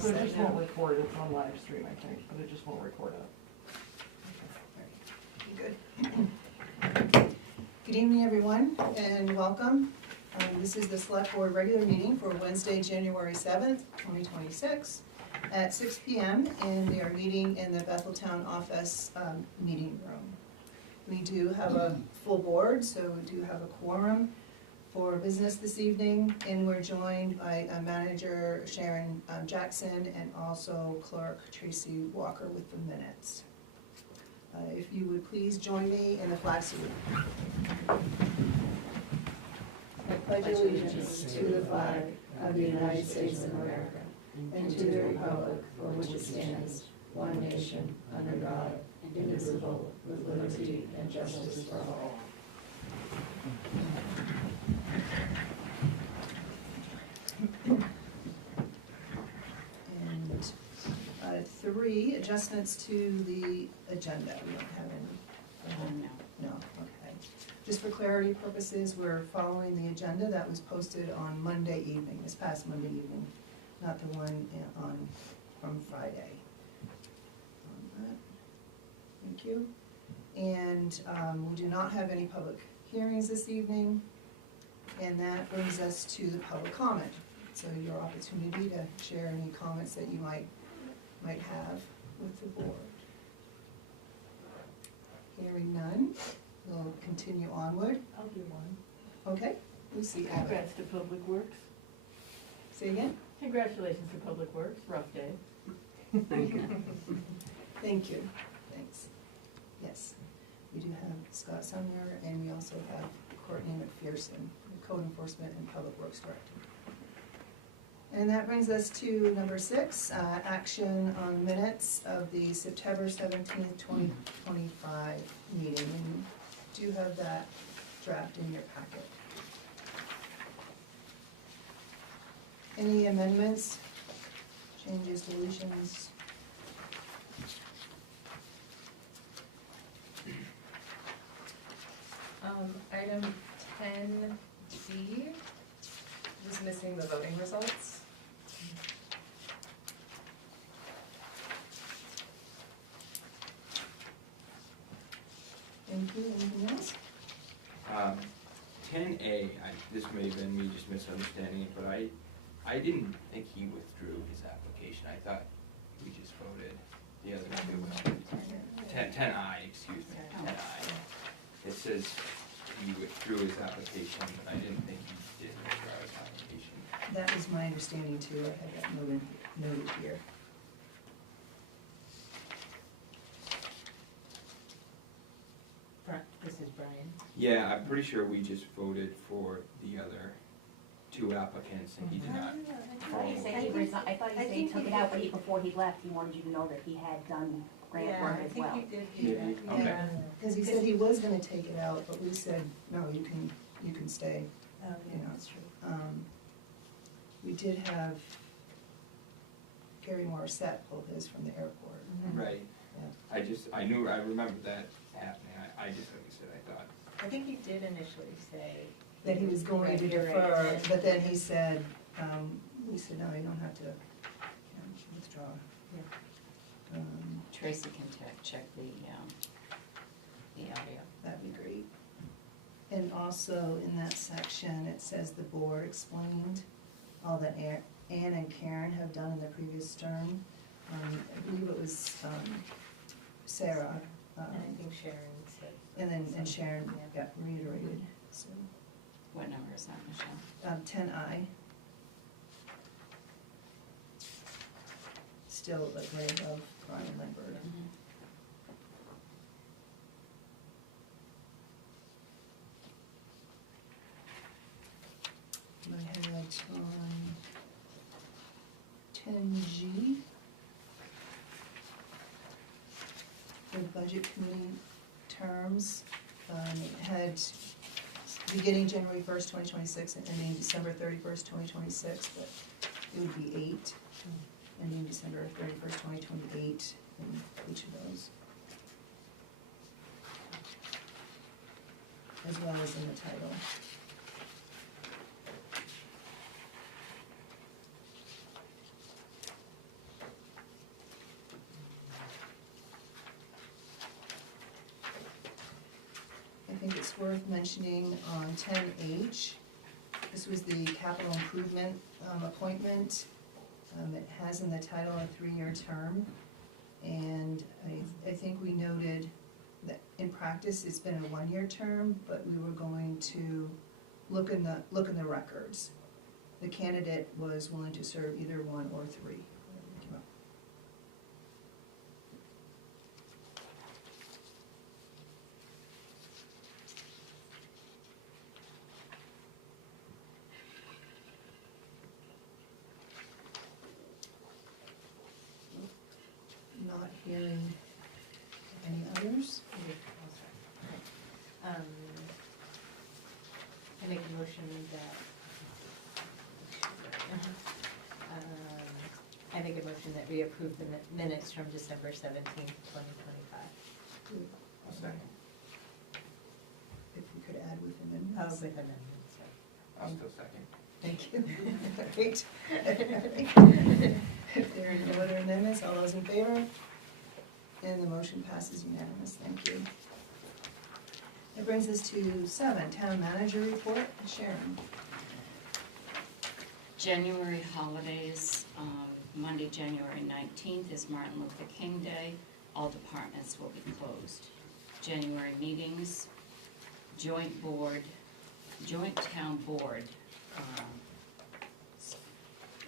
all So it set just won't now? record, it's on live stream, I think, but it just won't record it. Good. Good evening, everyone, and welcome. This is the Select Board regular meeting for Wednesday, January 7th, 2026, at 6 p.m., and we are meeting in the Betheltown office meeting room. We do have a full board, so we do have a quorum for business this evening, and we're joined by Manager Sharon Jackson and also Clerk Tracy Walker with the minutes. If you would please join me in the flag salute. I pledge allegiance to the flag of the United States of America and to the republic for which it stands, one nation, under God, indivisible, with liberty and justice for all. And 3 adjustments to the agenda. We don't have any. No, okay. Just for clarity purposes, we're following the agenda that was posted on Monday evening, this past Monday evening, not the one from Friday. Thank you. And we do not have any public hearings this evening, and that brings us to the public comment. So your opportunity to share any comments that you might have with the board. Hearing none, we'll continue onward. I'll do one. Okay, Lucy Abbott. Congrats to Public Works. Say again? Congratulations to Public Works, rough day. Thank you. Thank you, thanks. Yes, we do have Scott Sumner, and we also have Courtney McPherson, the Code Enforcement and Public Works Director. And that brings us to number 6, action on minutes of the September 17th, 2025 meeting. And you do have that draft in your packet. Any amendments, changes, deletions? Item 10G, just missing the voting results. Thank you. Anything else? 10A, this may have been me just misunderstanding it, but I didn't think he withdrew his application. I thought we just voted the other two. 10I, excuse me, 10I. It says he withdrew his application, but I didn't think he did withdraw his application. That was my understanding too. I had that noted here. This is Brian. Yeah, I'm pretty sure we just voted for the other 2 applicants, and he did not. I thought he said he took it out, but before he left, he wanted you to know that he had done grant work as well. I think he Yeah, did. okay. Because he said he was gonna take it out, but we said, no, you can stay. Oh, You know, that's true. We did have Gary Morissette pull his from the airport. Right. Yeah. I remember that happening. I just, like I said, I thought. I think he did initially say. That he was going to You're defer, right. but then he said, we said, no, you don't have to withdraw. Yeah. Tracy can check the audio. That'd be great. And also in that section, it says the board explained all that Ann and Karen have done in the previous term. I believe it was Sarah. And I think Sharon said. And Sharon got reiterated, so. What number is that, Michelle? 10I. Still like right above Brian Lindbergh. I had on 10G, the budget committee terms, had beginning January 1st, 2026, and ending December 31st, 2026, but it would be 8, ending December 31st, 2028, in each of those. As well as in the title. worth mentioning on 10H. This was the capital improvement appointment. It has in the title a 3-year term. And I think we noted that in practice, it's been a 1-year term, but we were going to look in the records. The candidate was willing to serve either 1 or 3. whatever came up. Not hearing any others. I make a motion that, I make a motion that we approve the minutes from December 17th, 2025. I'll second. If we could add with Oh, amendments. with amendments, sorry. I'll still second. Thank you. Great. If there are no other amendments, all those in favor? And the motion passes unanimous, thank you. That brings us to 7, Town Manager Report. Sharon. January holidays, Monday, January 19th is Martin Luther King Day. All departments will be closed. January meetings, joint town board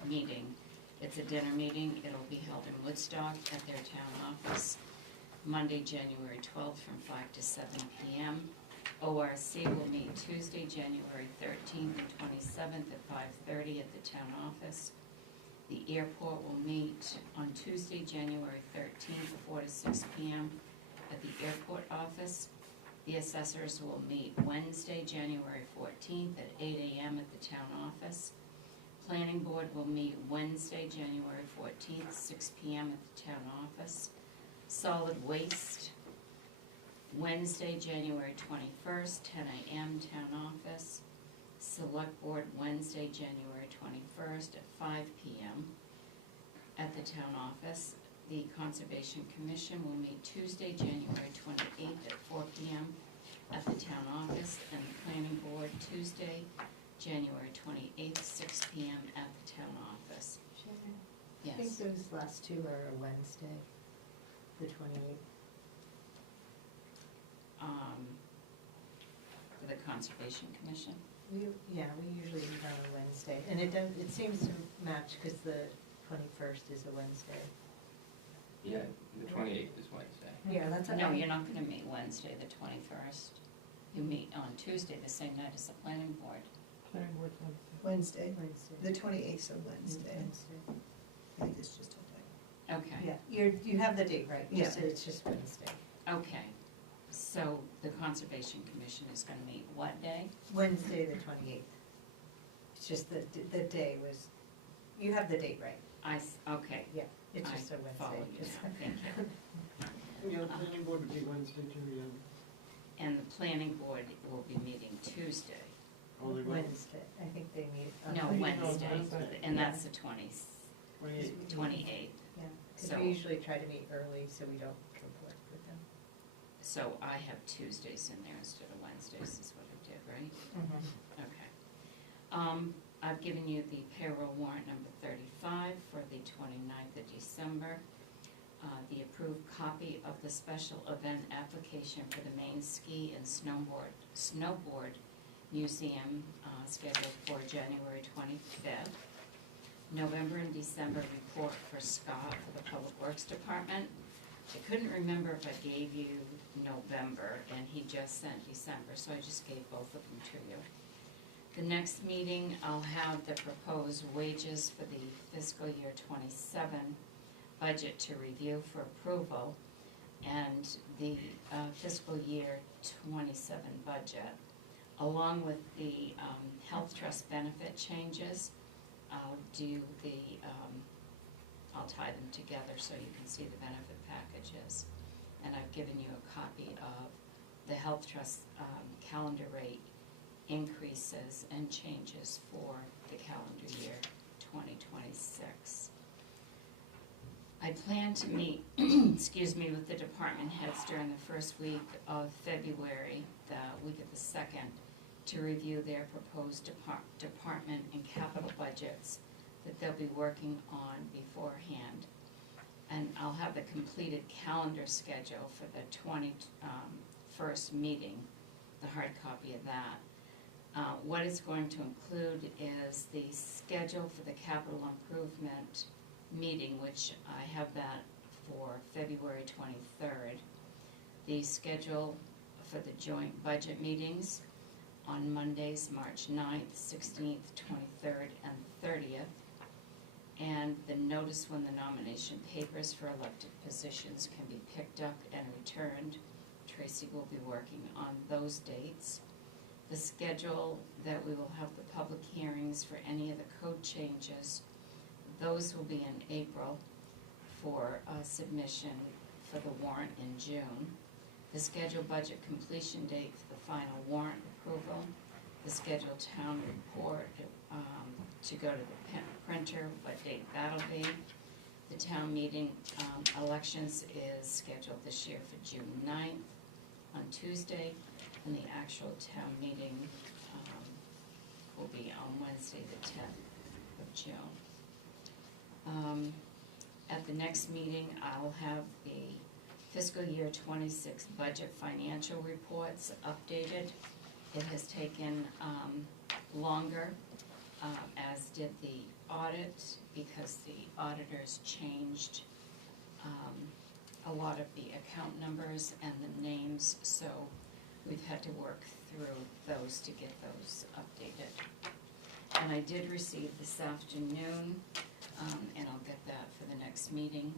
meeting. It's a dinner meeting. It'll be held in Woodstock at their town office. Monday, January 12th from 5 to 7 p.m. ORC will meet Tuesday, January 13th and 27th at 5:30 at the town office. The airport will meet on Tuesday, January 13th, 4 to 6 p.m. at the airport office. The assessors will meet Wednesday, January 14th at 8 a.m. at the town office. Planning board will meet Wednesday, January 14th, 6 p.m. at the town office. Solid waste, Wednesday, January 21st, 10 a.m. town office. Select board Wednesday, January 21st at 5 p.m. at the town office. The Conservation Commission will meet Tuesday, January 28th at 4 p.m. at the town office. And the Planning Board Tuesday, January 28th, 6 p.m. at the town office. Sharon? Yes. I think those last two are a Wednesday, the 28th. For the Conservation Commission. We usually meet on a Wednesday, and it seems to match because the 21st is a Wednesday. Yeah, the 28th is Wednesday. Yeah, that's okay. No, you're not gonna meet Wednesday, the 21st. You meet on Tuesday, the same night as the planning board. Planning board's Wednesday. Wednesday, Wednesday. the 28th is a Wednesday. I think it's just a day. Okay. Yeah, you have the date right, Yeah. it's just Wednesday. Okay, so the Conservation Commission is gonna meet what day? Wednesday, the 28th. It's just the day was, you have the date right, Okay, yeah, it's I just a Wednesday. follow you Just- now, thank you. Yeah, the planning board would be Wednesday too, yeah. And the planning board will be meeting Tuesday. Only Wednesday, I think they meet. on No, Wednesday. Wednesday, and that's the 28th. 28th. Yeah, because So- we usually try to meet early so we don't conflict with them. So I have Tuesdays in there instead of Wednesdays is what I did, right? Okay. I've given you the payroll warrant number 35 for the 29th of December. The approved copy of the special event application for the Maine Ski and Snowboard Museum scheduled for January 25th. November and December report for Scott for the Public Works Department. I couldn't remember if I gave you November, and he just sent December, so I just gave both of them to you. The next meeting, I'll have the proposed wages for the fiscal year 27 budget to review for approval, and the fiscal year 27 budget, along with the health trust benefit changes. I'll do I'll tie them together so you can see the benefit packages. And I've given you a copy of the health trust calendar rate increases and changes for the calendar year 2026. I plan to meet, excuse me, with the department heads during the first week of February, the week of the 2nd, to review their proposed department and capital budgets that they'll be working on beforehand. And I'll have the completed calendar schedule for the 21st meeting, the hard copy of that. What it's going to include is the schedule for the capital improvement meeting, which I have that for February 23rd. The schedule for the joint budget meetings on Mondays, March 9th, 16th, 23rd, and 30th. And the notice when the nomination papers for elected positions can be picked up and returned. Tracy will be working on those dates. The schedule that we will have the public hearings for any of the code changes, those will be in April for submission for the warrant in June. The scheduled budget completion date for the final warrant approval. The scheduled town report to go to the printer, what date that'll be. The town meeting elections is scheduled this year for June 9th on Tuesday, and the actual town meeting will be on Wednesday, the 10th of June. At the next meeting, I'll have the fiscal year 26 budget financial reports updated. It has taken longer, as did the audit, because the auditors changed a lot of the account numbers and the names, so we've had to work through those to get those updated. And I did receive this afternoon, and I'll get that for the next meeting,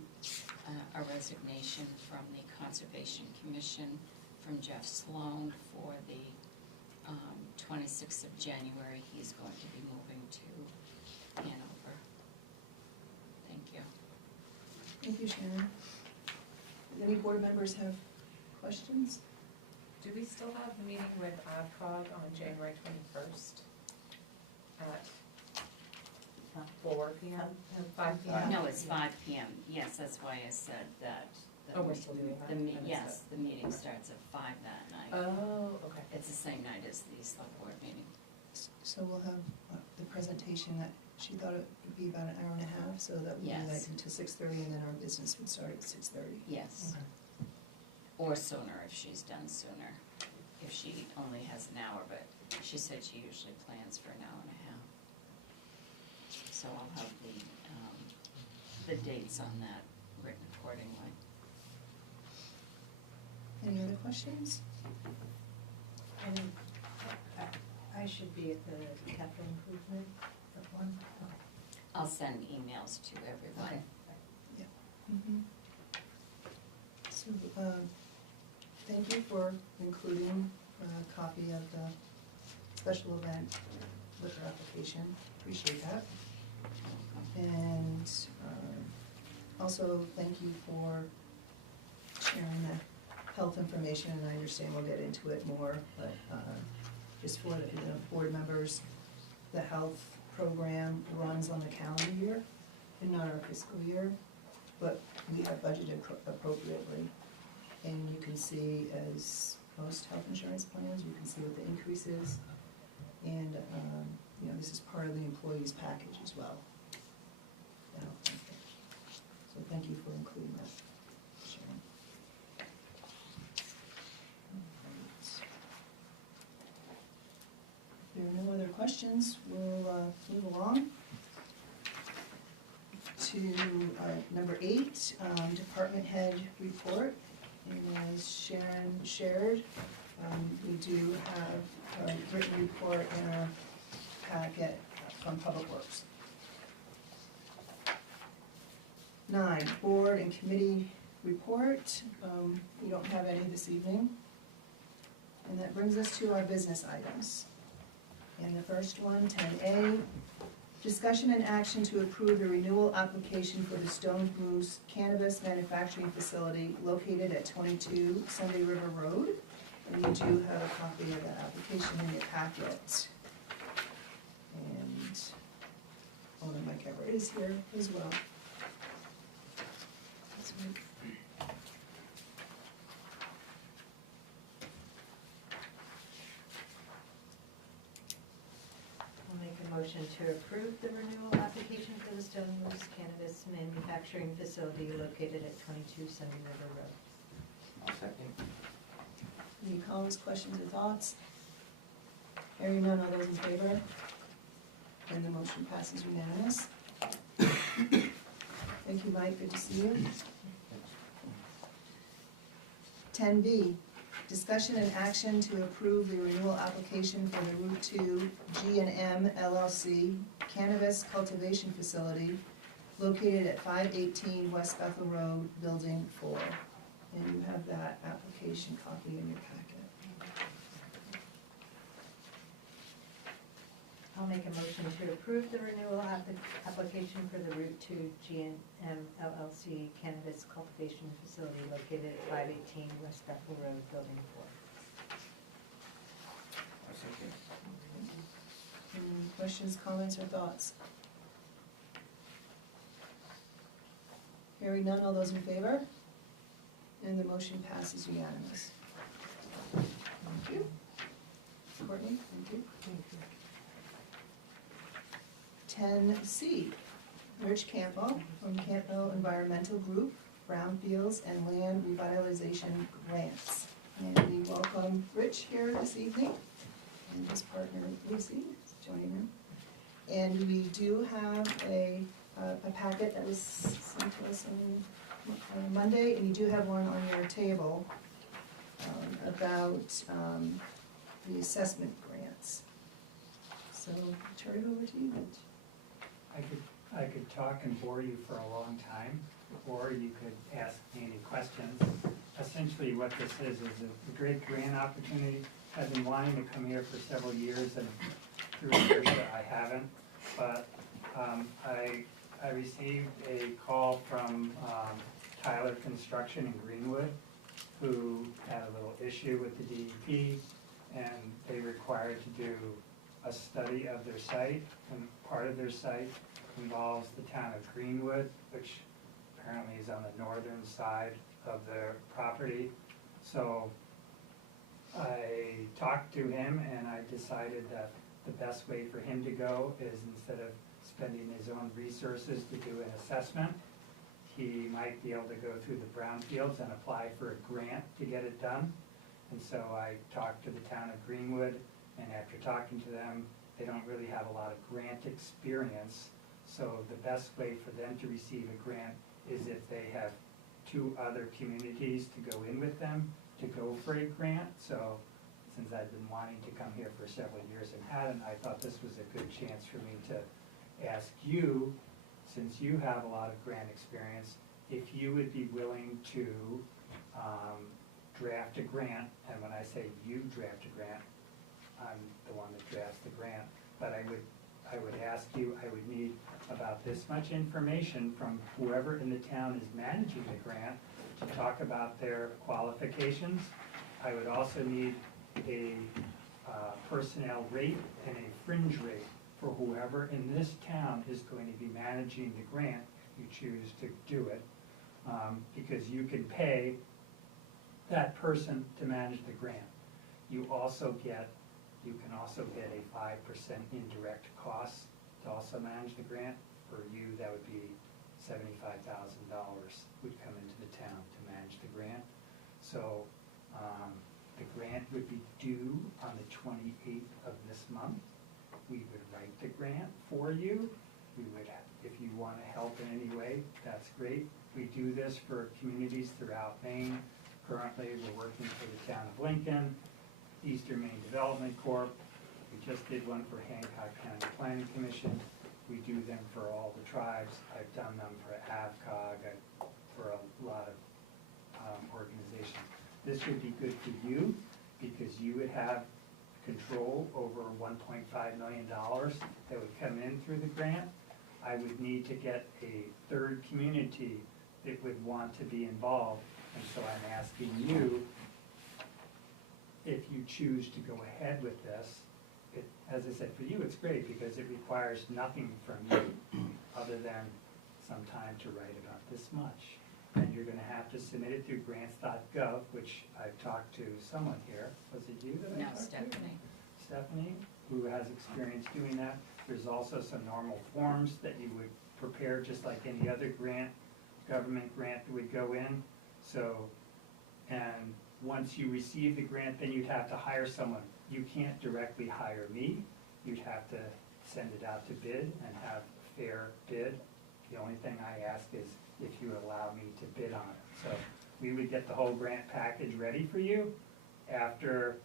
a resignation from the Conservation Commission from Jeff Sloan for the 26th of January. He's going to be moving to Hanover. Thank you. Thank you, Sharon. Do any board members have questions? Do we still have the meeting with AdCog on January 21st at 4 p.m.? 5 p.m.? No, it's 5 p.m. Yes, that's why I said that. Oh, we're still doing that? Yes, the meeting starts at 5 that night. Oh, okay. It's the same night as the select board meeting. So we'll have the presentation that she thought it would be about an hour and a half, so that would be like Yes. until 6:30, and then our business would start at 6:30. Yes, or sooner if she's done sooner, if she only has an hour, but she said she usually plans for an hour and a half. So I'll have the dates on that written accordingly. Any other questions? And I should be at the capital improvement one? Okay. I'll send emails to everyone. Mm-hmm. So, thank you for including a copy of the special event liquor application. Appreciate that. And also, thank you for sharing the health information, and I understand we'll get into it more, but just for the board members, the health program runs on the calendar year and not our fiscal year, but we have budgeted appropriately. And you can see, as most health insurance plans, you can see what the increase is. And, you know, this is part of the employee's package as well. the health benefit. So thank you for including that, Sharon. If there are no other questions, we'll move along to number 8, department head report. And as Sharon shared, we do have a written report in our packet from Public Works. 9, board and committee report. We don't have any this evening. And that brings us to our business items. And the first one, 10A, discussion and action to approve the renewal application for the Stone Moose Cannabis Manufacturing Facility located at 22 Sunday River Road. And you do have a copy of that application in your packet. And owner Mike Everett is here as well. I'll make a motion to approve the renewal application for the Stone Moose Cannabis Manufacturing Facility located at 22 Sunday River Road. I'll second. Any comments, questions, or thoughts? Hearing none, all those in favor? And the motion passes unanimous. Thank you, Mike, good to see you. 10B, discussion and action to approve the renewal application for the Route 2 G&M LLC Cannabis Cultivation Facility located at 518 West Bethel Road, Building 4. And you have that application copy in your packet. I'll make a motion to approve the renewal application for the Route 2 G&M LLC Cannabis Cultivation Facility located at 518 West Bethel Road, Building 4. I'll second. Any questions, comments, or thoughts? Hearing none, all those in favor? And the motion passes unanimous. Thank you. Courtney, thank you. 10C, Rich Campbell from Campbell Environmental Group, Brownfields and Land Revitalization Grants. And we welcome Rich here this evening, and his partner Lucy is joining him. And we do have a packet that was sent to us on Monday, and you do have one on your table about the assessment grants. So turn it over to you, Rich. I could talk and bore you for a long time, or you could ask me any questions. Essentially what this is a great grant opportunity. I've been wanting to come here for several years, and through inertia I haven't. But I received a call from Tyler Construction in Greenwood, who had a little issue with the DEP, and they required to do a study of their site, and part of their site involves the town of Greenwood, which apparently is on the northern side of their property. So I talked to him, and I decided that the best way for him to go is, instead of spending his own resources to do an assessment, he might be able to go through the brownfields and apply for a grant to get it done. And so I talked to the town of Greenwood, and after talking to them, they don't really have a lot of grant experience. So the best way for them to receive a grant is if they have two other communities to go in with them to go for a grant. So since I've been wanting to come here for several years and hadn't, I thought this was a good chance for me to ask you, since you have a lot of grant experience, if you would be willing to draft a grant. And when I say you draft a grant, I'm the one that drafts the grant, but I would ask you, I would need about this much information from whoever in the town is managing the grant to talk about their qualifications. I would also need a personnel rate and a fringe rate for whoever in this town is going to be managing the grant. You choose to do it, because you can pay that person to manage the grant. You can also get a 5% indirect cost to also manage the grant. For you, that would be $75,000 would come into the town to manage the grant. So the grant would be due on the 28th of this month. We would write the grant for you. We would, if you want to help in any way, that's great. We do this for communities throughout Maine. Currently, we're working for the town of Lincoln, Eastern Maine Development Corp. We just did one for Hancock County Planning Commission. We do them for all the tribes. I've done them for AVCOG, for a lot of organizations. This would be good for you because you would have control over $1.5 million that would come in through the grant. I would need to get a third community that would want to be involved, and so I'm asking you, if you choose to go ahead with this, as I said, for you it's great because it requires nothing from you other than some time to write about this much. and you're gonna have to submit it through grants.gov, which I've talked to someone here. Was it you that I No, talked to? Stephanie. Stephanie, who has experience doing that. There's also some normal forms that you would prepare, just like any other grant, government grant that would go in. So, and once you receive the grant, then you'd have to hire someone. You can't directly hire me. You'd have to send it out to bid and have a fair bid. The only thing I ask is if you allow me to bid on it. So we would get the whole grant package ready for you after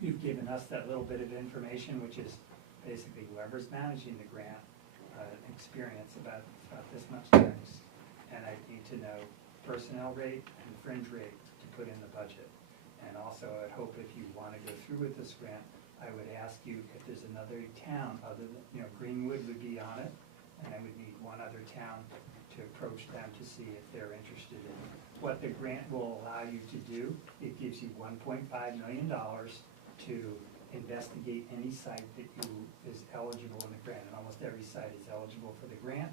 you've given us that little bit of information, which is basically whoever's managing the grant, experience about this much tax. And I need to know personnel rate and fringe rate to put in the budget. And also, I'd hope if you want to go through with this grant, I would ask you if there's another town other than, Greenwood would be on it, and I would need one other town to approach them to see if they're interested in it. What the grant will allow you to do, it gives you $1.5 million to investigate any site that is eligible in the grant, and almost every site is eligible for the grant.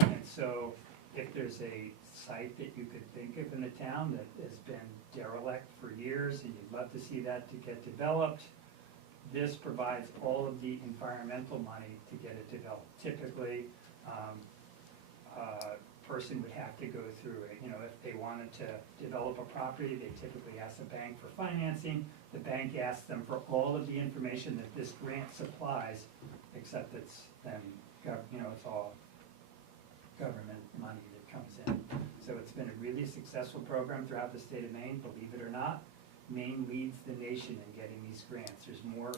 And so if there's a site that you could think of in the town that has been derelict for years and you'd love to see that to get developed, this provides all of the environmental money to get it developed. Typically, a person would have to go through it. If they wanted to develop a property, they typically ask the bank for financing. The bank asks them for all of the information that this grant supplies, except it's then, it's all government money that comes in. So it's been a really successful program throughout the state of Maine, believe it or not. Maine leads the nation in getting these grants. There's more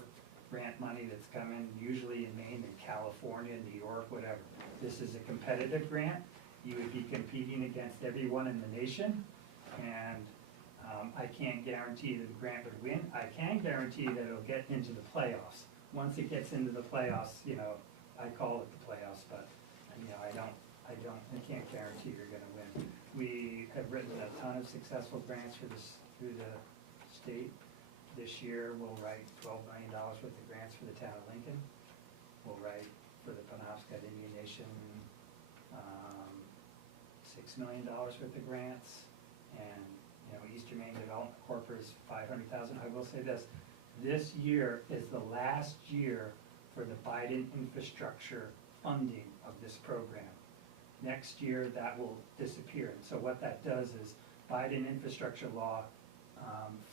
grant money that's come in usually in Maine than California, New York, whatever. This is a competitive grant. You would be competing against everyone in the nation, and I can't guarantee that the grant would win. I can guarantee that it'll get into the playoffs. Once it gets into the playoffs, I call it the playoffs, but I can't guarantee you're gonna win. We have written a ton of successful grants through the state. This year, we'll write $12 million worth of grants for the town of Lincoln. We'll write for the Penobscot Indian Nation, $6 million worth of grants, and, Eastern Maine Development Corp is $500,000. I will say this year is the last year for the Biden infrastructure funding of this program. Next year, that will disappear. And so what that does is Biden infrastructure law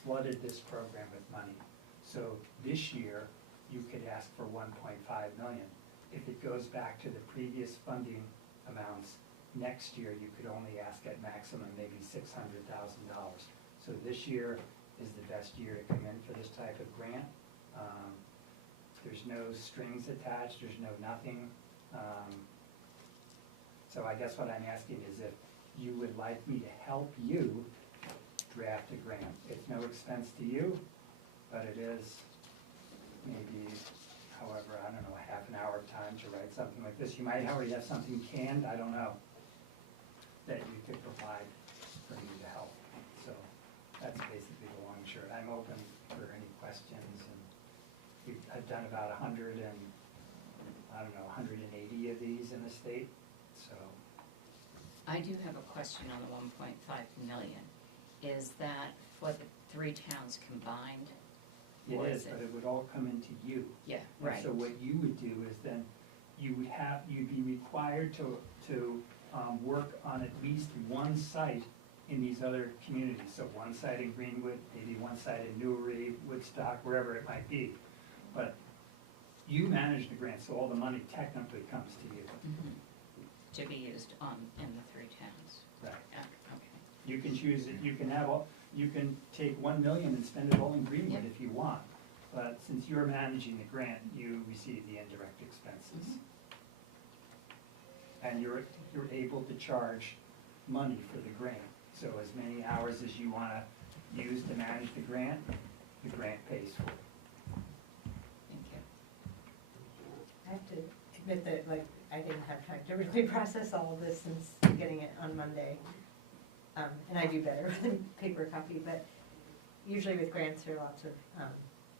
flooded this program with money. So this year, you could ask for $1.5 million. If it goes back to the previous funding amounts, next year you could only ask at maximum maybe $600,000. So this year is the best year to come in for this type of grant. There's no strings attached, there's no nothing. So I guess what I'm asking is if you would like me to help you draft a grant. It's no expense to you, but it is maybe, however, I don't know, a half an hour of time to write something like this. You might already have something canned, I don't know, that you could provide for me to help. So that's basically the long and short. I'm open for any questions, and I've done about 180 of these in the state, so. I do have a question on the 1.5 million. Is that for the 3 towns combined? It Or is, but it would all come into you. Yeah, And right. so what you would do is then, you'd be required to work on at least one site in these other communities. So one site in Greenwood, maybe one site in Newry, Woodstock, wherever it might be. But you manage the grant, so all the money technically comes to you. Mhm. To be used in the 3 towns. Right. Yeah, okay. You can choose it, you can take 1 million and spend it all in Greenwood Yeah. if you want. But since you're managing the grant, you receive the indirect expenses. And you're able to charge money for the grant. So as many hours as you wanna use to manage the grant pays for it. Thank you. I have to admit that, I didn't have time to really process all of this since getting it on Monday. And I do better with a paper copy, but usually with grants, there are lots of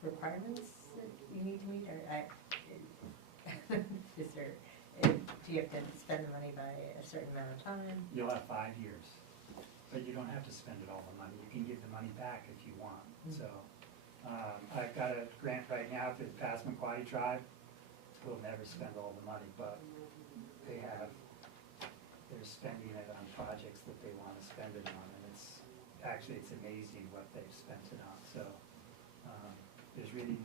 requirements that you need to meet, or do you have to spend the money by a certain amount of time? You'll have 5 years. but you don't have to spend it all the money, you can give the money back if you want, so. I've got a grant right now for the W.H.A.T tribe, we'll never spend all the money, but they're spending it on projects that they wanna spend it on, and it's amazing what they've spent it on, so, there's really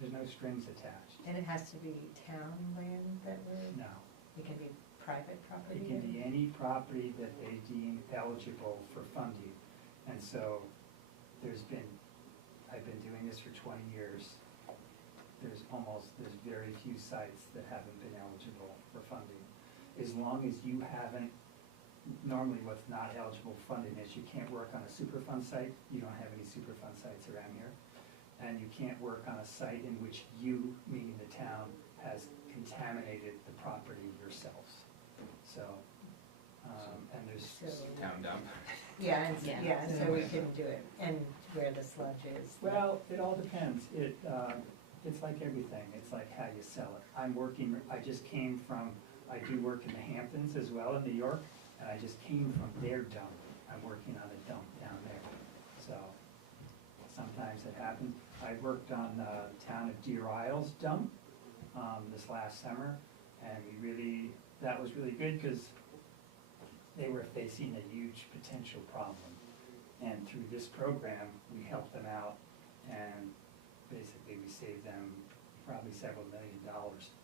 there's no strings attached. And it has to be town land that we're, No, it can be private property? it can be any property that they deem eligible for funding, and so I've been doing this for 20 years. There's very few sites that haven't been eligible for funding. As long as you haven't, normally what's not eligible for funding is you can't work on a Superfund site, you don't have any Superfund sites around here. And you can't work on a site in which you, meaning the town, has contaminated the property yourselves. So, and there's, So- Town dump. Yeah, and, Yeah. yeah, so we couldn't do it, and where the sludge is. well, it all depends. It's like everything, it's like how you sell it. I just came from, I do work in the Hamptons as well in New York, and I just came from their dump. I'm working on a dump down there, so sometimes it happens. I worked on the town of Deer Isle's dump this last summer, and that was really good because they were facing a huge potential problem. And through this program, we helped them out, and basically we saved them probably several $1 million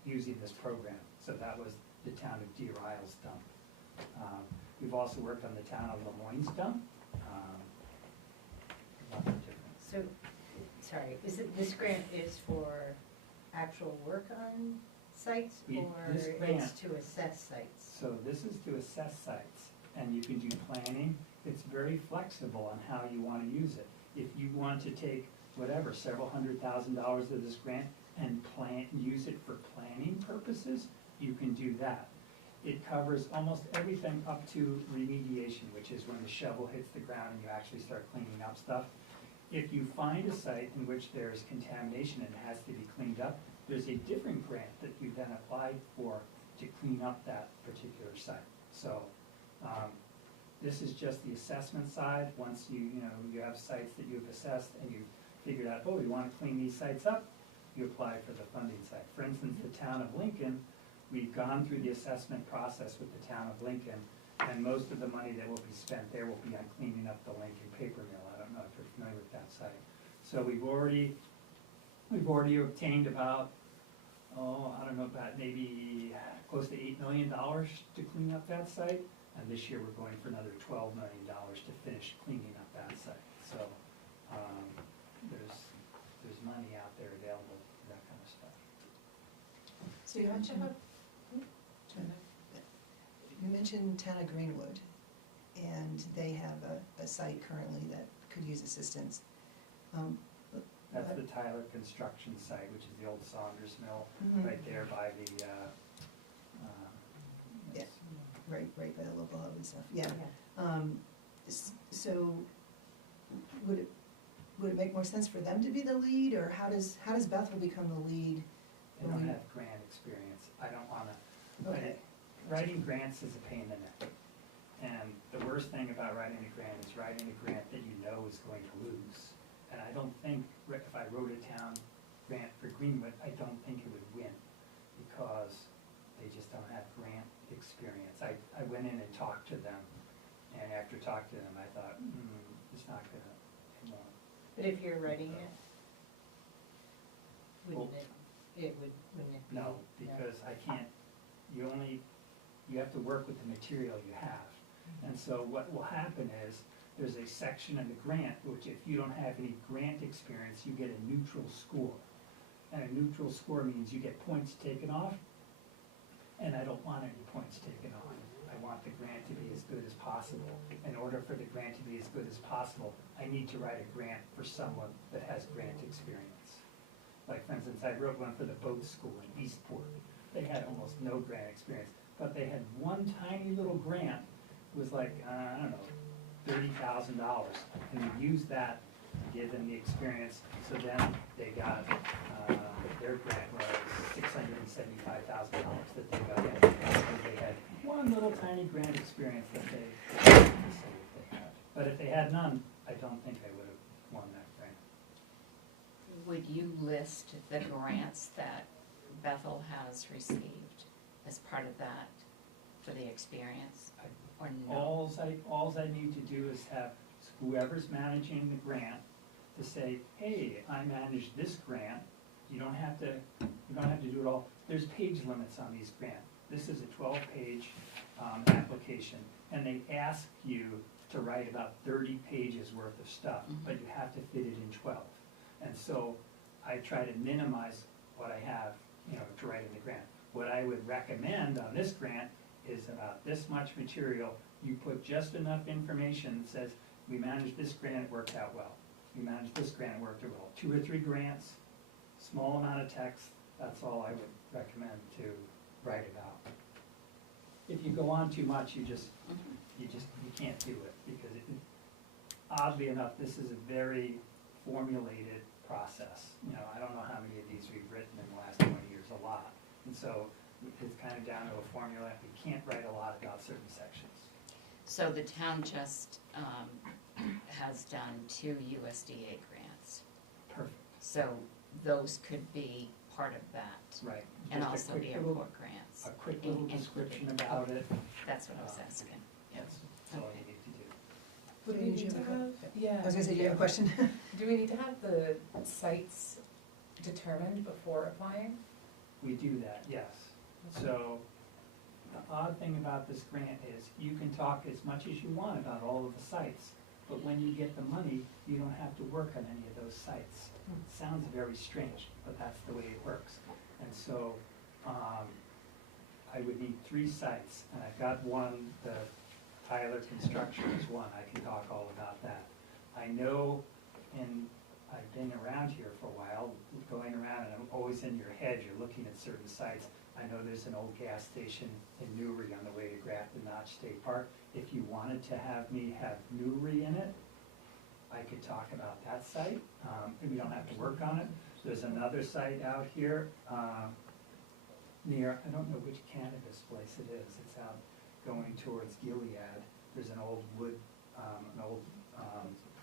using this program. So that was the town of Deer Isle's dump. We've also worked on the town of Lemoyne's dump. Lots of different. So, sorry, this grant is for actual work on sites, or This it's grant- to assess sites? So this is to assess sites, and you can do planning. It's very flexible on how you want to use it. If you want to take whatever, several $100,000 of this grant and use it for planning purposes, you can do that. It covers almost everything up to remediation, which is when the shovel hits the ground and you actually start cleaning up stuff. If you find a site in which there's contamination and it has to be cleaned up, there's a different grant that you then apply for to clean up that particular site. So, this is just the assessment side. Once you have sites that you've assessed and you've figured out, oh, we want to clean these sites up, you apply for the funding site. For instance, the town of Lincoln, we've gone through the assessment process with the town of Lincoln, and most of the money that will be spent there will be on cleaning up the Lincoln paper mill. I don't know if you're familiar with that site. So we've already obtained about, about maybe close to $8 million to clean up that site. And this year, we're going for another $12 million to finish cleaning up that site. So, there's money out there available for that kind of stuff. So you mentioned town of Greenwood, and they have a site currently that could use assistance. That's the Tyler Construction site, which is the old Saunders Mill, Mhm. right there by the, Yeah. Right by the local hub and stuff, yeah. Yeah. So, would it make more sense for them to be the lead, or how does Bethel become the lead? they don't have grant experience. I don't wanna, Okay. writing grants is a pain in the neck. And the worst thing about writing a grant is writing a grant that you know is going to lose. And I don't think, if I wrote a town grant for Greenwood, I don't think it would win, because they just don't have grant experience. I went in and talked to them, and after talking to them, I thought, it's not gonna, it won't. But if you're writing it, wouldn't it be? No, because I can't, you have to work with the material you have. And so what will happen is, there's a section in the grant, which if you don't have any grant experience, you get a neutral score. And a neutral score means you get points taken off, and I don't want any points taken off. I want the grant to be as good as possible. In order for the grant to be as good as possible, I need to write a grant for someone that has grant experience. Like, for instance, I wrote one for the boat school in Eastport. They had almost no grant experience, but they had one tiny little grant. It was like, I don't know, $30,000, and we used that to give them the experience. So then they got, their grant was $675,000 that they got in. And they had one little tiny grant experience that they saved But if they had none, I don't think I would have won that grant. Would you list the grants that Bethel has received as part of that for the experience, or no? Alls I need to do is have whoever's managing the grant to say, hey, I managed this grant. You don't have to do it all. There's page limits on these grants. This is a 12-page application, and they ask you to write about 30 pages worth of stuff, but you have to fit it in 12. And so I try to minimize what I have, to write in the grant. What I would recommend on this grant is about this much material. You put just enough information that says, we managed this grant, it worked out well. We managed this grant, it worked out well. 2 or 3 grants, small amount of text, that's all I would recommend to write about. If you go on too much, you can't do it, because oddly enough, this is a very formulated process. I don't know how many of these we've written in the last 20 years, a lot. And so it's kind of down to a formula. We can't write a lot about certain sections. So the town just has done 2 USDA grants, Perfect. so those could be part of that. Right. And Just a also quick the little- airport grants. A quick little included. description about it. That's what I was asking. Yep. That's all you need to do. Would we need to have, yeah. I was gonna say, do you have a question? Do we need to have the sites determined before applying? We do that, yes. So the odd thing about this grant is you can talk as much as you want about all of the sites, but when you get the money, you don't have to work on any of those sites. It sounds very strange, but that's the way it works. And so I would need 3 sites, and I've got one, the Tyler Construction is one, I can talk all about that. I know, and I've been around here for a while, going around, and I'm always in your head, you're looking at certain sites. I know there's an old gas station in Newry on the way to Grafton Notch State Park. If you wanted to have me have Newry in it, I could talk about that site. We don't have to work on it. There's another site out here near, I don't know which cannabis place it is. It's out going towards Gilead. There's an old wood,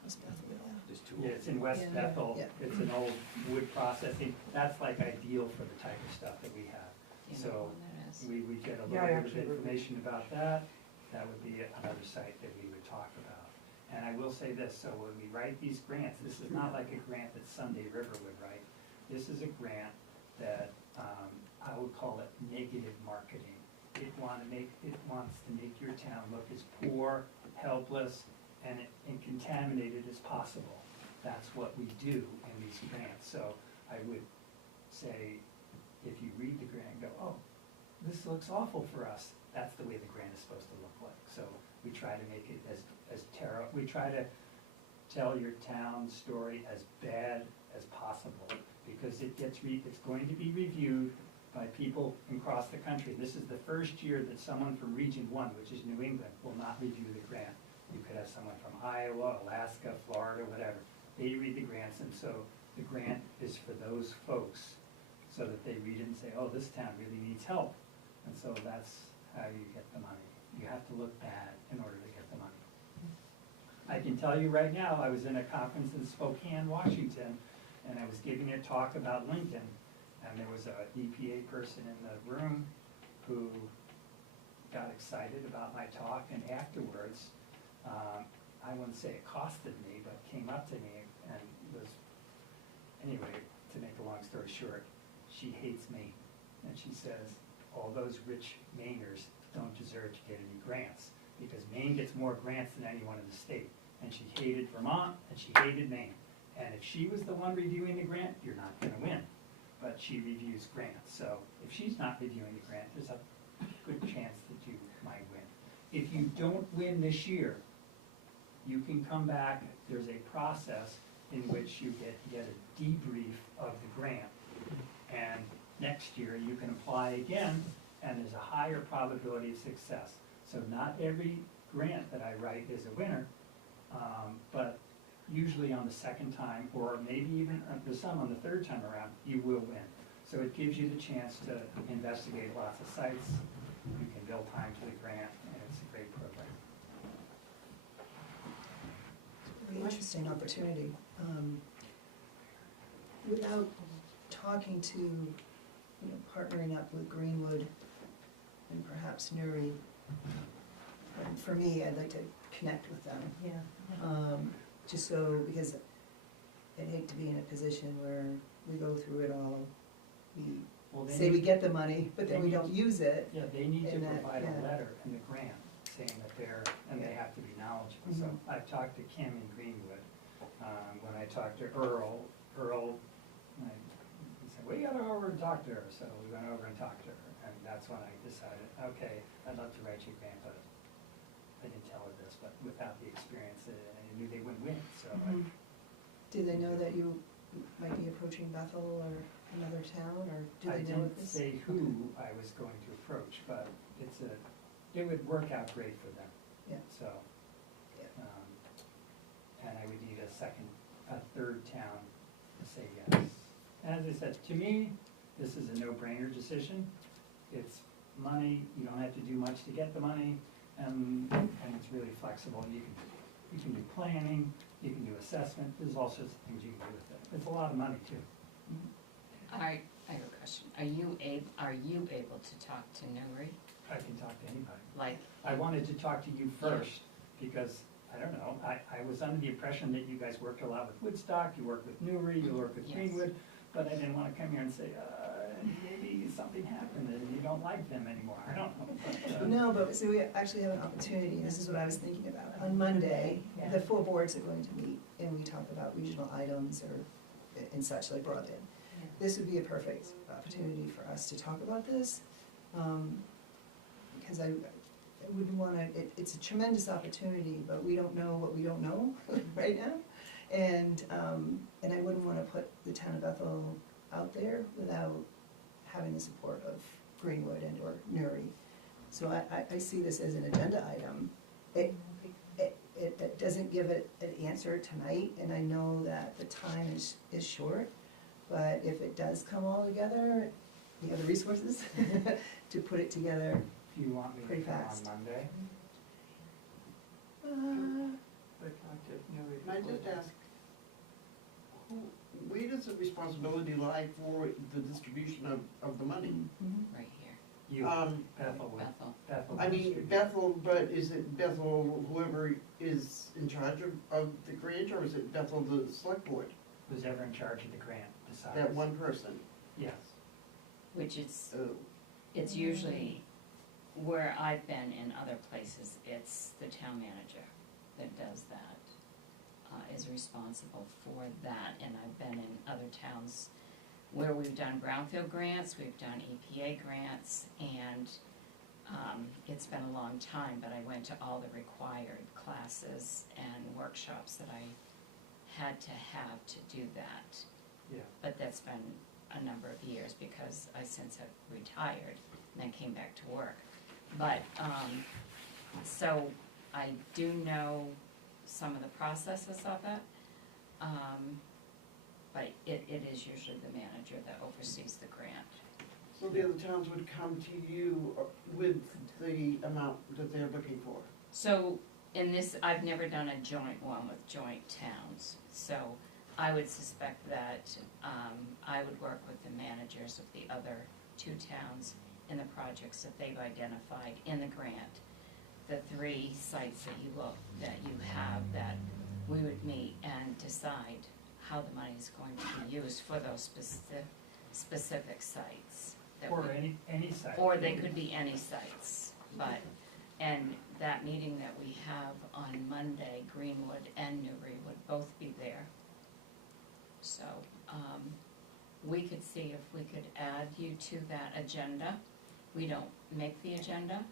There's 2. yeah, it's in West Yeah. Bethel. Yeah. It's an old wood processing. That's like ideal for the type of stuff that we have. Do you know So when that is? we get a Yeah, little I bit of actually wrote it. information about that. That would be another site that we would talk about. And I will say this, so when we write these grants, this is not like a grant that Sunday River would write. This is a grant that, I would call it negative marketing. It wants to make your town look as poor, helpless, and contaminated as possible. That's what we do in these grants. So I would say, if you read the grant and go, oh, this looks awful for us, that's the way the grant is supposed to look like. So we try to make it we try to tell your town's story as bad as possible, because it's going to be reviewed by people across the country. This is the first year that someone from Region 1, which is New England, will not review the grant. You could have someone from Iowa, Alaska, Florida, whatever. They read the grants, and so the grant is for those folks, so that they read it and say, oh, this town really needs help. And so that's how you get the money. You have to look bad in order to get the money. I can tell you right now, I was in a conference in Spokane, Washington, and I was giving a talk about Lincoln, and there was an EPA person in the room who got excited about my talk, and afterwards, I wouldn't say it costed me, but came up to me and anyway, to make a long story short, she hates Maine. And she says, all those rich Mainers don't deserve to get any grants, because Maine gets more grants than anyone in the state. And she hated Vermont, and she hated Maine. And if she was the one reviewing the grant, you're not gonna win. But she reviews grants, so if she's not reviewing the grant, there's a good chance that you might win. If you don't win this year, you can come back. There's a process in which you get a debrief of the grant. And next year, you can apply again, and there's a higher probability of success. So not every grant that I write is a winner, but usually on the second time, or maybe even there's some on the third time around, you will win. So it gives you the chance to investigate lots of sites. You can build time to the grant, and it's a great program. interesting opportunity. Without talking to, partnering up with Greenwood and perhaps Newry, for me, I'd like to connect with them. Yeah. Just so, because I'd hate to be in a position where we go through it all, we Well, they say we need- get the money, but then we don't use it. Yeah, they need to And that- provide a yeah. letter in the grant saying that and they have to be knowledgeable. So Mhm. I've talked to Kim in Greenwood. When I talked to Earl, he said, well, you gotta go over and talk to her. So we went over and talked to her, and that's when I decided, okay, I'd love to write you a grant, but I didn't tell her this, but without the experience, I knew they wouldn't win, so. Mhm. Do they know that you might be approaching Bethel or another town, or do I they know didn't this? say who I was going to approach, but it would work out great for them. Yeah. So, Yeah. and I would need a third town to say yes. As I said, to me, this is a no-brainer decision. It's money, you don't have to do much to get the money, and it's really flexible. You can do planning, you can do assessment, there's all sorts of things you can do with it. It's a lot of money too. I have a question. Are you able to talk to Newry? I can talk to anybody. Like, I wanted to talk to you first, because, I don't know, I was under the impression that you guys worked a lot with Woodstock, you work with Newry, you work with Yes. Greenwood, but I didn't wanna come here and say, maybe something happened and you don't like them anymore, I don't know. But, No, but, so we actually have an opportunity, this is what I was thinking about. On Monday, Yeah. the full boards are going to meet, and we talk about regional items and such like broadband. This would be a perfect opportunity for us to talk about this, because I wouldn't wanna, it's a tremendous opportunity, but we don't know what we don't know right now. And I wouldn't wanna put the town of Bethel out there without having the support of Greenwood and or Newry. So I see this as an agenda item. It doesn't give it an answer tonight, and I know that the time is short, but if it does come all together, we have the resources to put it together. if you want me Pretty to come fast. on Monday, Can I just ask, where does the responsibility lie for the distribution of the money? right here, you, Bethel would. Bethel. Bethel I would mean, distribute. Bethel, but is it Bethel, whoever is in charge of the grant, or is it Bethel, the select board? Who's ever in charge of the grant decides. That one person? Yes. Which is, Oh, it's usually, where I've been in other places, it's the town manager that does that, is responsible for that. And I've been in other towns where we've done brownfield grants, we've done EPA grants, and it's been a long time, but I went to all the required classes and workshops that I had to have to do that. Yeah. But that's been a number of years because I since have retired and then came back to work. But, so I do know some of the processes of it, but it is usually the manager that oversees the grant. so the other towns would come to you with the amount that they're looking for? So in this, I've never done a joint one with joint towns, so I would suspect that I would work with the managers of the other two towns in the projects that they've identified in the grant. The 3 sites that you have, that we would meet and decide how the money is going to be used for those specific sites. that Or we- any site. Or they could be any sites, but, and that meeting that we have on Monday, Greenwood and Newry would both be there. So, we could see if we could add you to that agenda. We don't make the agenda,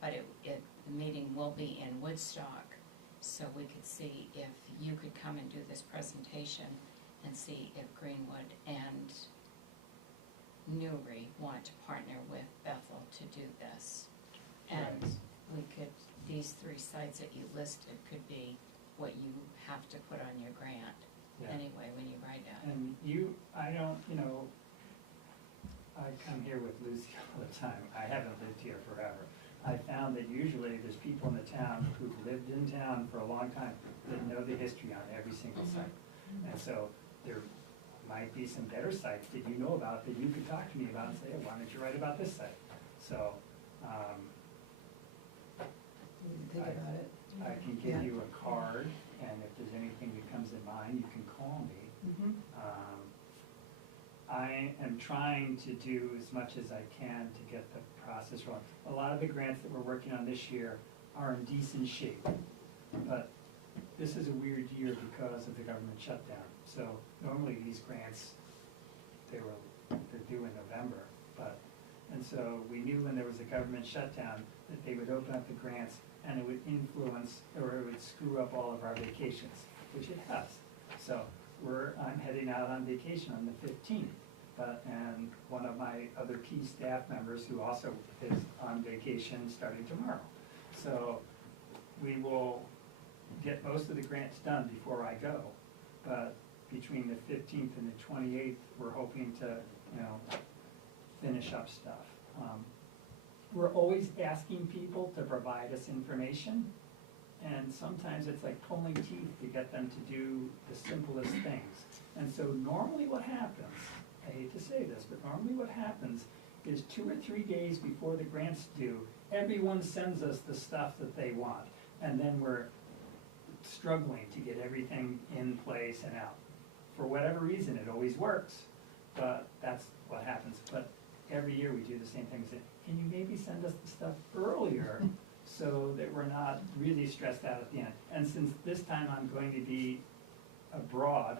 but the meeting will be in Woodstock, so we could see if you could come and do this presentation and see if Greenwood and Newry want to partner with Bethel to do this. And we could, these 3 sites that you listed could be what you have to put on your grant Yeah. anyway when you write it. And I come here with Lucy all the time. I haven't lived here forever. I found that usually there's people in the town who've lived in town for a long time that know the history on every single site. And so there might be some better sites that you know about that you could talk to me about and say, hey, why don't you write about this site? So, We can think about it. I can Yeah. give you a card, and if there's anything that comes in mind, you can call me. Mhm. I am trying to do as much as I can to get the process rolling. A lot of the grants that we're working on this year are in decent shape, but this is a weird year because of the government shutdown. So normally these grants, they're due in November, and so we knew when there was a government shutdown that they would open up the grants and it would influence, or it would screw up all of our vacations, which it has. So I'm heading out on vacation on the 15th, and one of my other key staff members who also is on vacation starting tomorrow. So we will get most of the grants done before I go, but between the 15th and the 28th, we're hoping to, finish up stuff. We're always asking people to provide us information, and sometimes it's like pulling teeth to get them to do the simplest things. And so normally what happens, I hate to say this, but normally what happens is 2 or 3 days before the grant's due, everyone sends us the stuff that they want. And then we're struggling to get everything in place and out. For whatever reason, it always works, but that's what happens. But every year we do the same thing, say, can you maybe send us the stuff earlier so that we're not really stressed out at the end? And since this time I'm going to be abroad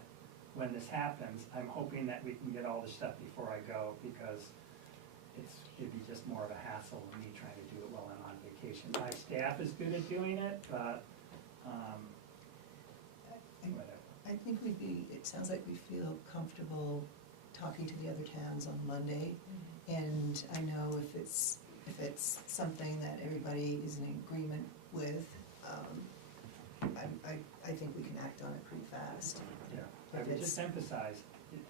when this happens, I'm hoping that we can get all the stuff before I go, because it'd be just more of a hassle than me trying to do it while I'm on vacation. My staff is good at doing it, but, whatever. I think it sounds like we feel comfortable talking to the other towns on Monday. And I know if it's something that everybody is in agreement with, I think we can act on it pretty fast. Yeah, I would just emphasize,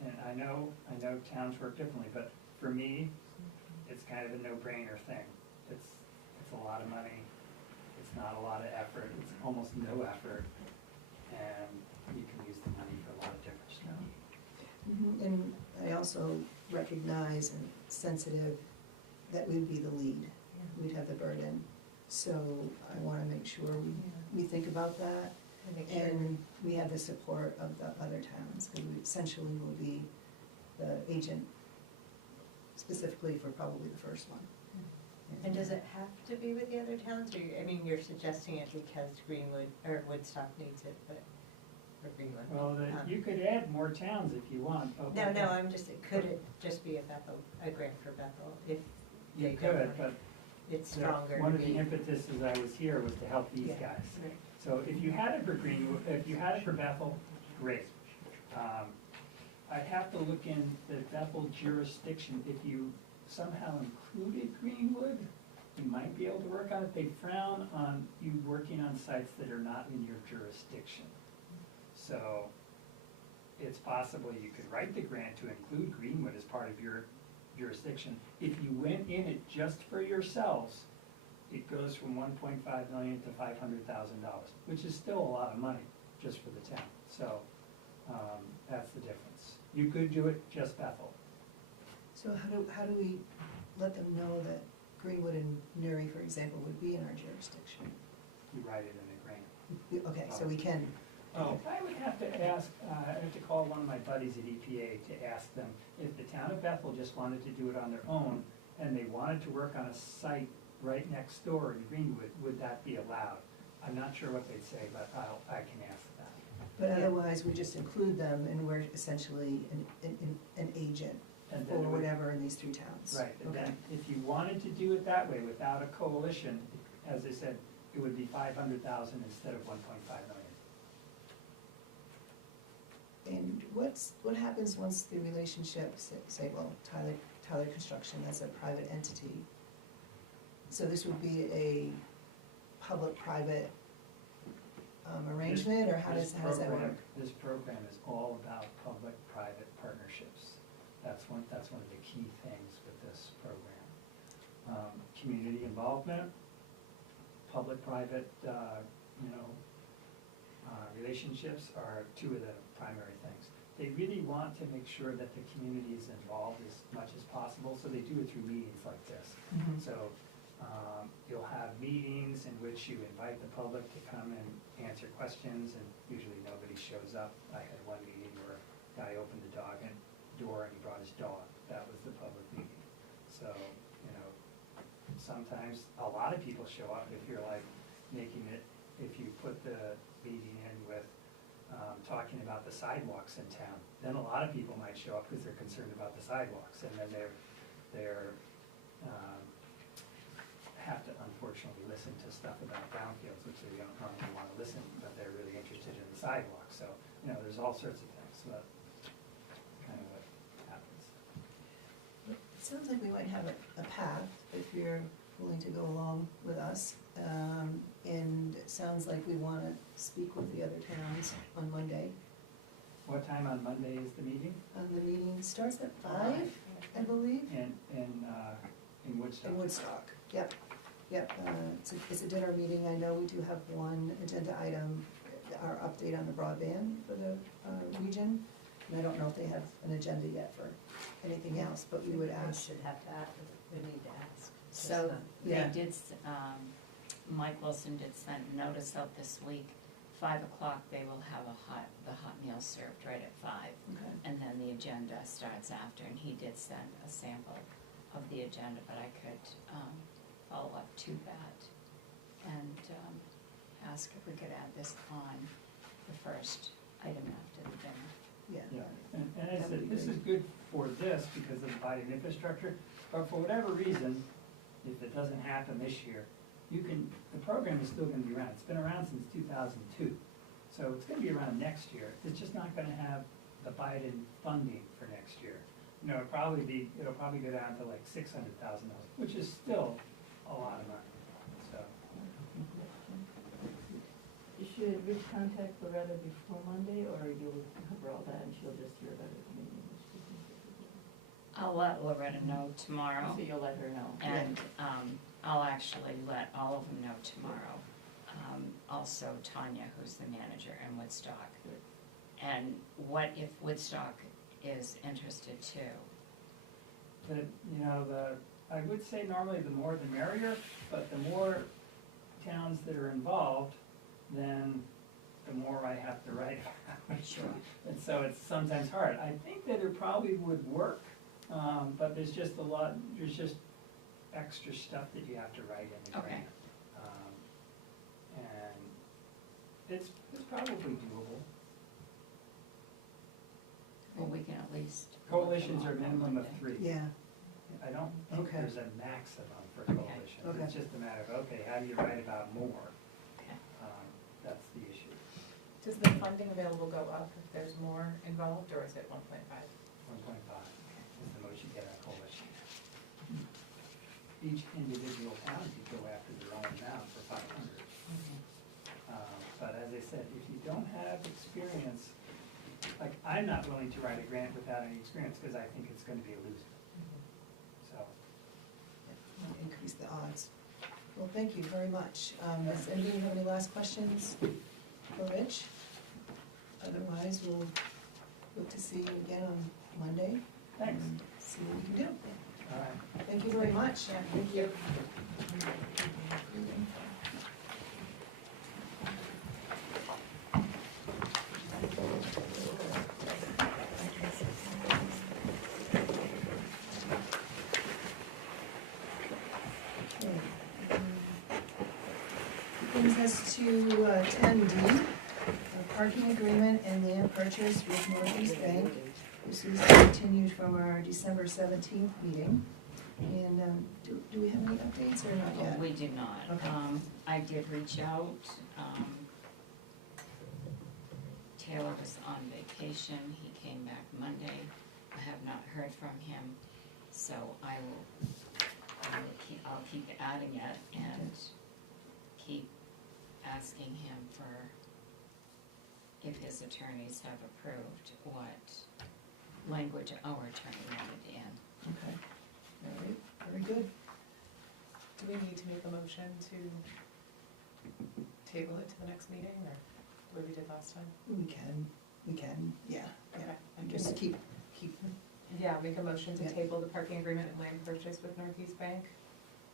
and I know towns work differently, but for me, it's kind of a no-brainer thing. It's a lot of money, it's not a lot of effort, it's almost no effort, and you can use the money for a lot of different stuff. And I also recognize and sensitive that we'd be the lead, we'd have the burden. So I wanna make sure we think about that, and we have the support of the other towns, because we essentially will be the agent specifically for probably the first one. And does it have to be with the other towns, or, you're suggesting it because Greenwood, or Woodstock needs it, but, or Greenwood? Well, you could add more towns if you want. No, could it just be a grant for Bethel, if You they could, don't, but it's stronger one to of the be. impetuses I was here was to help these Yeah, guys. right. So if you had it for Greenwood, if you had it for Bethel, great. I'd have to look in the Bethel jurisdiction. If you somehow included Greenwood, you might be able to work on it. They frown on you working on sites that are not in your jurisdiction. So it's possible you could write the grant to include Greenwood as part of your jurisdiction. If you went in it just for yourselves, it goes from 1.5 million to $500,000, which is still a lot of money just for the town. So that's the difference. You could do it just Bethel. So how do we let them know that Greenwood and Newry, for example, would be in our jurisdiction? You write it in a grant. Okay, so we can. Oh, I would have to ask, I have to call one of my buddies at EPA to ask them if the town of Bethel just wanted to do it on their own and they wanted to work on a site right next door in Greenwood, would that be allowed? I'm not sure what they'd say, but I can ask that. But otherwise, we just include them and we're essentially an agent And for then it would- whatever in these 3 towns. Right, and Okay. then if you wanted to do it that way without a coalition, as I said, it would be 500,000 instead of 1.5 million. And what happens once the relationship, say, well, Tyler Construction, that's a private entity. So this would be a public-private arrangement, or how does that work? This program is all about public-private partnerships. That's one of the key things with this program. Community involvement, public-private, relationships are two of the primary things. They really want to make sure that the community is involved as much as possible, so they do it through meetings like this. So, you'll have meetings in which you invite the public to come and answer questions, and usually nobody shows up. I had one meeting where a guy opened the door and he brought his dog. That was the public meeting. So, sometimes a lot of people show up if you're like making it, if you put the meeting in with talking about the sidewalks in town, then a lot of people might show up because they're concerned about the sidewalks, and then they're have to unfortunately listen to stuff about brownfields, which they don't normally want to listen, but they're really interested in the sidewalks. So, there's all sorts of things, so that's kind of what happens. It sounds like we might have a path, if you're willing to go along with us. And it sounds like we want to speak with the other towns on Monday. What time on Monday is the meeting? The meeting starts at 5, I believe, In Woodstock? in Woodstock. Yep. It's a dinner meeting. I know we do have one agenda item, our update on the broadband for the region. And I don't know if they have an agenda yet for anything else, but we would ask. Should have to ask, we need to ask. So they Yeah. did, Mike Wilson did send a notice out this week, 5 o'clock, they will have the hot meal served right at 5. Okay. And then the agenda starts after, and he did send a sample of the agenda, but I could follow up to that and ask if we could add this on the first item after the dinner. Yeah. Yeah, and I said, this is good for this because of the body and infrastructure, but for whatever reason, if it doesn't happen this year, the program is still gonna be around. It's been around since 2002, so it's gonna be around next year. It's just not gonna have the Biden funding for next year. It'll probably go down to like $600,000, which is still a lot of money, so. Should Rich contact Loretta before Monday, or you'll cover all that and she'll just hear about it at the meeting? I'll let Loretta know tomorrow. So you'll let her know? And I'll actually let all of them know tomorrow. Also Tanya, who's the manager in Woodstock. And what if Woodstock is interested too? I would say normally the more the merrier, but the more towns that are involved, then the more I have to write about. Sure. And so it's sometimes hard. I think that it probably would work, but there's just extra stuff that you have to write in the Okay. grant. And it's probably doable. Well, we can at least. Coalitions are a minimum of 3. Yeah. I don't think Okay. there's a maximum for Okay. coalitions. Okay. It's just a matter of, okay, how do you write about more? Okay. That's the issue. Does the funding available go up if there's more involved, or is it 1.5? 1.5 is the most you get at coalition. Each individual town could go after their own amount for 500. But as I said, if you don't have experience, like, I'm not willing to write a grant without any experience, because I think it's gonna be a loser. So, Might increase the odds. Well, thank you very much. Does anybody have any last questions for Rich? Otherwise, we'll look to see you again on Monday. thanks. And see what we can do. All right. Thank you very much. Thank you. Brings us to 10D, a parking agreement and land purchase with Northeast Bank. This is continued from our December 17th meeting. And do we have any updates or not yet? We do not. Okay. I did reach out. Taylor was on vacation. He came back Monday. I have not heard from him, so I'll keep adding it and keep asking him for if his attorneys have approved what language our attorney wanted in. Okay, very good. Do we need to make a motion to table it to the next meeting, or the way we did last time? We can, yeah, Okay. and just keep, Yeah, make a motion to Yeah. table the parking agreement and land purchase with Northeast Bank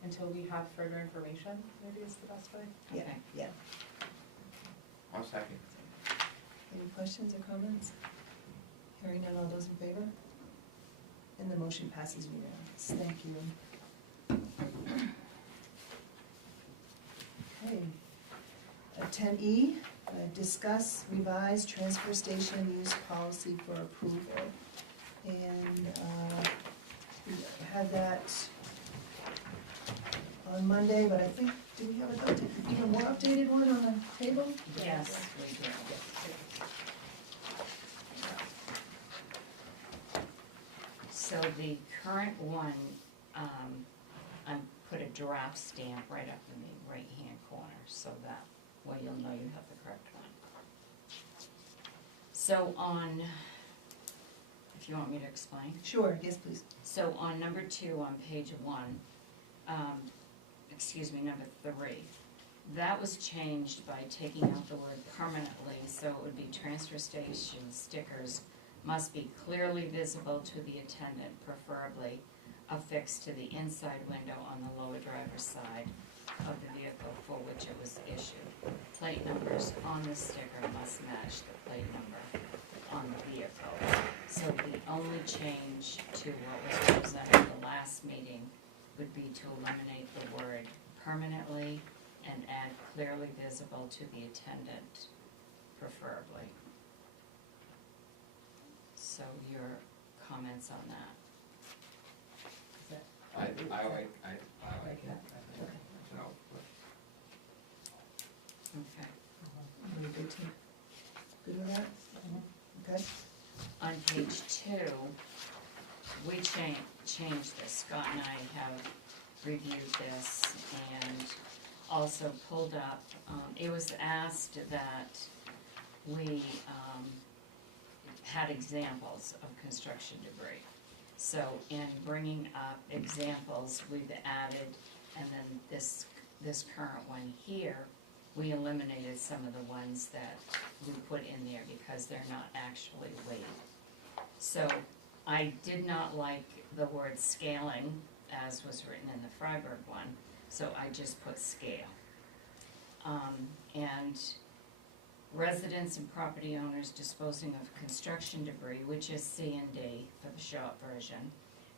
until we have further information, maybe is the best way. yeah, Okay. yeah. I'll second. Any questions or comments? Hearing none, all those in favor? And the motion passes unanimous, thank you. Okay. 10E, discuss revised transfer station use policy for approval. And we had that on Monday, but I think, do we have an even more updated one on the table? Yes, we do. So the current one, I put a draft stamp right up in the right-hand corner, so that way you'll know you have the correct one. So on, if you want me to explain. Sure, yes, please. So on number 2 on page 1, number 3, that was changed by taking out the word permanently, so it would be transfer station stickers must be clearly visible to the attendant, preferably affixed to the inside window on the lower driver's side of the vehicle for which it was issued. Plate numbers on the sticker must match the plate number on the vehicle. So the only change to what was presented at the last meeting would be to eliminate the word permanently and add clearly visible to the attendant, preferably. So your comments on that? I like that. No, Okay. Really good to, good with that? Okay. On page 2, we changed this. Scott and I have reviewed this and also pulled up, it was asked that we had examples of construction debris. So in bringing up examples, we've added, and then this current one here, we eliminated some of the ones that we put in there because they're not actually weighed. So I did not like the word scaling, as was written in the Freiburg one, so I just put scale. And residents and property owners disposing of construction debris, which is C and D for the short version,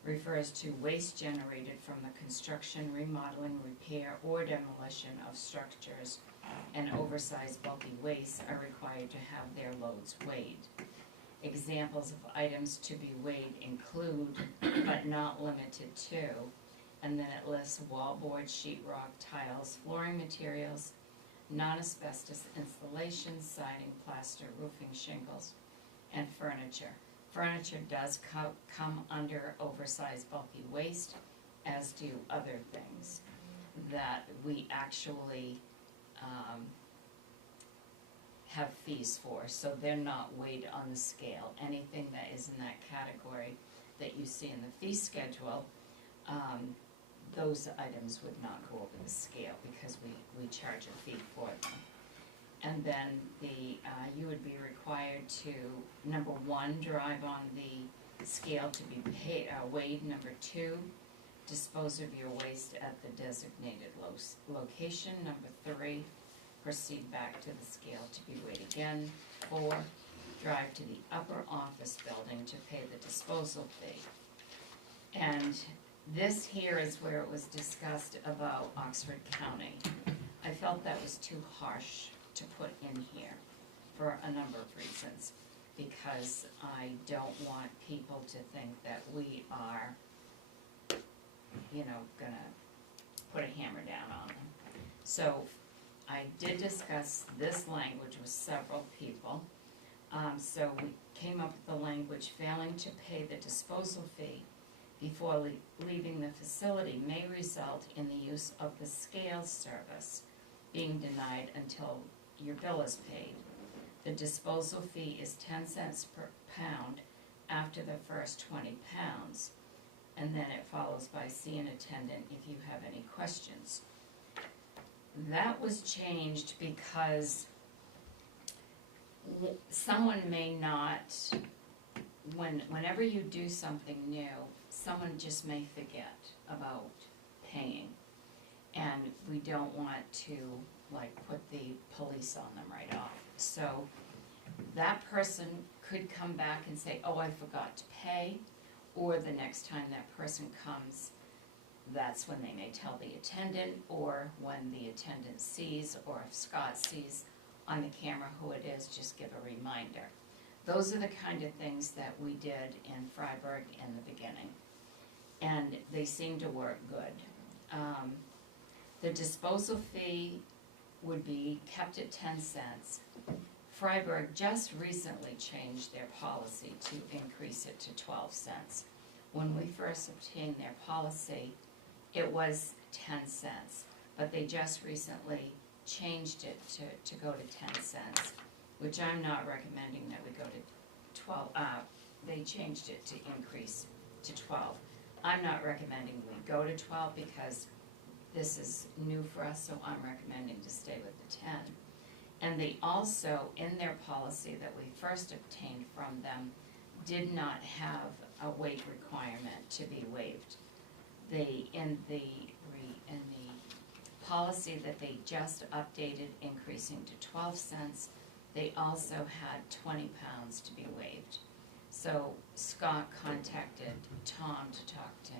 refers to waste generated from the construction, remodeling, repair, or demolition of structures, and oversized bulky wastes are required to have their loads weighed. Examples of items to be weighed include, but not limited to, and then it lists wallboard, sheetrock, tiles, flooring materials, non-asbestos installations, siding, plaster, roofing, shingles, and furniture. Furniture does come under oversized bulky waste, as do other things that we actually have fees for, so they're not weighed on the scale. Anything that is in that category that you see in the fee schedule, those items would not go over the scale because we charge a fee for them. And then you would be required to, number 1, drive on the scale to be weighed. Number 2, dispose of your waste at the designated location. Number 3, proceed back to the scale to be weighed again. 4, drive to the upper office building to pay the disposal fee. And this here is where it was discussed about Oxford County. I felt that was too harsh to put in here for a number of reasons, because I don't want people to think that we are, gonna put a hammer down on them. So I did discuss this language with several people. So we came up with the language, failing to pay the disposal fee before leaving the facility may result in the use of the scale service being denied until your bill is paid. The disposal fee is 10 cents per pound after the first 20 pounds, and then it follows by see an attendant if you have any questions. that was changed because someone may not, whenever you do something new, someone just may forget about paying. And we don't want to, like, put the police on them right off. So that person could come back and say, oh, I forgot to pay, or the next time that person comes, that's when they may tell the attendant, or when the attendant sees, or if Scott sees on the camera who it is, just give a reminder. Those are the kind of things that we did in Freiburg in the beginning, and they seem to work good. The disposal fee would be kept at 10 cents. Freiburg just recently changed their policy to increase it to 12 cents. When we first obtained their policy, it was 10 cents, but they just recently changed it to go to 10 cents, which I'm not recommending that we go to 12. They changed it to increase to 12. I'm not recommending we go to 12 because this is new for us, so I'm recommending to stay with the 10. And they also, in their policy that we first obtained from them, did not have a weight requirement to be waived. In the policy that they just updated, increasing to 12 cents, they also had 20 pounds to be waived. So Scott contacted Tom to talk to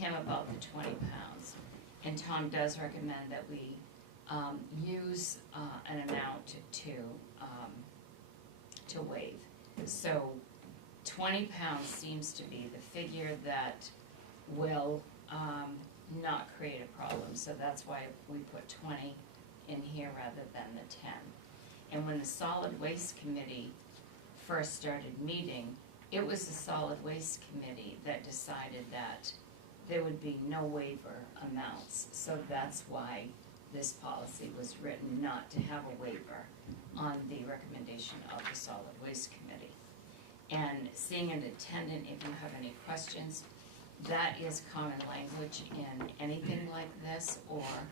him about the 20 pounds. And Tom does recommend that we use an amount to waive. So 20 pounds seems to be the figure that will not create a problem. So that's why we put 20 in here rather than the 10. And when the Solid Waste Committee first started meeting, it was the Solid Waste Committee that decided that there would be no waiver amounts. So that's why this policy was written, not to have a waiver on the recommendation of the Solid Waste Committee. And seeing an attendant, if you have any questions, that is common language in anything like this or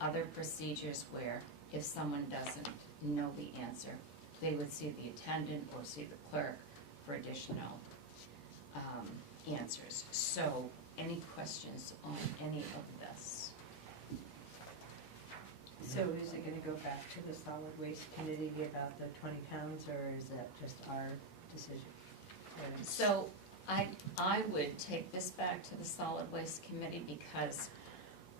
other procedures where if someone doesn't know the answer, they would see the attendant or see the clerk for additional answers. So any questions on any of this? So is it gonna go back to the solid waste committee about the 20 pounds, or is that just our decision? So I would take this back to the Solid Waste Committee because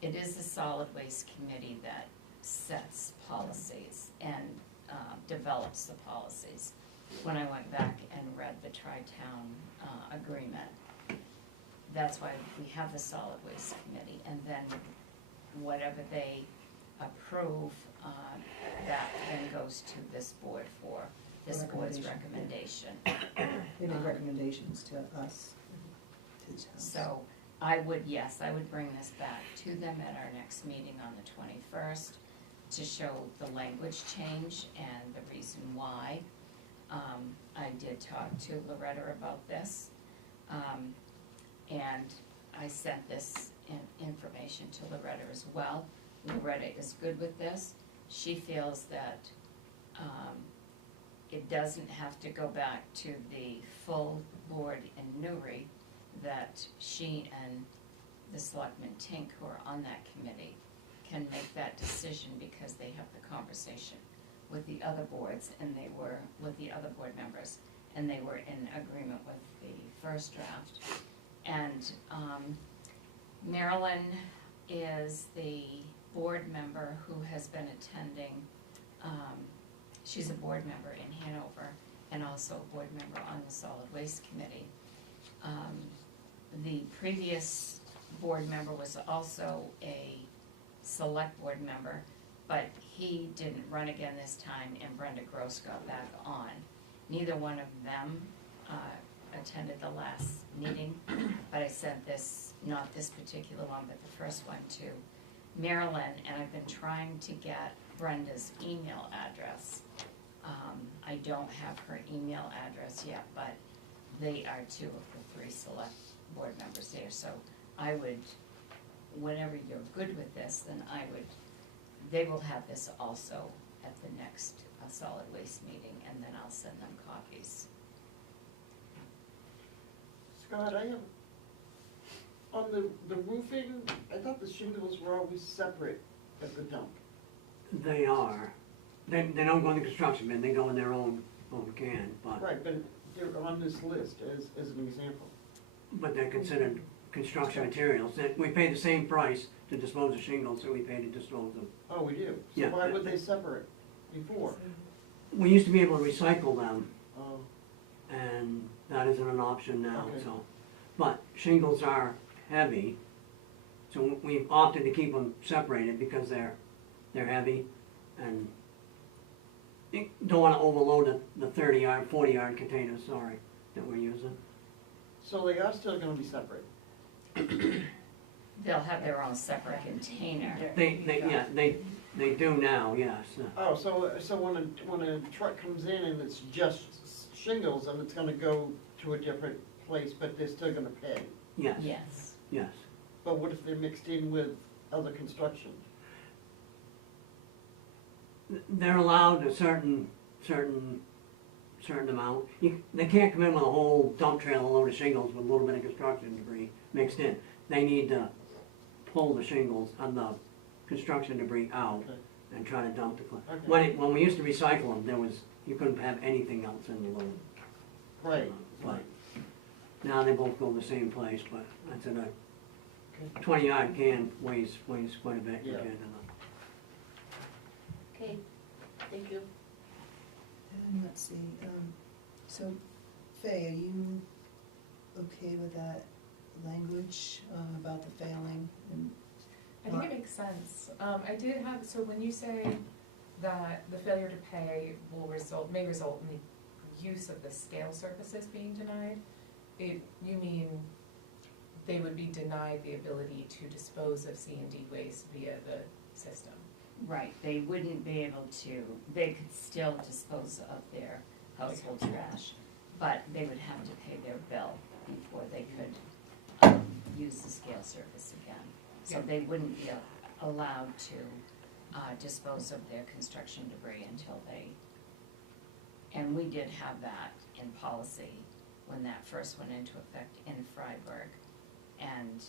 it is the Solid Waste Committee that sets policies and develops the policies. When I went back and read the Tri-Town agreement, that's why we have the Solid Waste Committee, and then whatever they approve, that then goes to this board for this board's recommendation. They make recommendations to us, to the town. So I would bring this back to them at our next meeting on the 21st to show the language change and the reason why. I did talk to Loretta about this, and I sent this information to Loretta as well. Loretta is good with this. She feels that it doesn't have to go back to the full board in Newry, that she and the Selectman Tink, who are on that committee, can make that decision because they have the conversation with the other boards and they were with the other board members and they were in agreement with the first draft. And Marilyn is the board member who has been attending, she's a board member in Hanover and also a board member on the Solid Waste Committee. The previous board member was also a select board member, but he didn't run again this time and Brenda Gross got back on. Neither one of them attended the last meeting, but I sent this, not this particular one, but the first one to Marilyn, and I've been trying to get Brenda's email address. I don't have her email address yet, but they are two of the three select board members there, so I would, whenever you're good with this, then I would they will have this also at the next solid waste meeting, and then I'll send them copies. Scott, I have, on the roofing, I thought the shingles were always separate at the dump. They are. They don't go in the construction bin, they go in their own can, Right, but they're on this list as an example. but they're considered construction materials. We pay the same price to dispose of shingles that we pay to dispose of. Oh, we do? So Yeah. why would they separate before? We used to be able to recycle them, Oh, and that isn't an option now, Okay. so. But shingles are heavy, so we've opted to keep them separated because they're heavy, and you don't wanna overload the 30-yard, 40-yard containers, sorry, that we're using. so they are still gonna be separate? They'll have their own separate container. They do now, yes. Oh, so when a truck comes in and it's just shingles, and it's gonna go to a different place, but they're still gonna pay? Yes, Yes. yes. But what if they're mixed in with other construction? They're allowed a certain amount. They can't come in with a whole dump trailer load of shingles with a little bit of construction debris mixed in. They need to pull the shingles and the construction debris out Okay. and try to dump the. Okay. When we used to recycle them, you couldn't have anything else in the load. Right, But now they both go the same place, but I said Okay. 20-yard can weighs quite a bit Yeah. compared to Okay, thank you. And let's see, so Faye, are you okay with that language about the failing? And I think it makes sense. I did have, so when you say that the failure to pay may result in the use of the scale surfaces being denied, you mean they would be denied the ability to dispose of C&D waste via the system? Right, they wouldn't be able to, they could still dispose of their household trash, but they would have to pay their bill before they could use the scale surface again. So Yeah. they wouldn't be allowed to dispose of their construction debris until they, and we did have that in policy when that first went into effect in Freiburg, and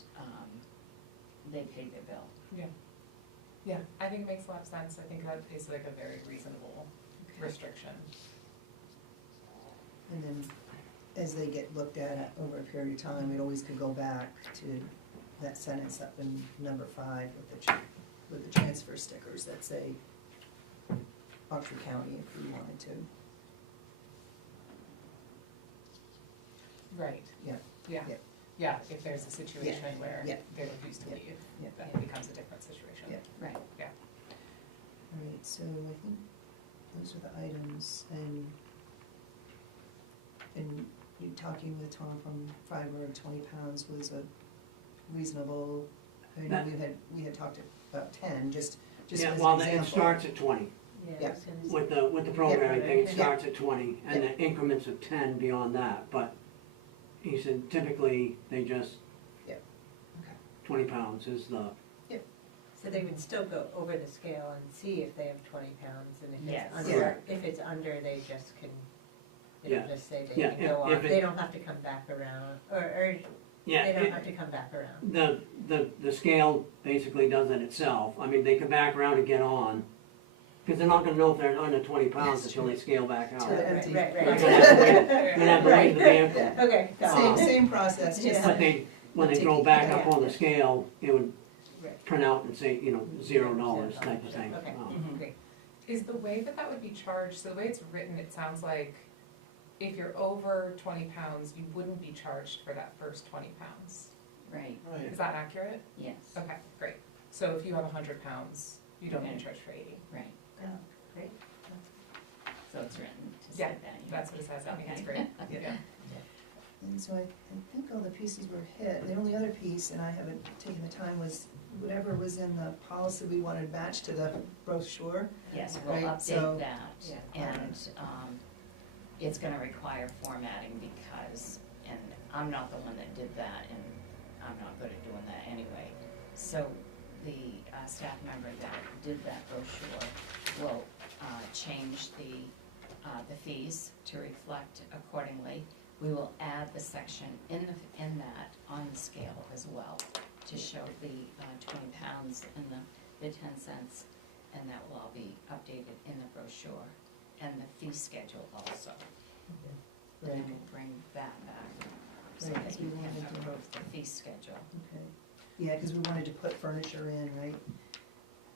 they paid their bill. Yeah. Yeah, I think it makes a lot of sense. I think that is like a very reasonable restriction. And then, as they get looked at over a period of time, it always could go back to that sentence up in number 5 with the transfer stickers that say Oxford County if you wanted to. Right. Yeah. Yeah. Yeah. Yeah, if there's a situation Yeah. where Yeah. they refuse to Yeah. leave, Yeah. that becomes a different situation. Yeah. Right. All right, so I think those are the items, and you talking with Tom from Freiburg, 20 pounds was a reasonable, I know we had talked about 10, just as Yeah, an well, example. it starts at 20. Yeah. With the programming thing, it Yeah. starts at 20, and the increments of 10 beyond that, but he said typically they just, Yeah. Okay. 20 pounds is the, So they would still go over the scale and see if they have 20 pounds, and if Yes. it's Yeah. under, if it's under, they just can, Yeah. it'll just say they Yeah, can go if off, it- they don't have to come back around, or yeah. they don't it- have to come back around. The scale basically does it itself. I mean, they come back around and get on, because they're not gonna know if they're under 20 pounds until they scale back out. Till they're empty. Right, They're right, gonna have to wait- right. they're gonna have to wait the vehicle. Yeah. Okay, got it. Same process, just, But when they go back up on the scale, it would Right. print out and say, $0 type of thing. Okay. Mhm. Is the way that would be charged, so the way it's written, it sounds like if you're over 20 pounds, you wouldn't be charged for that first 20 pounds. Right, right. Is that accurate? yes, Okay, great. So if you have 100 pounds, you don't get Okay. charged for 80. right. Great. So it's written to Yeah, say that. That's what it says. I think it's Okay. great. Yeah. and so I think all the pieces were hit. The only other piece, and I haven't taken the time, was whatever was in the policy we wanted matched to the brochure. Yes, we'll Right, so- update that, Yeah. and, it's gonna require formatting because, and I'm not the one that did that, and I'm not good at doing that anyway. So the staff member that did that brochure will change the fees to reflect accordingly. We will add the section in that on the scale as well to show the 20 pounds and the 10 cents, and that will all be updated in the brochure, and the fee schedule also. Then Right. we'll bring that back, so Right, that 'cause you we can wanted to- approve the fee schedule. Okay. Yeah, because we wanted to put furniture in, right?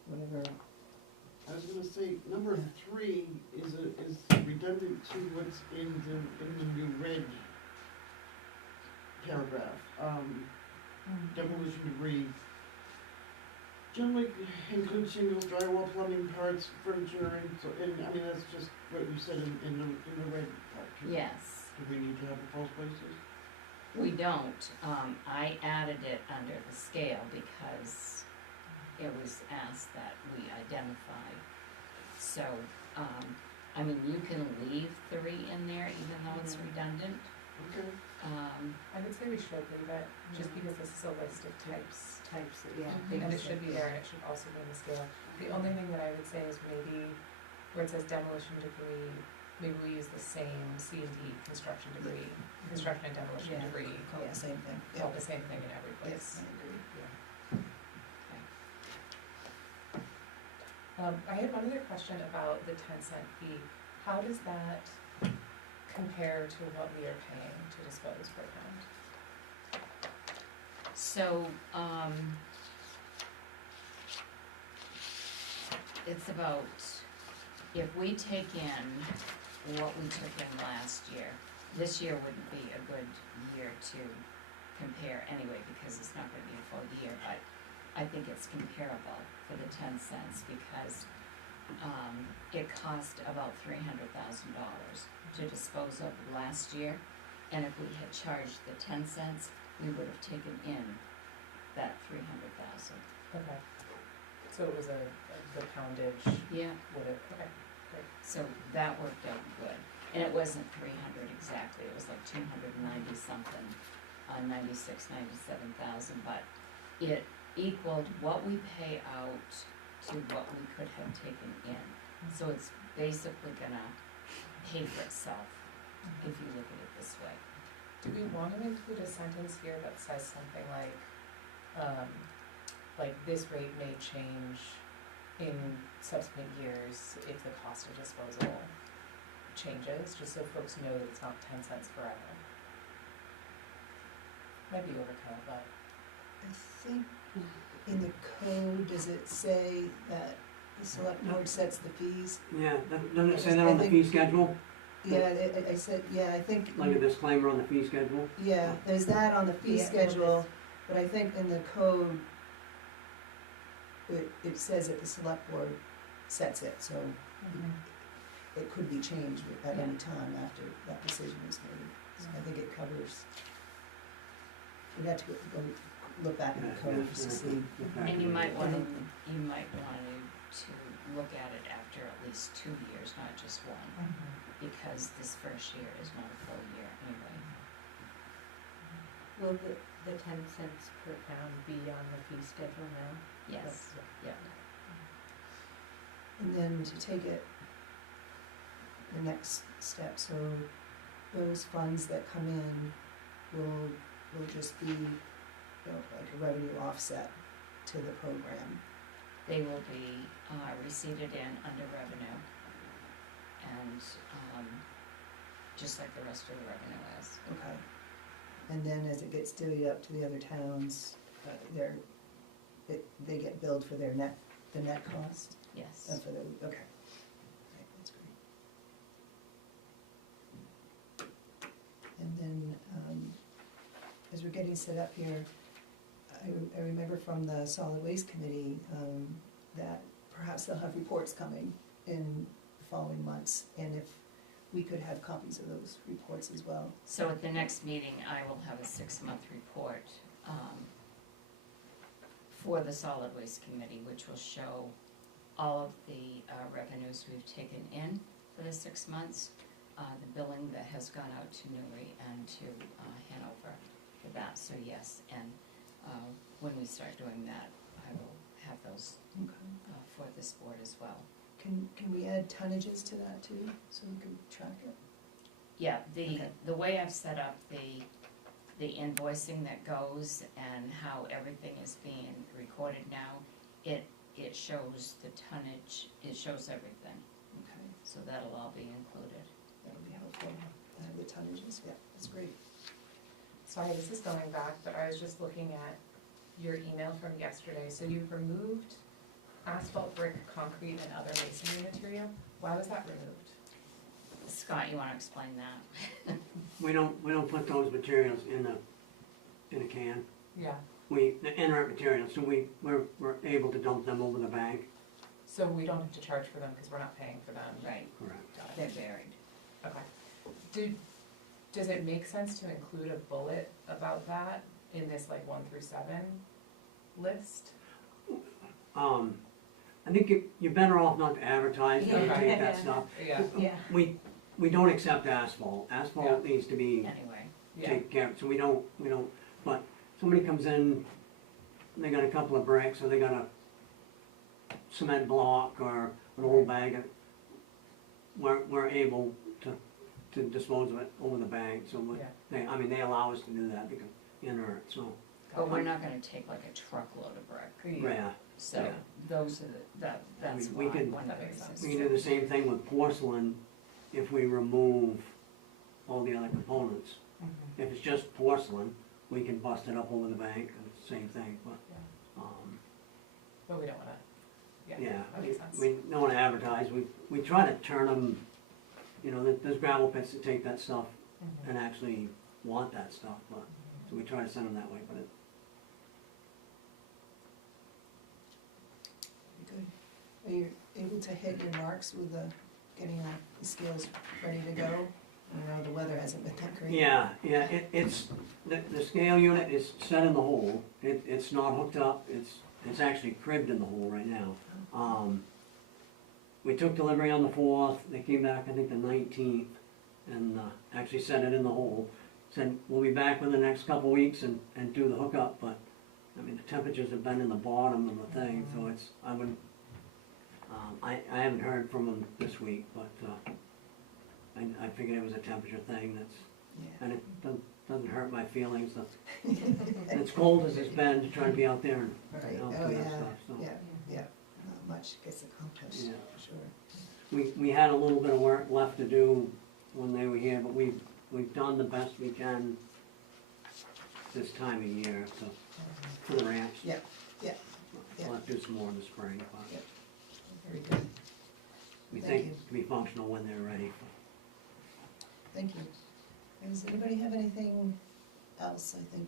Whatever. I was gonna say, number Yeah. 3 is redundant to what's in the new red paragraph. Demolition debris. Generally includes shingles, drywall, plumbing parts, furniture, and I mean, that's just what you said in the red part too. Yes. Do we need to have the false places? We don't. I added it under the scale because it was asked that we identify. So, I mean, you can leave 3 in there even though it's redundant. Okay. I would say we should leave it, just because this is a list of types. Types, yeah. And it should be there, and it should also be in the scale. The only thing that I would say is maybe where it says demolition debris, maybe we use the same C&D construction debris, construction and demolition Yeah. debris, Call it the same thing. call it the same thing in every Yes, place. I agree. I had one other question about the 10-cent fee. How does that compare to what we are paying to dispose per pound? So, it's about, if we take in what we took in last year, this year wouldn't be a good year to compare anyway, because it's not gonna be a full year, but I think it's comparable for the 10 cents, because, it cost about $300,000 to dispose of last year, and if we had charged the 10 cents, we would have taken in that 300,000. Okay. So it was the poundage Yeah. would have, okay, great. So that worked out good, and it wasn't 300 exactly, it was like 290 something, 96, 97,000, but it equaled what we pay out to what we could have taken in. So it's basically gonna pay for itself, if you look at it this way. Do we want to include a sentence here that says something like this rate may change in subsequent years if the cost of disposal changes, just so folks know that it's not 10 cents forever? Might be overkill, but. I think in the code, does it say that the select board sets the fees? Yeah, doesn't it say that on the fee schedule? Yeah, I said, yeah, I think, Like a disclaimer on the fee schedule? yeah, there's that on the fee Yeah, schedule, but I think in the code, it says that the select board sets it, so it could be changed at any time after that decision is made. So I think it covers, we'd have to go look back in the code just to see. And you might want to look at it after at least 2 years, not just one, because this first year is not a full year anyway. Will the 10 cents per pound be on the fee schedule now? Yes, yeah. And then to take it the next step, so those funds that come in will just be, like a revenue offset to the program. They will be receipted in under revenue, and just like the rest of the revenue is. Okay. And then as it gets divvied up to the other towns, they get billed for the net cost? Yes. For the, okay. Right, that's great. And then, as we're getting set up here, I remember from the solid waste committee, that perhaps they'll have reports coming in the following months, and if we could have copies of those reports as well. So at the next meeting, I will have a 6-month report for the solid waste committee, which will show all of the revenues we've taken in for the 6 months, the billing that has gone out to Newry and to Hanover for that, so yes, and when we start doing that, I will have those Okay. for this board as well. Can we add tonnages to that too, so we can track it? Yeah, Okay. the way I've set up the invoicing that goes and how everything is being recorded now, it shows the tonnage, it shows everything, Okay, so that'll all be included. that would be helpful, to have the tonnages, yeah, that's great. Sorry, this is going back, but I was just looking at your email from yesterday. So you've removed asphalt, brick, concrete, and other masonry material. Why was that removed? Scott, you wanna explain that? We don't put those materials in a can. Yeah. The inert materials, so we're able to dump them over the bank. So we don't have to charge for them because we're not paying for them? Right, Correct. Got it. they're buried. Okay. Does it make sense to include a bullet about that in this like 1 through 7 list? I think you're better off not to advertise, don't Yeah. take that stuff. Yeah. Yeah. We don't accept asphalt. Asphalt needs to be Anyway, Yeah. taken care of, so we don't, but somebody comes in, they got a couple of bricks, or they got a cement block, or an old bag of, we're able to dispose of it over the bank, so Yeah. they allow us to do that because inert, so, but we're not gonna take like a truckload of brick, yeah. so Yeah. those are that's we why can- one of That the makes reasons. sense. We can do the same thing with porcelain if we remove all the other components. Mhm. If it's just porcelain, we can bust it up over the bank, and it's the same thing, but, But we don't wanna, yeah. that makes sense. We don't wanna advertise, we try to turn them, there's gravel pits that take that stuff Mhm. and actually want that stuff, but, so we try to send them that way, but Good. Are you able to hit your marks with getting the scales ready to go? The weather hasn't been that great. yeah, it's, the scale unit is set in the hole, it's not hooked up, it's actually cribbed in the hole right now. We took delivery on the 4th, they came back, I think, the 19th, and, actually set it in the hole. Said, we'll be back within the next couple weeks and do the hookup, but, the temperatures have been in the bottom of the thing, so it's, I haven't heard from them this week, but, I figured it was a temperature thing, Yeah. and it doesn't hurt my feelings, and it's cold as it's been to try to be out there and Right, help oh, do that yeah, stuff, so. yeah, not much gets accomplished, Yeah. for sure. We had a little bit of work left to do when they were here, but we've done the best we can this time of year for the ramps. Yeah, yeah, We'll have to do some more in the spring, but Yeah. Very good, we Thank think you. it can be functional when they're ready. thank you. Does anybody have anything else? I think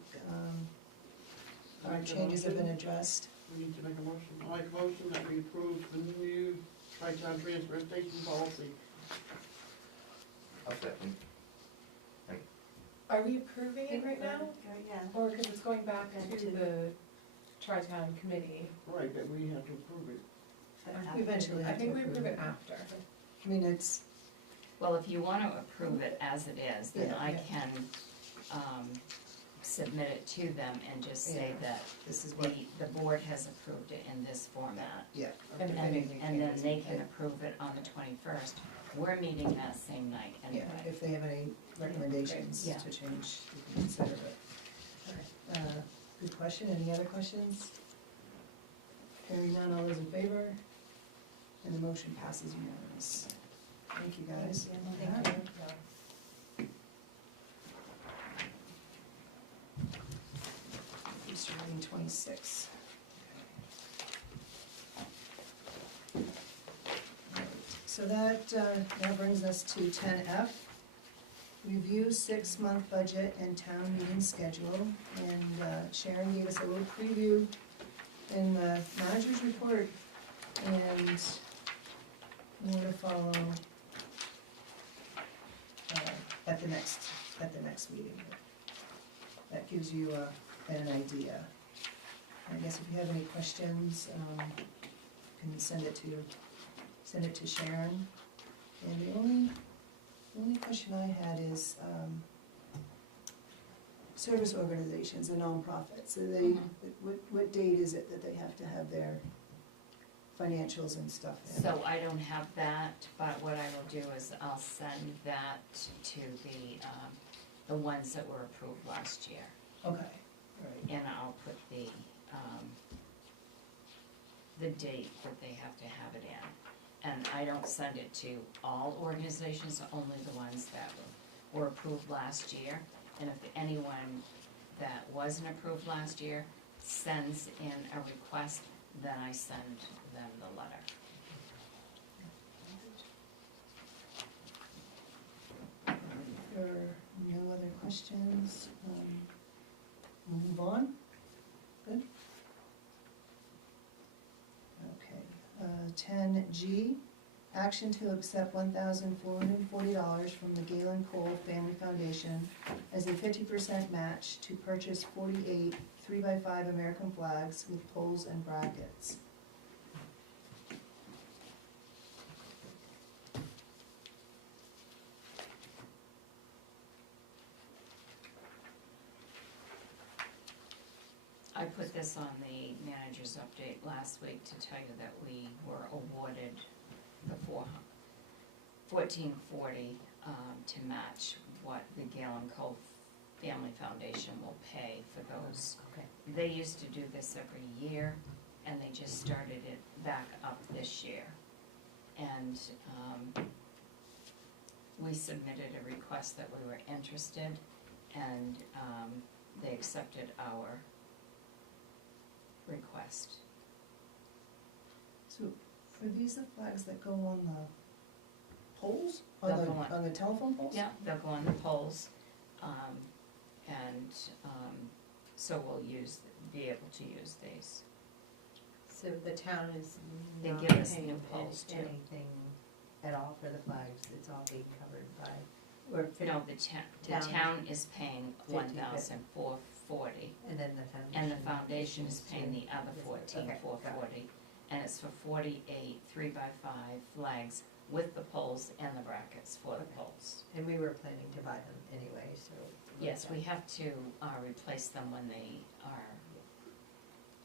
our Make a changes have been motion. addressed. We need to make a motion. I make a motion that we approve the new tri-town transfer station policy. I'll second. Are we approving it right now? Yeah. Or because it's going back And to to- the Tri-Town Committee? Right, but we have to approve it. We eventually I have to think we approve approve it. it after. I mean, it's, Well, if you wanna approve it as it is, then Yeah. I Yeah. can, submit it to them and just say Yeah. that this is what, the board has approved it in this format. yeah. And if Okay. anything And then changes, they we can approve it on the 21st. We're meeting that same night Yeah, anyway. if they have any recommendations Yeah. to change, we can consider it. All right, good question, any other questions? Hearing none, all those in favor? And the motion passes unanimous. Thank you, guys. Thank you. Booster reading 26. Alright, so that now brings us to 10F. Review 6-month budget and town meeting schedule. And Sharon gave us a little preview in the manager's report, and more to follow at the next meeting. That gives you an idea. I guess if you have any questions, you can send it to Sharon. And the only question I had is, service organizations and nonprofits, so they, what date is it that they have to have their financials and stuff in. So I don't have that, but what I will do is I'll send that to the ones that were approved last year. Okay, right. And I'll put the date that they have to have it in. And I don't send it to all organizations, only the ones that were approved last year. And if anyone that wasn't approved last year sends in a request, then I send them the letter. If there are no other questions, we'll move on. Good. Okay, 10G, action to accept $1,440 from the Galen Cole Family Foundation as a 50% match to purchase 48 3x5 American flags with poles and brackets. I put this on the manager's update last week to tell you that we were awarded the $1440 to match what the Galen Cove Family Foundation will pay for those. Okay. They used to do this every year, and they just started it back up this year. And we submitted a request that we were interested, and they accepted our request. So, are these the flags that go on the poles? They'll go on- On the telephone poles? Yeah, they'll go on the poles, so we'll be able to use these. So the town is They not give us paying new poles, too. anything at all for the flags, it's all being covered by, or, No, the town is paying 50. $1,440, and then the foundation. and the foundation is paying the other Okay, got it. $14,440. And it's for 48 3x5 flags with the poles and the brackets for the Okay. poles. And we were planning to buy them anyway, so. Yes, we have to replace them when they are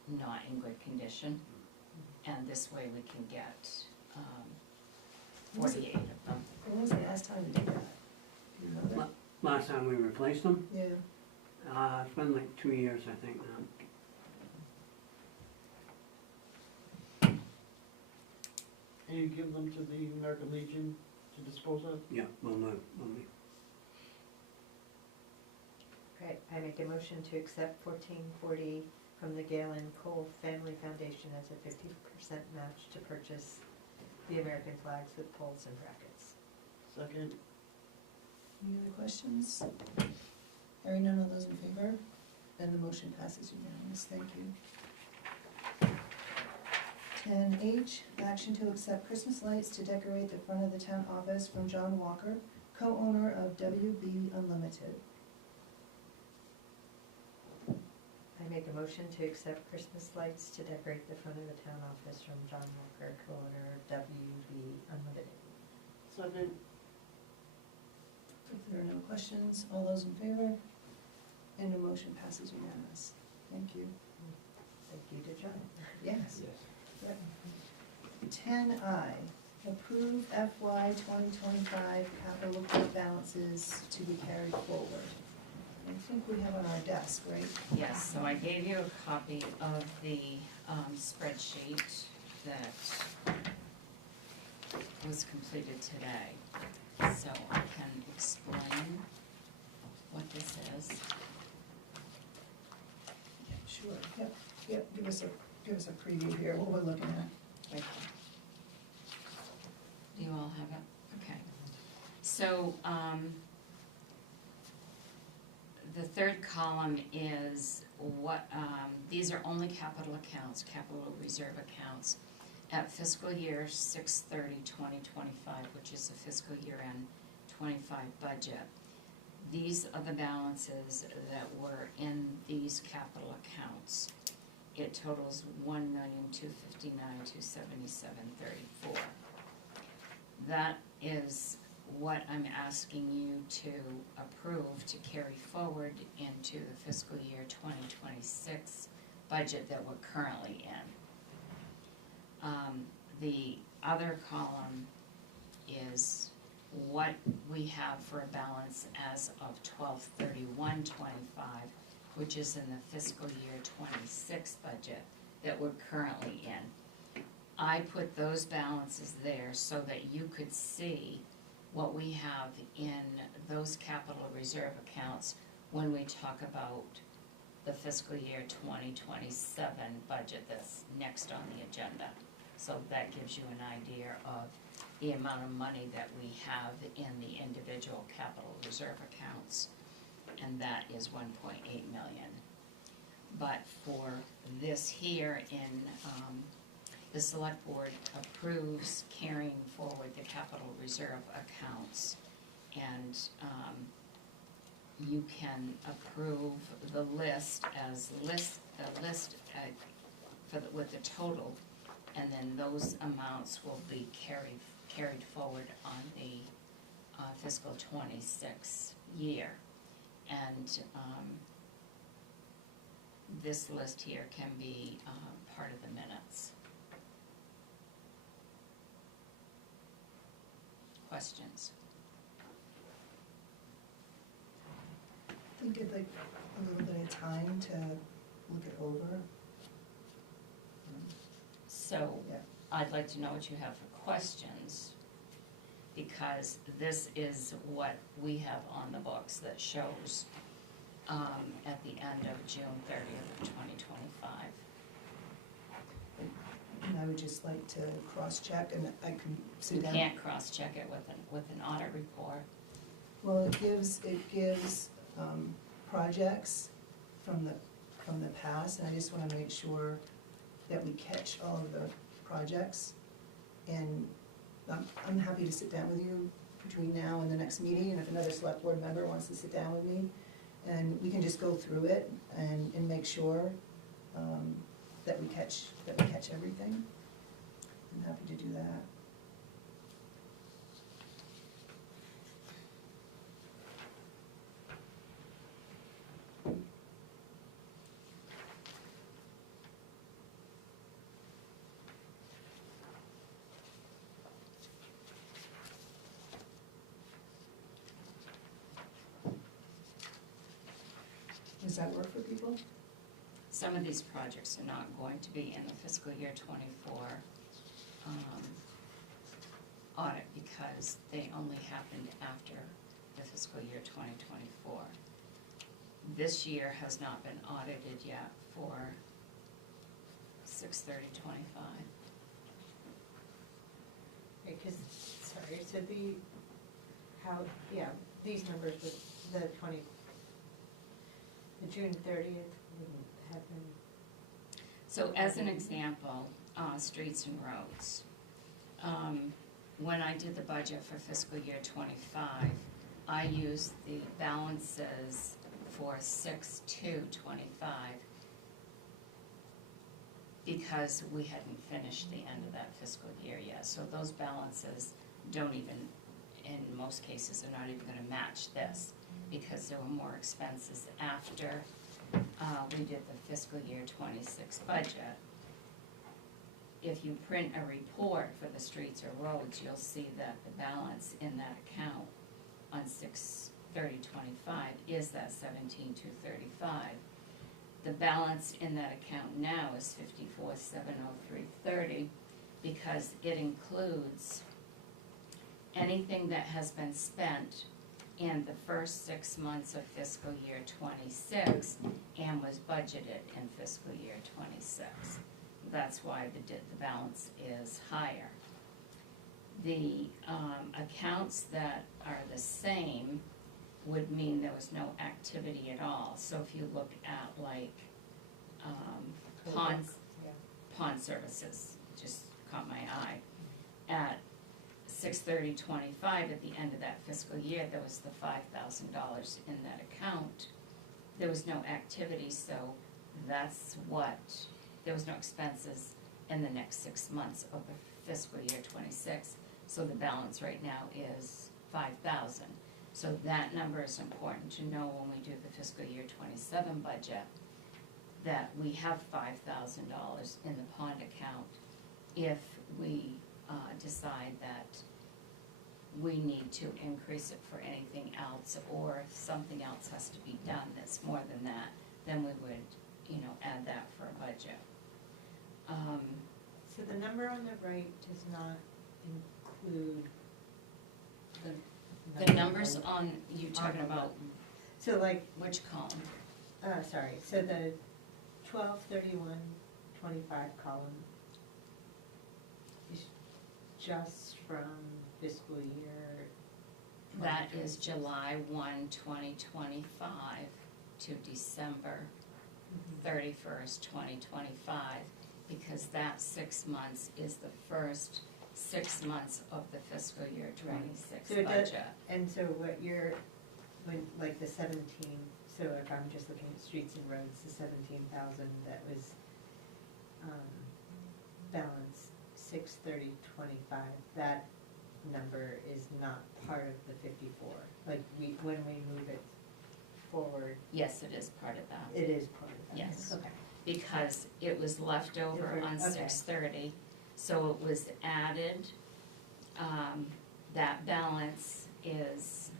not in good condition, and this way we can get 48 of them. When was the last time we did that? Do you know that? Last time we replaced them, Yeah. it's been like 2 years, I think now. And you give them to the American Legion to dispose of? Yeah, we'll be. Okay, I make a motion to accept $1440 from the Galen Cole Family Foundation as a 50% match to purchase the American flags with poles and brackets. Second. Any other questions? Hearing none, all those in favor? And the motion passes unanimous, thank you. 10H, action to accept Christmas lights to decorate the front of the town office from John Walker, co-owner of WB Unlimited. I make a motion to accept Christmas lights to decorate the front of the town office from John Walker, co-owner of WB Unlimited. Second. If there are no questions, all those in favor? And the motion passes unanimous. Thank you. Thank you to John. Yes. Yes. Yep. 10I, approve FY 2025 capital account balances to be carried forward. I think we have on our desk, right? Yes, so I gave you a copy of the spreadsheet that was completed today. So I can explain what this is. Yeah, sure, yep, give us a preview here, what we're looking at. Right. Do you all have it? Okay. So, the third column is what, these are only capital accounts, capital reserve accounts at fiscal year 6/30/2025, which is the fiscal year end 25 budget. These are the balances that were in these capital accounts. It totals $1,259,277.34. That is what I'm asking you to approve to carry forward into the fiscal year 2026 budget that we're currently in. The other column is what we have for a balance as of 12/31/25, which is in the fiscal year 26 budget that we're currently in. I put those balances there so that you could see what we have in those capital reserve accounts when we talk about the fiscal year 2027 budget that's next on the agenda. So that gives you an idea of the amount of money that we have in the individual capital reserve accounts, and that is 1.8 million. But for this here in, the select board approves carrying forward the capital reserve accounts, and you can approve the list as with the total, and then those amounts will be carried forward on the fiscal 26 year. And this list here can be part of the minutes. Questions? I think I'd like a little bit of time to look it over. So, Yeah. I'd like to know what you have for questions, because this is what we have on the books that shows at the end of June 30th of 2025. And I would just like to cross-check, and I can sit You down. can't cross-check it with an audit report. Well, it gives projects from the past, and I just wanna make sure that we catch all of the projects. And I'm happy to sit down with you between now and the next meeting, and if another select board member wants to sit down with me, and we can just go through it and make sure that we catch everything. I'm happy to do that. Does that work for people? Some of these projects are not going to be in the fiscal year 24 audit, because they only happened after the fiscal year 2024. This year has not been audited yet for 6/30/25. Because, sorry, so these numbers with the June 30th wouldn't have been. So as an example, streets and roads. When I did the budget for fiscal year 25, I used the balances for 6/2/25 because we hadn't finished the end of that fiscal year yet. So those balances don't even, in most cases, are not even gonna match this, because there were more expenses after we did the fiscal year 26 budget. If you print a report for the streets or roads, you'll see that the balance in that account on 6/30/25 is that 17,235. The balance in that account now is 54,703.30, because it includes anything that has been spent in the first 6 months of fiscal year 26 and was budgeted in fiscal year 26. That's why the balance is higher. The accounts that are the same would mean there was no activity at all. So if you look at like pond services, just caught my eye, at 6/30/25, at the end of that fiscal year, there was the $5,000 in that account. There was no activity, so that's what, there was no expenses in the next 6 months of the fiscal year 26. So the balance right now is 5,000. So that number is important to know when we do the fiscal year 27 budget, that we have $5,000 in the pond account if we decide that we need to increase it for anything else, or if something else has to be done that's more than that, then we would, add that for a budget. So the number on the right does not include The numbers on, you talking about So like, which column? sorry, so the 12/31/25 column is just from fiscal year. That is July 1, 2025 to December 31st, 2025, because that 6 months is the first 6 months of the fiscal year 26 So it does- budget. And so what you're, like the 17, so if I'm just looking at streets and roads, the 17,000 that was balanced 6/30/25, that number is not part of the 54. Like when we move it forward, Yes, it is part of that, it is part of that. Yes. Okay. because it was left over on Okay. 6/30, so it was added. That balance is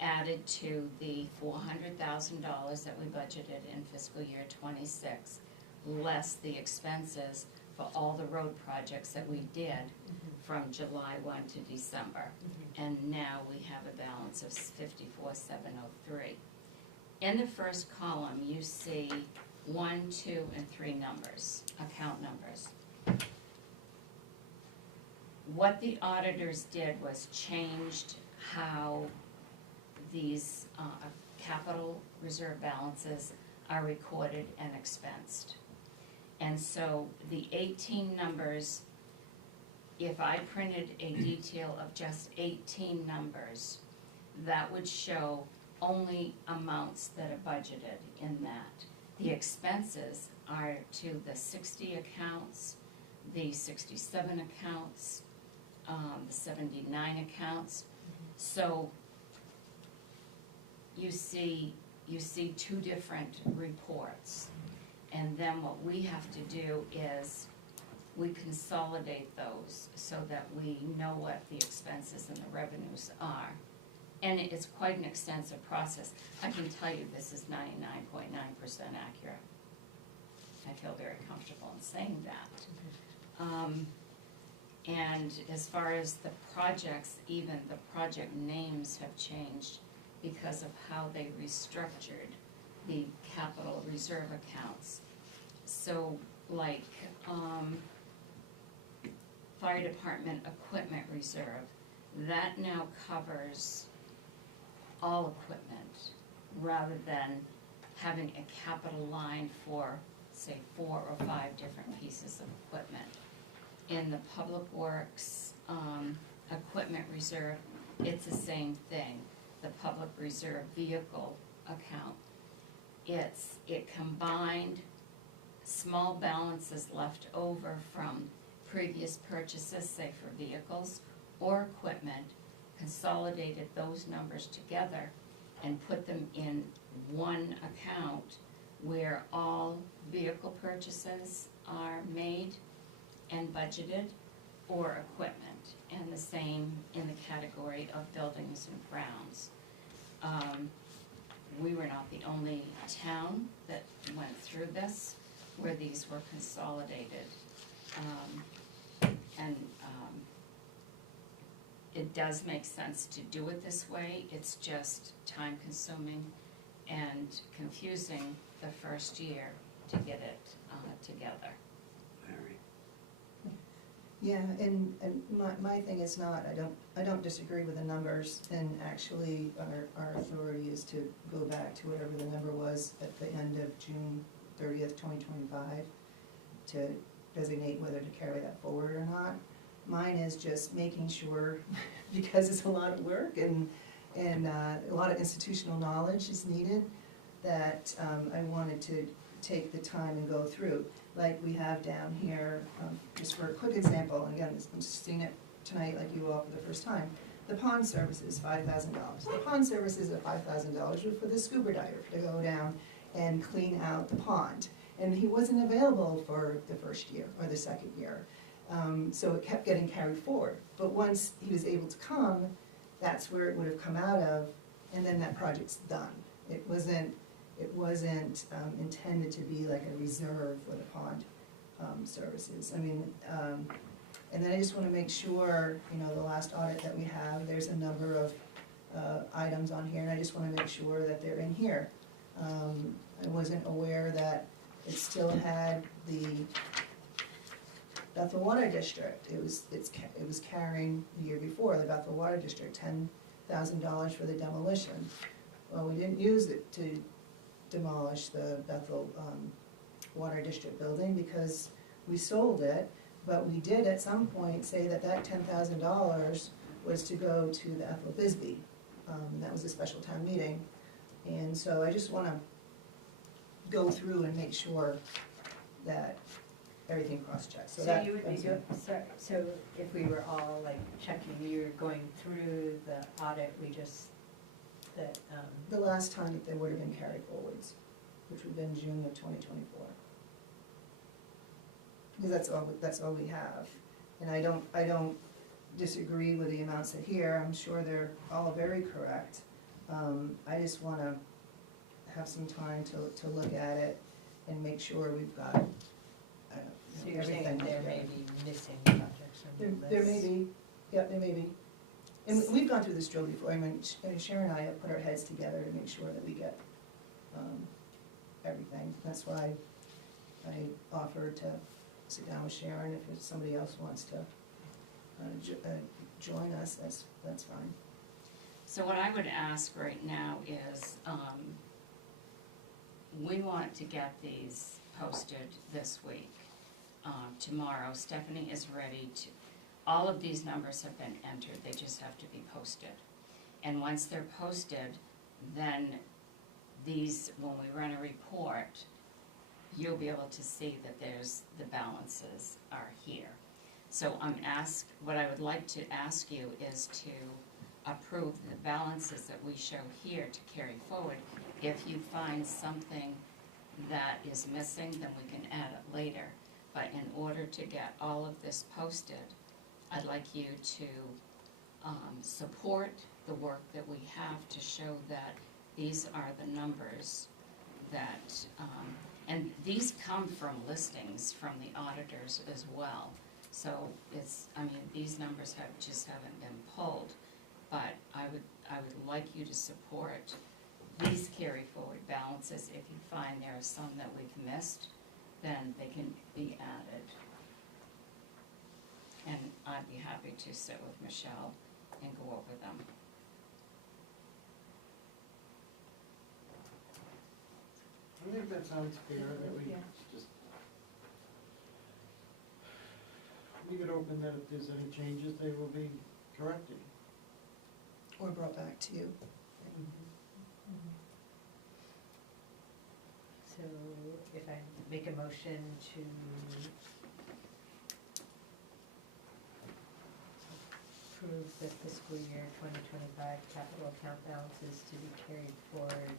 added to the $400,000 that we budgeted in fiscal year 26, less the expenses for all the road projects that we did from July 1 to December. And now we have a balance of 54,703. In the first column, you see 1, 2, and 3 numbers, account numbers. What the auditors did was changed how these capital reserve balances are recorded and expensed. And so the 18 numbers, if I printed a detail of just 18 numbers, that would show only amounts that are budgeted in that. The expenses are to the 60 accounts, the 67 accounts, the 79 accounts. So you see 2 different reports. And then what we have to do is we consolidate those so that we know what the expenses and the revenues are. And it's quite an extensive process. I can tell you this is 99.9% accurate. I feel very comfortable in saying that. And as far as the projects, even the project names have changed because of how they restructured the capital reserve accounts. So like fire department equipment reserve, that now covers all equipment rather than having a capital line for, say, 4 or 5 different pieces of equipment. In the public works equipment reserve, it's the same thing. The public reserve vehicle account, it combined small balances left over from previous purchases, say for vehicles or equipment, consolidated those numbers together and put them in one account where all vehicle purchases are made and budgeted, or equipment, and the same in the category of buildings and grounds. We were not the only town that went through this, where these were consolidated. It does make sense to do it this way, it's just time consuming and confusing the first year to get it together. Very. Yeah, and my thing is not, I don't disagree with the numbers, and actually, our authority is to go back to whatever the number was at the end of June 30th, 2025, to designate whether to carry that forward or not. Mine is just making sure, because it's a lot of work and a lot of institutional knowledge is needed, that I wanted to take the time and go through. Like we have down here, just for a quick example, and again, I'm just seeing it tonight like you all for the first time. The pond service is $5,000. The pond services at $5,000 for the scuba diver to go down and clean out the pond. And he wasn't available for the first year or the second year. So it kept getting carried forward. But once he was able to come, that's where it would have come out of, and then that project's done. It wasn't intended to be like a reserve for the pond services. I mean, and then I just wanna make sure, you know, the last audit that we have, there's a number of items on here, and I just wanna make sure that they're in here. I wasn't aware that it still had the Bethel Water District. It was carrying the year before, the Bethel Water District, $10,000 for the demolition. Well, we didn't use it to demolish the Bethel Water District building because we sold it, but we did at some point say that that $10,000 was to go to the Ethel Bisbee. That was a special town meeting. And so I just wanna go through and make sure that everything cross-checks. So that- you would be that's doing, so if we were all like checking, you're going through the audit, we just, that, the last time that they would have been carried forwards, which would have been June of 2024. Because that's all we have. And I don't disagree with the amounts that here, I'm sure they're all very correct. I just wanna have some time to look at it and make sure we've got, so you're saying everything there together. may be missing projects from the There list? may be, yeah, there may be. And we've gone through this drill before, I mean, Sharon and I have put our heads together to make sure that we get everything. That's why I offered to sit down with Sharon, if somebody else wants to join us, that's fine. So what I would ask right now is, we want to get these posted this week. Tomorrow, Stephanie is ready to, all of these numbers have been entered, they just have to be posted. And once they're posted, then these, when we run a report, you'll be able to see that the balances are here. So what I would like to ask you is to approve the balances that we show here to carry forward. If you find something that is missing, then we can add it later. But in order to get all of this posted, I'd like you to support the work that we have to show that these are the numbers that, and these come from listings from the auditors as well. So these numbers haven't been pulled, but I would like you to support these carry forward balances. If you find there are some that we've missed, then they can be added. And I'd be happy to sit with Michelle and go over them. I think that sounds fair, that we Yeah. just leave it open that if there's any changes, they will be corrected. Or brought back to you. So if I make a motion to approve the fiscal year 2025 capital account balances to be carried forward.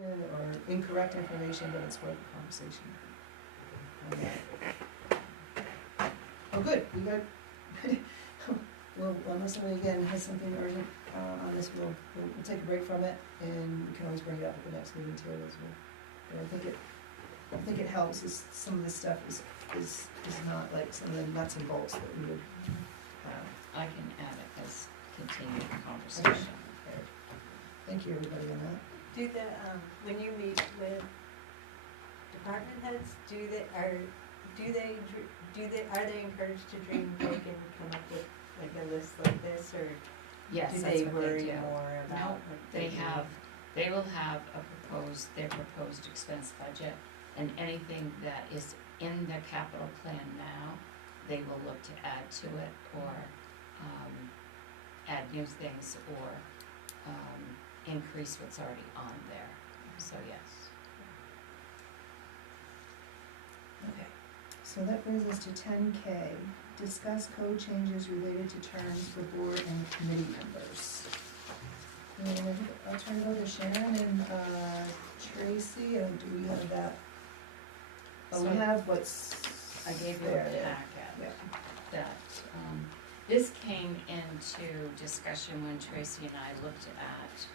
Or incorrect information, but it's worth a conversation. Oh, good, we got, well, unless somebody again has something urgent on this, we'll take a break from it, and we can always bring it up at the next meeting too, as well. But I think it helps, is some of this stuff is not like some of the nuts and bolts that we would have. I can add it as continued conversation. Thank you, everybody, on that. Do when you meet with department heads, do are they encouraged to dream big and come up with like a list like this, or Yes, do that's they what worry they do. more about? No, like, they will have their proposed expense budget, and anything that is in their capital plan now, they will look to add to it, or, add new things, or, increase what's already on there, so yes. Okay, so that brings us to 10K. Discuss code changes related to terms for board and committee members. And I'll turn it over to Sharon and Tracy, and do we have that? Oh, we So- have what's I gave you a there, yeah. packet Yeah. that, this came into discussion when Tracy and I looked at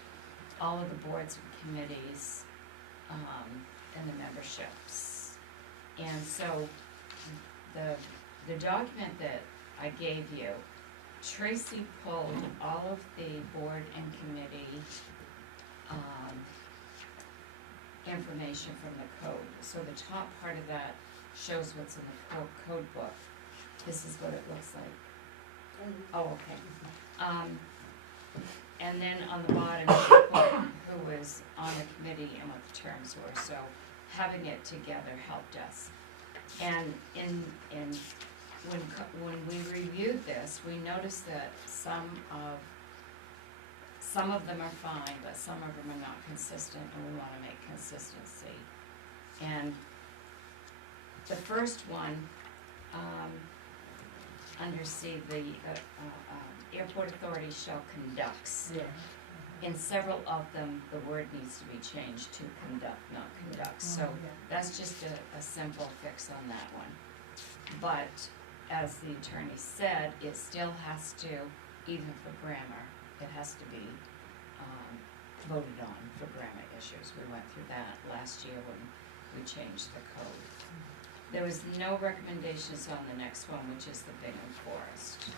all of the boards and committees, and the memberships. And so, the document that I gave you, Tracy pulled all of the board and committee, information from the code. So the top part of that shows what's in the code book. This is what it looks like. Oh, okay. And then on the bottom, she put who was on the committee and what the terms were, so having it together helped us. And when we reviewed this, we noticed that some of them are fine, but some of them are not consistent, and we wanna make consistency. And the first one, under C, the, airport authority shall conducts. Yeah. In several of them, the word needs to be changed to conduct, not conducts, so that's just a simple fix on that one. But, as the attorney said, it still has to, even for grammar, it has to be, voted on for grammar issues. We went through that last year when we changed the code. There was no recommendations on the next one, which is the Bingham Forest.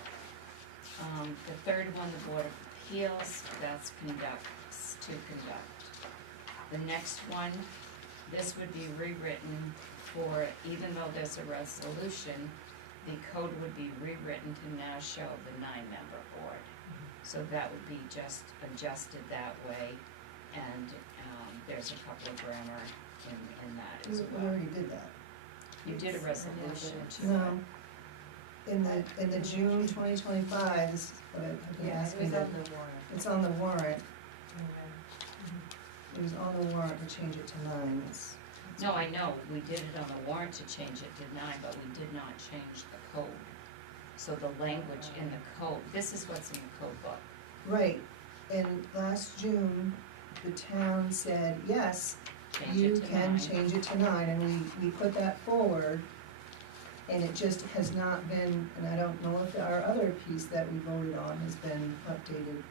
The third one, the Board of Appeals, that's conducts, to conduct. The next one, this would be rewritten for, even though there's a resolution, the code would be rewritten to now show the 9-member board. So that would be just adjusted that way, and, there's a couple of grammar in that as We well. already did that. You did a resolution to No, in the June 2025, this is what I've been Yeah, it asking was that, on the warrant. it's on the warrant, Mhm. it was on the warrant to change it to 9, it's. No, I know, we did it on the warrant to change it to 9, but we did not change the code. So the language in the code, this is what's in the code book. Right, and last June, the town said, yes, Change you it to can 9. change it to 9, and we put that forward, and it just has not been, and I don't know if our other piece that we voted on has been updated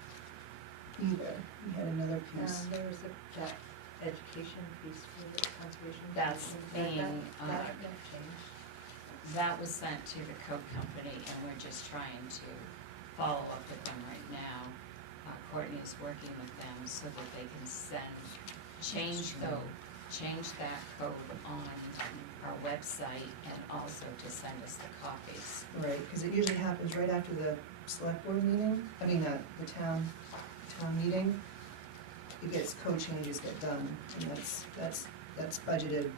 either. We had another piece. There was that education piece for the conservation. That's being, That got changed. That was sent to the code company, and we're just trying to follow up with them right now. Courtney is working with them so that they can change that code on our website, and also to send us the copies. Right, because it usually happens right after the select board meeting, the town meeting. It gets, code changes get done, and that's budgeted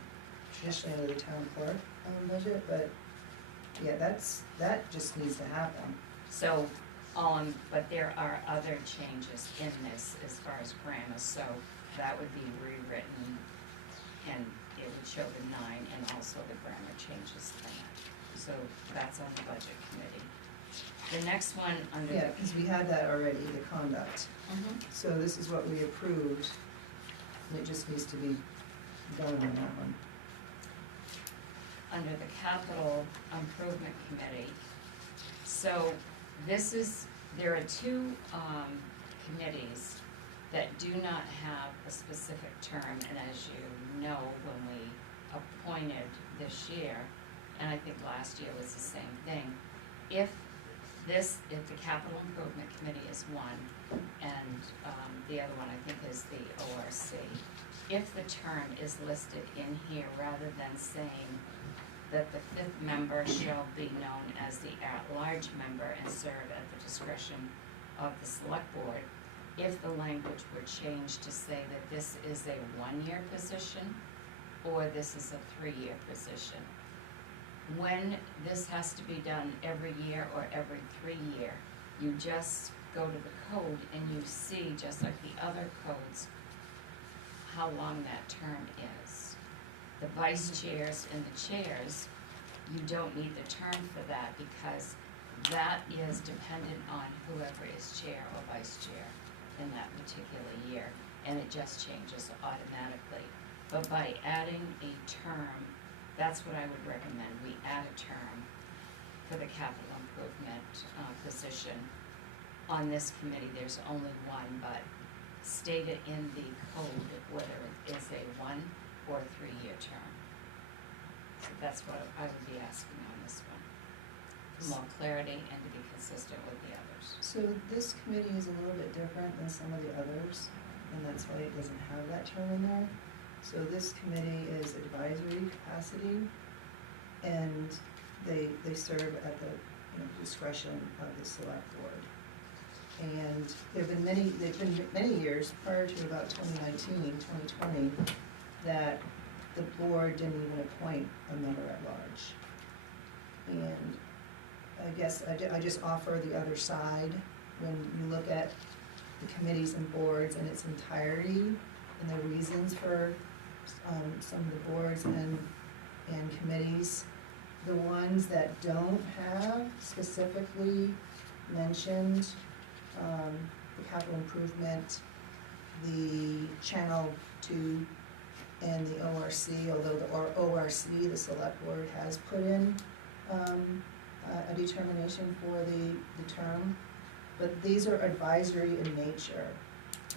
traditionally under the town clerk budget, but yeah, that just needs to happen. So, but there are other changes in this as far as grammar, so that would be rewritten, and it would show the 9, and also the grammar changes in that. So that's on the budget committee. The next one under the. Yeah, because we had that already, the conduct. Mhm. So this is what we approved, and it just needs to be done on that one. Under the capital improvement committee. So there are 2 committees that do not have a specific term, and as you know, when we appointed this year, and I think last year was the same thing, if the capital improvement committee is one, and the other one I think is the ORC, if the term is listed in here rather than saying the that the fifth member shall be known as the at-large member and serve at the discretion of the select board. If the language were changed to say that this is a one-year position or this is a three-year position. When this has to be done every year or every 3 year, you just go to the code and you see, just like the other codes, how long that term is. The vice chairs and the chairs, you don't need the term for that because that is dependent on whoever is chair or vice chair in that particular year, and it just changes automatically. But by adding a term, that's what I would recommend, we add a term for the capital improvement position. On this committee, there's only one, but state it in the code whether it is a 1 or 3 year term. So that's what I would be asking on this one, for more clarity and to be consistent with the others. So this committee is a little bit different than some of the others, and that's why it doesn't have that term in there. So this committee is advisory capacity, and they serve at the discretion of the select board. And there've been many years prior to about 2019, 2020, that the board didn't even appoint a member at large. And I guess I just offer the other side. When you look at the committees and boards in its entirety and the reasons for some of the boards and committees, the ones that don't have specifically mentioned the capital improvement, the Channel 2, and the ORC, although the ORC, the select board, has put in a determination for the term, but these are advisory in nature,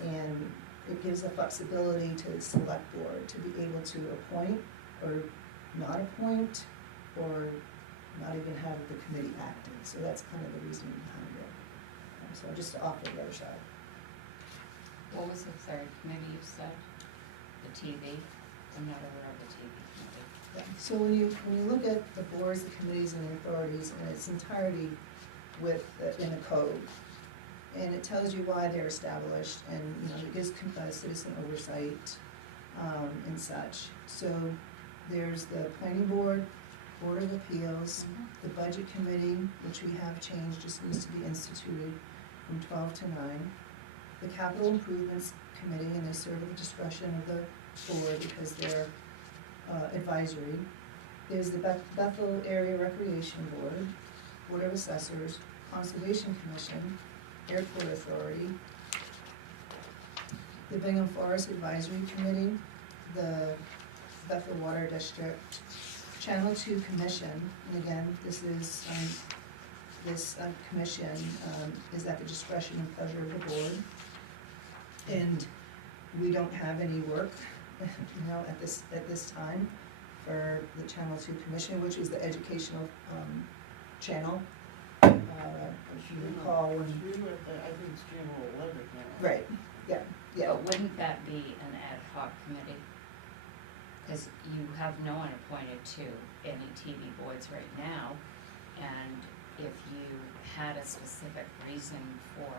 and it gives a flexibility to the select board to be able to appoint or not appoint or not even have the committee acting. So that's kind of the reasoning behind it. So just to offer the other side. What was the third committee you said? The TV? I'm not aware of the TV committee. Yeah. So when you look at the boards, the committees, and the authorities in its entirety in the code, and it tells you why they're established, and it gives citizen oversight and such. So there's the planning board, Board of Appeals, the budget committee, which we have changed, just needs to be instituted from 12 to 9. The capital improvements committee, and they serve at the discretion of the board because they're advisory. There's the Bethel Area Recreation Board, Board of Assessors, Conservation Commission, Airport Authority, the Bingham Forest Advisory Committee, the Bethel Water District, Channel 2 Commission, and again, this is this commission is at the discretion and pleasure of the board, and we don't have any work, at this time for the Channel 2 Commission, which is the educational channel. If you recall when. I think it's Channel 11 now. Right. Yeah. But wouldn't that be an ad hoc committee? Because you have no one appointed to any TV boards right now, and if you had a specific reason for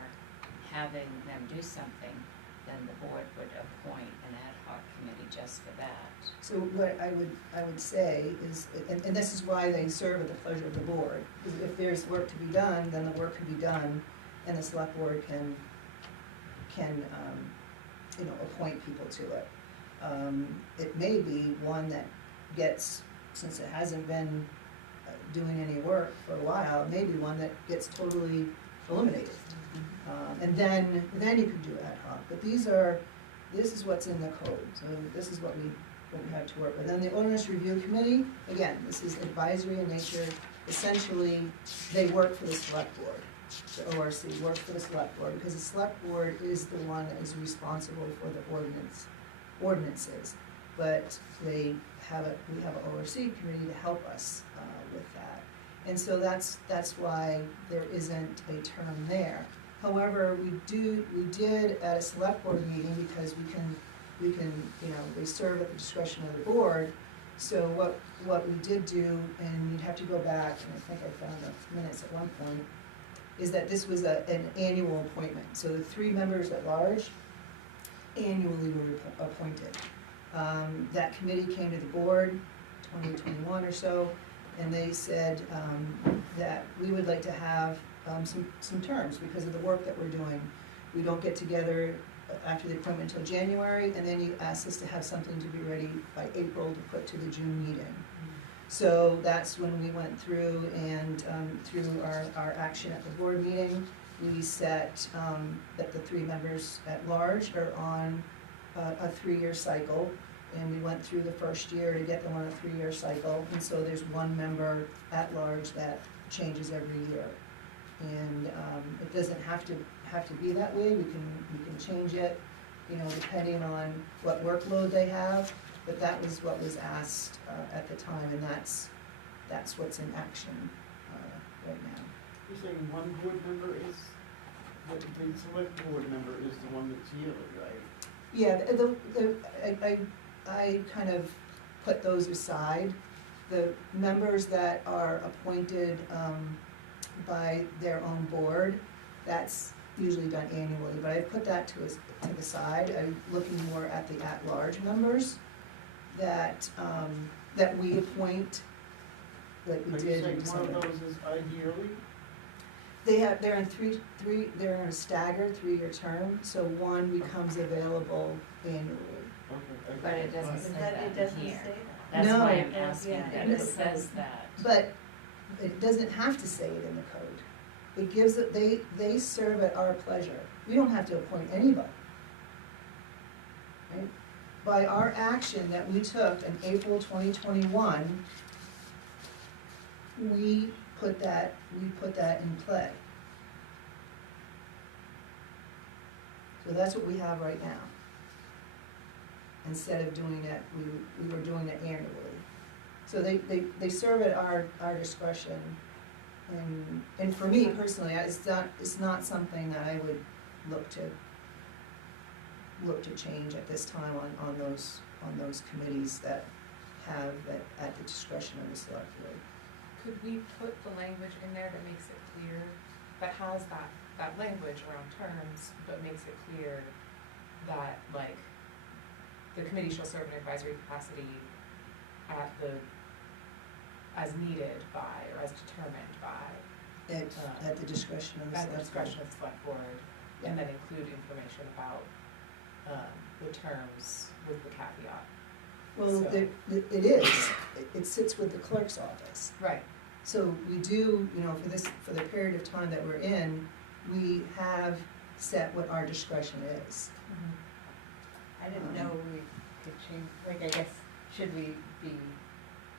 having them do something, then the board would appoint an ad hoc committee just for that. So what I would say is, and this is why they serve at the pleasure of the board, because if there's work to be done, then the work can be done, and the select board can appoint people to it. It may be one that gets, since it hasn't been doing any work for a while, it may be one that gets totally eliminated. And then you can do ad hoc, but this is what's in the code, so this is what we have to work with. Then the Ordinance Review Committee, again, this is advisory in nature. Essentially, they work for the select board. The ORC works for the select board, because the select board is the one that is responsible for the ordinances. But we have an ORC committee to help us with that. And so that's why there isn't a term there. However, we did at a select board meeting, because we can, they serve at the discretion of the board, So what we did do, and you'd have to go back, and I think I found the minutes at one point, is that this was an annual appointment. So the 3 members at large annually were appointed. That committee came to the board, 2021 or so, and they said that we would like to have some terms because of the work that we're doing. We don't get together after the appointment until January, and then you asked us to have something to be ready by April to put to the June meeting. So that's when we went through and through our action at the board meeting, we set that the 3 members at large are on a 3-year cycle. And we went through the first year to get them on a 3-year cycle. And so there's 1 member at large that changes every year. And it doesn't have to be that way. We can change it, you know, depending on what workload they have. But that was what was asked at the time, and that's what's in action right now. You're saying 1 board member is, the select board member is the one that's yearly, right? Yeah, I kind of put those aside. The members that are appointed by their own board, that's usually done annually, but I put that to the side. I'm looking more at the at-large members that we appoint, like we Are you did in saying December. one of those is ideally? They're in they're in a staggered 3-year term, so 1 becomes available annually. Okay. But it doesn't Is say that, that it doesn't here. say that? That's No. why I'm asking Yeah, that in it the says code. that. But it doesn't have to say it in the code. It gives it, they serve at our pleasure. We don't have to appoint anybody. Right? By our action that we took in April 2021, we put that in play. So that's what we have right now. Instead of doing it, we were doing it annually. So they serve at our discretion. And for me personally, it's not something that I would look to change at this time on those committees that have at the discretion of the select board. Could we put the language in there that makes it clear, that has that language around terms, but makes it clear that, like, the committee shall serve in advisory capacity as needed by, or as determined by, At the discretion of the at select the board. discretion of the select board, and then include information about the terms with the caveat. Well, So- it is, it sits with the clerk's office. Right. So we do, you know, for the period of time that we're in, we have set what our discretion is. I didn't know we could change, like, I guess, should we be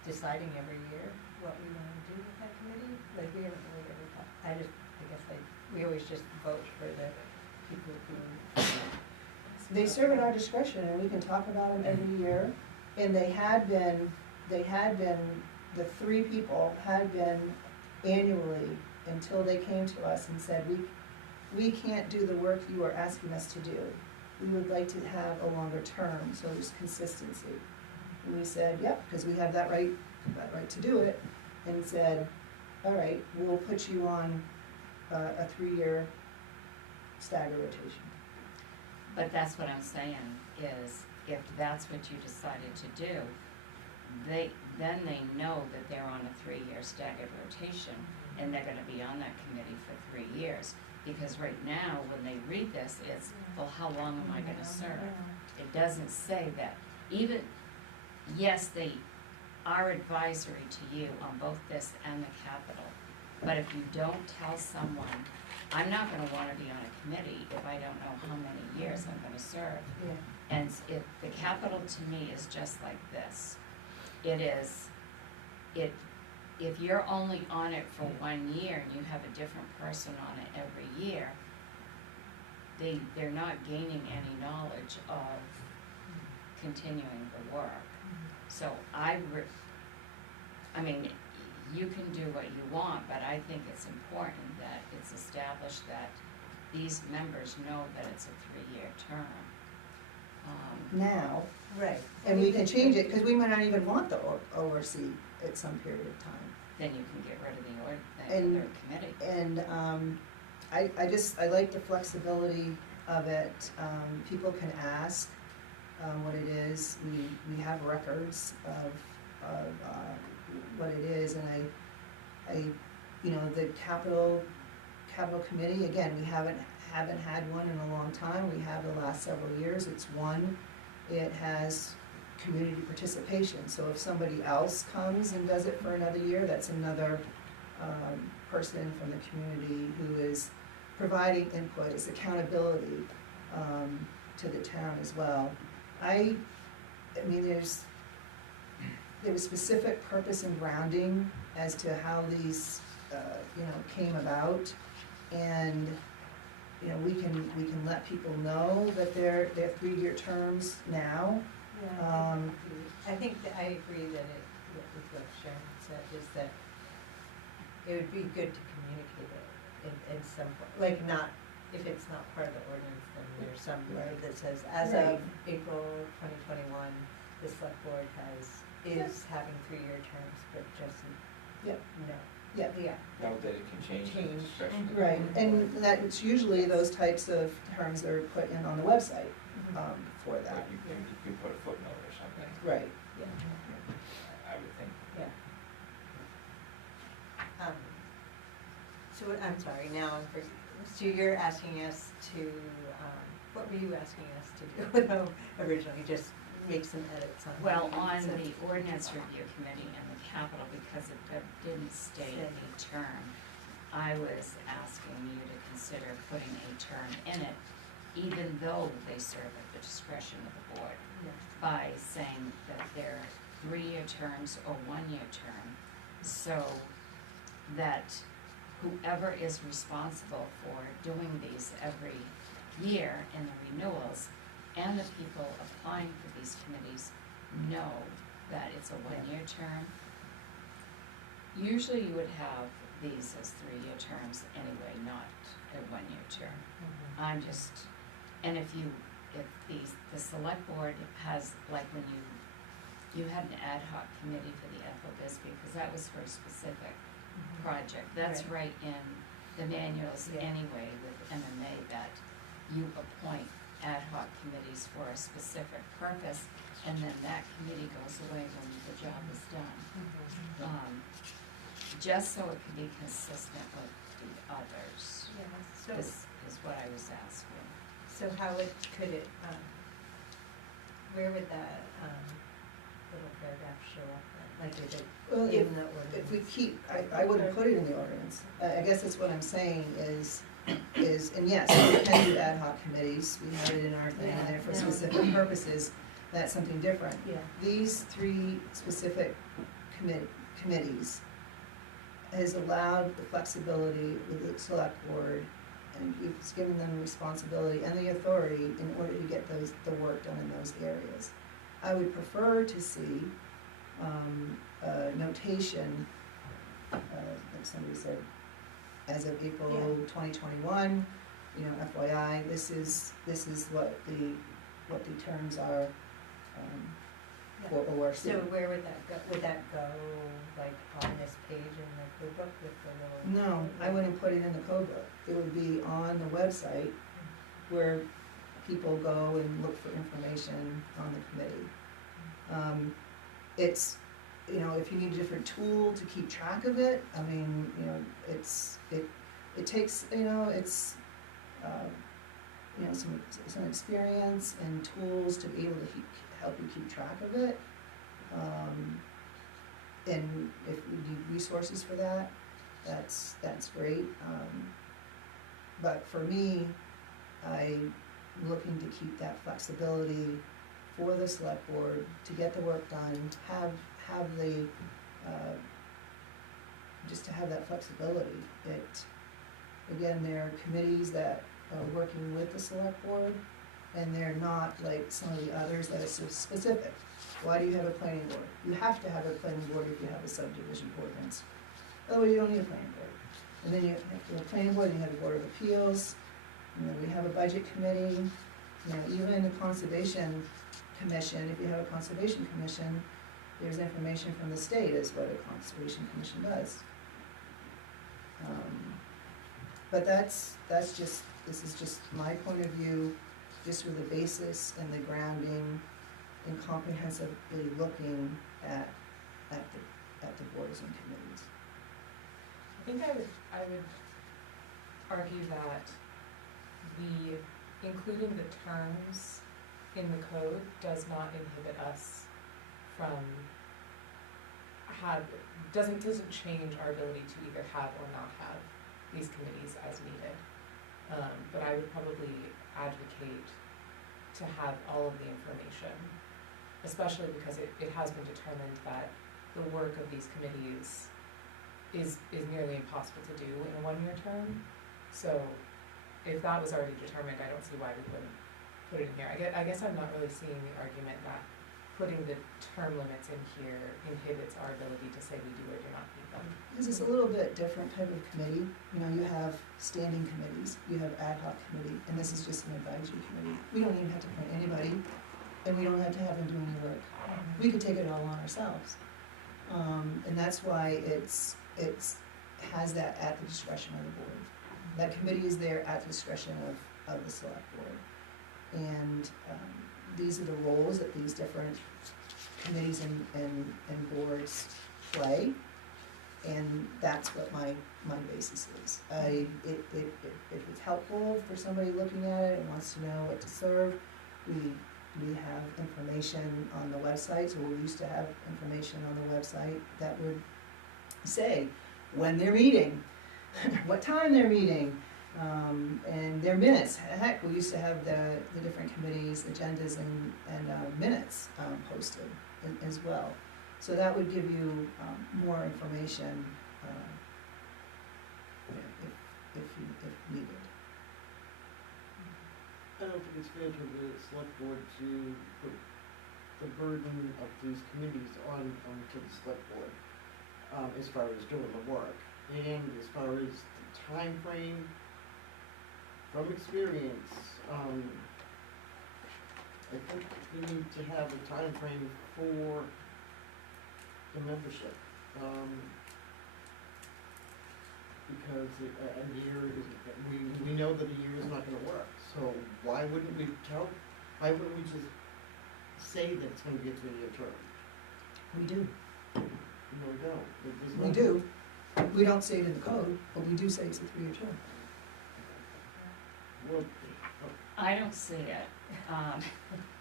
deciding every year what we wanna do with that committee? Like, we haven't really ever thought, I guess we always just vote for the people who. They serve at our discretion, and we can talk about them every year. And the 3 people had been annually until they came to us and said, we can't do the work you are asking us to do. We would like to have a longer term, so there's consistency. And we said, yep, because we have that right to do it, and said, all right, we'll put you on a 3-year stagger rotation. But that's what I'm saying, is if that's what you decided to do, then they know that they're on a 3-year staggered rotation, and they're gonna be on that committee for 3 years. Because right now, when they read this, it's, well, how long am I gonna serve? It doesn't say that. Even, yes, they are advisory to you on both this and the capital, but if you don't tell someone, I'm not gonna wanna be on a committee if I don't know how many years I'm gonna serve. Yeah. And if the capital to me is just like this, it is, if you're only on it for 1 year and you have a different person on it every year, they're not gaining any knowledge of continuing the work. So I mean, you can do what you want, but I think it's important that it's established that these members know that it's a 3-year term. now, Right. and we can change it, because we might not even want the ORC at some period of time. Then you can get rid of the And- other committee. And I like the flexibility of it. People can ask what it is. We have records of what it is, and the capital committee, again, we haven't had one in a long time. We have the last several years. It's one. It has community participation, so if somebody else comes and does it for another year, that's another person from the community who is providing input, it's accountability to the town as well. I mean, there was specific purpose and grounding as to how these, came about, and we can let people know that they're 3-year terms now. Yeah, I think that I agree that with what Sharon said, is that it would be good to communicate it in some, like not, if it's not part of the ordinance, then there's some note that says, as of April 2021, the select board is having 3-year terms, but just, Yep. no. Yeah. Yeah. Note that it can change at Change. discretion. Right, and that's usually those types of terms are put in on the website for But that. you can put a footnote or something, Right. Yeah. I would think. Yeah. I'm sorry, now so you're asking us to, what were you asking us to do originally, just make some edits on? Well, what on you said? the ordinance review committee and the capital, because it didn't state a term, I was asking you to consider putting a term in it, even though they serve at the discretion of the board, Yeah. by saying that they're 3-year terms or 1-year term, so that whoever is responsible for doing these every year in the renewals and the people applying for these committees know that it's a 1-year term. Usually you would have these as 3-year terms anyway, not a 1-year term. I'm just, and if the select board has, like when you had an ad hoc committee for the FOBIS, because that was for a specific project. That's right in the manuals Yeah. anyway with MMA, that you appoint ad hoc committees for a specific purpose, and then that committee goes away when the job is done. Just so it can be consistent with the others, Yeah, so, is what I was asking. so how could it, where would that, little paragraph show up then? Like, is it Well, in the ordinance? if we keep, I wouldn't put it in the ordinance. I guess that's what I'm saying is, and yes, we can do ad hoc committees, we have it in our thing, and they're for Yeah. specific purposes, that's something different. Yeah. These 3 specific committees has allowed the flexibility with the select board, and it's given them responsibility and the authority in order to get the work done in those areas. I would prefer to see notation, like somebody said, as of April Yeah. 2021, FYI, this is what the terms are for ORC. So where would that go? Would that go like on this page in the code book with the little? No, I wouldn't put it in the code book. It would be on the website where people go and look for information on the committee. It's, if you need a different tool to keep track of it, I mean, it takes, it's, some experience and tools to be able to help you keep track of it. And if you need resources for that, that's great. But for me, I'm looking to keep that flexibility for the select board to get the work done, have the, just to have that flexibility. Again, there are committees that are working with the select board, and they're not like some of the others that are so specific. Why do you have a planning board? You have to have a planning board if you have a subdivision ordinance. Otherwise, you don't need a planning board. And then you have a planning board, and you have a board of appeals, we have a budget committee, You know, even the conservation commission, if you have a conservation commission, there's information from the state as what a conservation commission does. But this is just my point of view, just with the basis and the grounding and comprehensively looking at the boards and committees. I think I would argue that including the terms in the code does not inhibit us from doesn't change our ability to either have or not have these committees as needed. But I would probably advocate to have all of the information, especially because it has been determined that the work of these committees is nearly impossible to do in a one-year term. So if that was already determined, I don't see why we wouldn't put it in here. I guess I'm not really seeing the argument that putting the term limits in here inhibits our ability to say we do or do not need them. Because it's a little bit different type of committee. You know, you have standing committees, you have ad hoc committee, and this is just an advisory committee. We don't even have to appoint anybody, and we don't have to have them do any work. We could take it all on ourselves. And that's why it has that at the discretion of the board. That committee is there at the discretion of the select board. And these are the roles that these different committees and boards play. And that's what my basis is. If it's helpful for somebody looking at it and wants to know what to serve, we have information on the website, so we used to have information on the website that would say when they're meeting, what time they're meeting, and their minutes. Heck, we used to have the different committees, agendas, and minutes posted as well. So that would give you more information if needed. I don't think it's fair to the select board to put the burden of these committees to the select board, as far as doing the work. And as far as the time frame, from experience, I think we need to have a time frame for the membership. Because a year is, we know that a year is not gonna work, so why wouldn't we just say that it's gonna be a 3-year term? We do. No, we don't. There's We no- do. We don't say it in the code, but we do say it's a 3-year term. Well, I don't see it.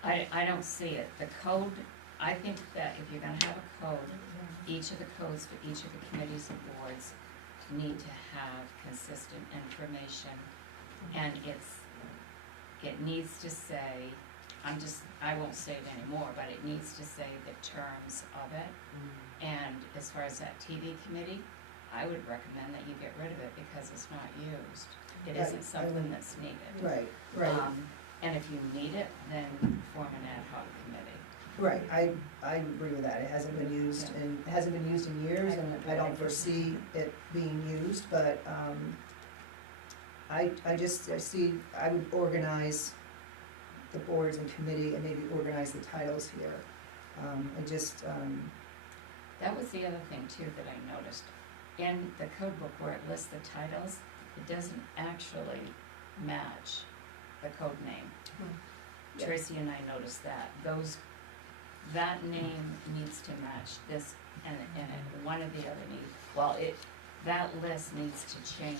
I don't see it. The code, I think that if you're gonna have a code, each of the codes for each of the committees and boards need to have consistent information. And it needs to say, I won't say it anymore, but it needs to say the terms of it. And as far as that TV committee, I would recommend that you get rid of it because it's not used. It isn't something that's needed. Right. And if you need it, then form an ad hoc committee. Right, I agree with that. It hasn't been used and it hasn't been used in years, and I don't foresee it being used, but I would organize the boards and committee and maybe organize the titles here. That was the other thing too that I noticed. In the code book where it lists the titles, it doesn't actually match the code name. Yeah. Tracy and I noticed that. That name needs to match this and one or the other that list needs to change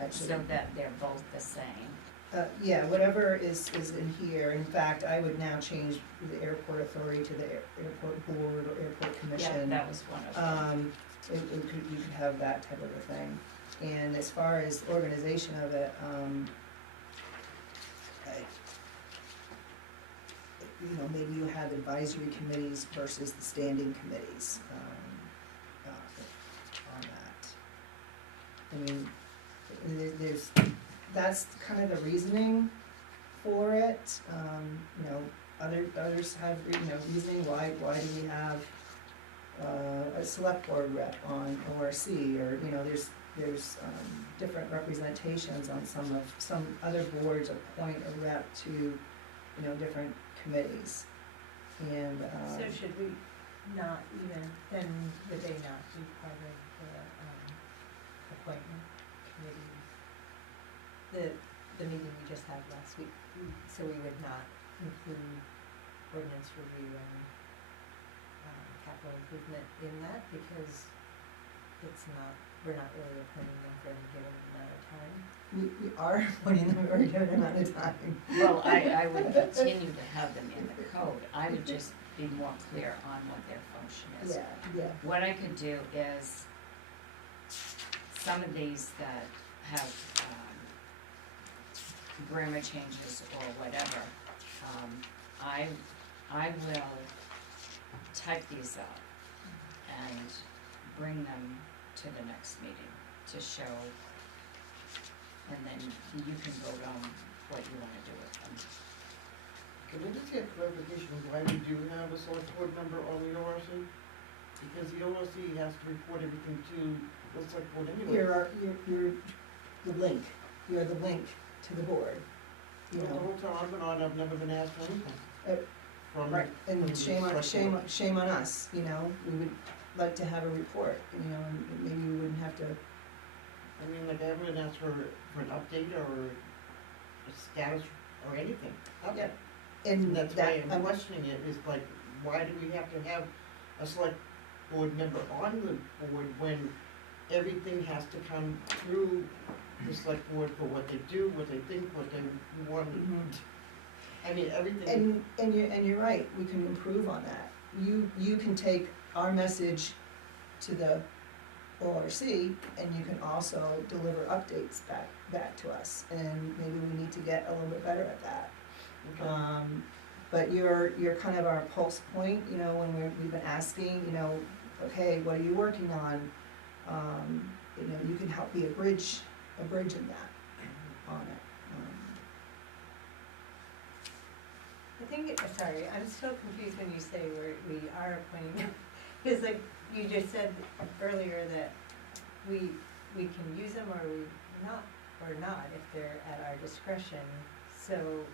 Actually, so that they're both the same. yeah, whatever is in here, in fact, I would now change the airport authority to the airport board or airport Yeah, commission. that was one of them. You could have that type of a thing. And as far as organization of it, maybe you have advisory committees versus the standing committees on that. I mean, that's kind of the reasoning for it. Others have, reasoning why do we have a select board rep on ORC, or, there's different representations on some other boards appoint a rep to, you know, different committees. And, So should we not even, then would they not be part of the, appointment committee? The meeting we just had last week, so we would not include ordinance review and, capital improvement in that, because it's not, we're not really appointing them for any given amount of time. we are appointing them for a given amount of time. Well, I would continue to have them in the code, I would just be more clear on what their function is. Yeah. What I could do is, some of these that have, grammar changes or whatever, I will type these up and bring them to the next meeting to show, and then you can vote on what you wanna do with them. Can I just get clarification of why we do have a select board member on the ORC? Because the ORC has to report everything to the select board anyway. You're the link, you're the link to the board, you The know. whole time I've been on, I've never been asked for anything. From- Right, from and the select board. shame on us, you know, we would like to have a report, you know, and maybe we wouldn't have to, I mean, like, I haven't been asked for an update or a status or anything. Yeah. and That's that, why I'm questioning it, is like, why do we have to have a select board member on the board when everything has to come through the select board for what they do, what they think, what they want? I mean, everything. and you're right, we can improve on that. You can take our message to the ORC, and you can also deliver updates back to us, and maybe we need to get a little bit better at that. Okay. But you're kind of our pulse point, you know, when we've been asking, you know, okay, what are you working on? You know, you can help be a bridge in that, on it. I think, sorry, I'm still confused when you say we are appointing, because like you just said earlier that we can use them or not if they're at our discretion. So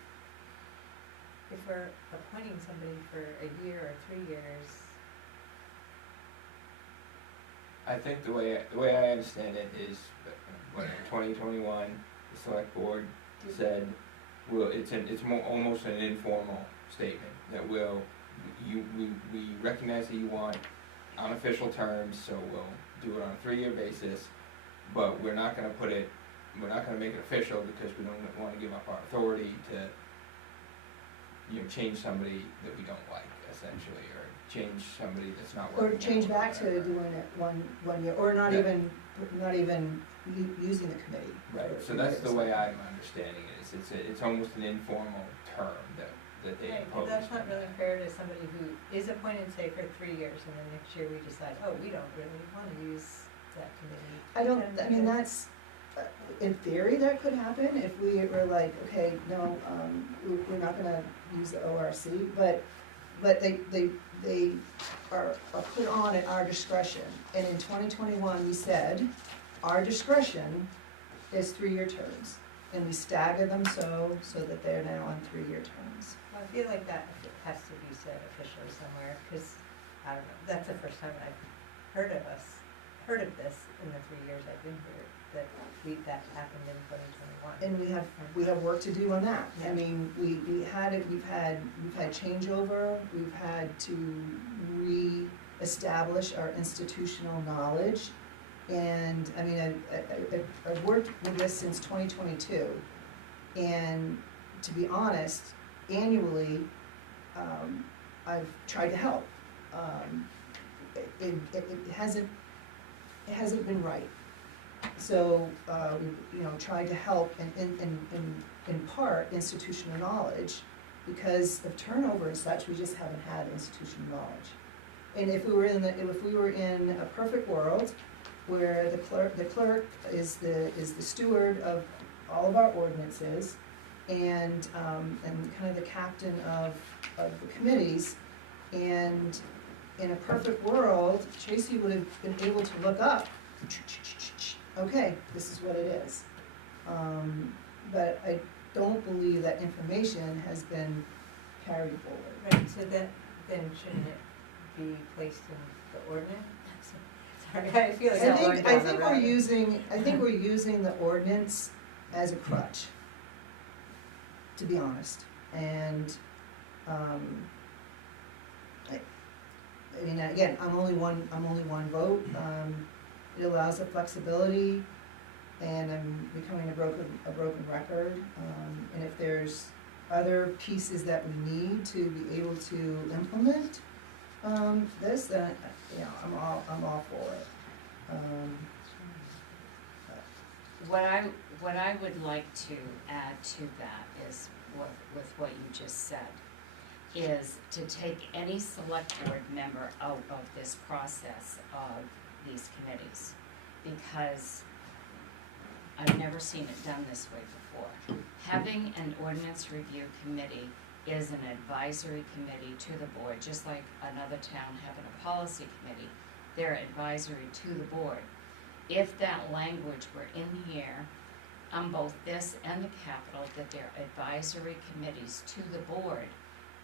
if we're appointing somebody for a year or 3 years. I think the way I understand it is, what, in 2021, the select board said, well, it's more, almost an informal statement, that we recognize that you want unofficial terms, so we'll do it on a 3-year basis, but we're not gonna make it official because we don't wanna give up our authority to, you know, change somebody that we don't like, essentially, or change somebody that's not working. Or change out, back to whatever. doing it one year, or not Yeah. even using the committee. Right, for so that's the 3 way years. I'm understanding it, it's almost an informal term that they Right, impose. but that's not really fair to somebody who is appointed, say, for 3 years, and then next year we decide, oh, we don't really wanna use that committee. I mean, that's, in theory, that could happen, if we were like, okay, no, we're not gonna use the ORC, but they are put on at our discretion, and in 2021, we said, our discretion is 3-year terms, and we stagger them so that they're now on 3-year terms. Well, I feel like that has to be said officially somewhere, because, I don't know, that's the first time I've heard of this in the 3 years I've been here, that happened in 2021. And we have work to do on that. I mean, we've had changeover, we've had to re-establish our institutional knowledge. And, I mean, I've worked with this since 2022, and to be honest, annually, I've tried to help. It hasn't been right. So, we, you know, tried to help in part institutional knowledge, because of turnover and such, we just haven't had institutional knowledge. And if we were in a perfect world, where the clerk is the steward of all of our ordinances, and kind of the captain of the committees, and in a perfect world, Tracy would have been able to look up okay, this is what it is. But I don't believe that information has been carried forward. Right, so then shouldn't it be placed in the ordinance? Sorry, I feel like I'm going I down the think road. I think we're using the ordinance as a crutch, to be honest. And, I mean, again, I'm only one vote. It allows the flexibility, and I'm becoming a broken record. And if there's other pieces that we need to be able to implement, this, then, you know, I'm all for it. What I would like to add to that is with what you just said, is to take any select board member out of this process of these committees, because I've never seen it done this way before. Having an ordinance review committee is an advisory committee to the board, just like another town having a policy committee. They're advisory to the board. If that language were in here on both this and the capital, that they're advisory committees to the board,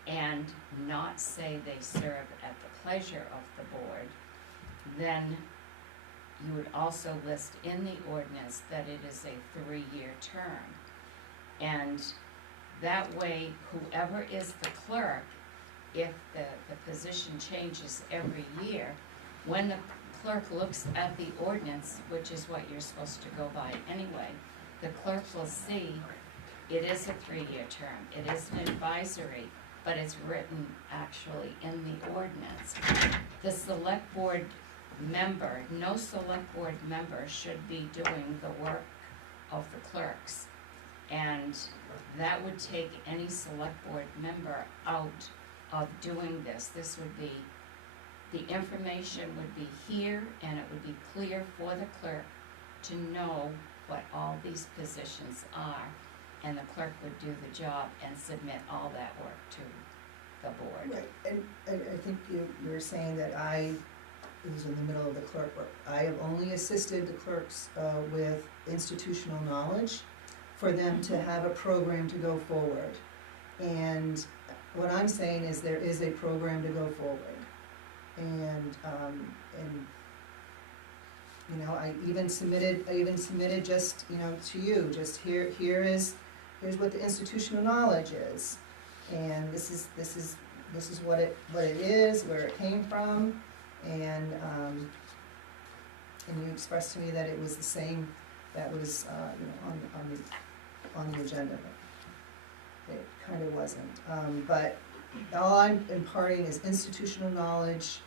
and not say they serve at the pleasure of the board, then you would also list in the ordinance that it is a 3-year term. And that way, whoever is the clerk, if the position changes every year, when the clerk looks at the ordinance, which is what you're supposed to go by anyway, the clerk will see it is a 3-year term. It is an advisory, but it's written actually in the ordinance. The select board member, no select board member should be doing the work of the clerks. And that would take any select board member out of doing this. This would be, the information would be here, and it would be clear for the clerk to know what all these positions are, and the clerk would do the job and submit all that work to the board. Right, and I think you're saying that I was in the middle of the clerk work. I have only assisted the clerks with institutional knowledge for them to have a program to go forward. And what I'm saying is there is a program to go forward. And you know, I even submitted just, you know, to you, just here's what the institutional knowledge is. And this is what it is, where it came from, and you expressed to me that it was the same that was you know, on the agenda. It kind of wasn't, but all I'm imparting is institutional knowledge,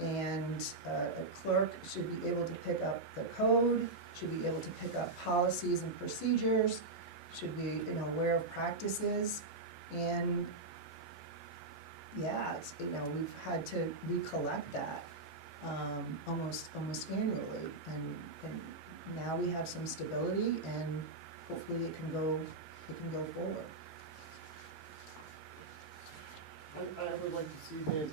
and a clerk should be able to pick up the code, should be able to pick up policies and procedures, should be, you know, aware of practices, and yeah, it's, you know, we've had to recollect that almost annually, and now we have some stability, and hopefully it can go forward. I would like to see that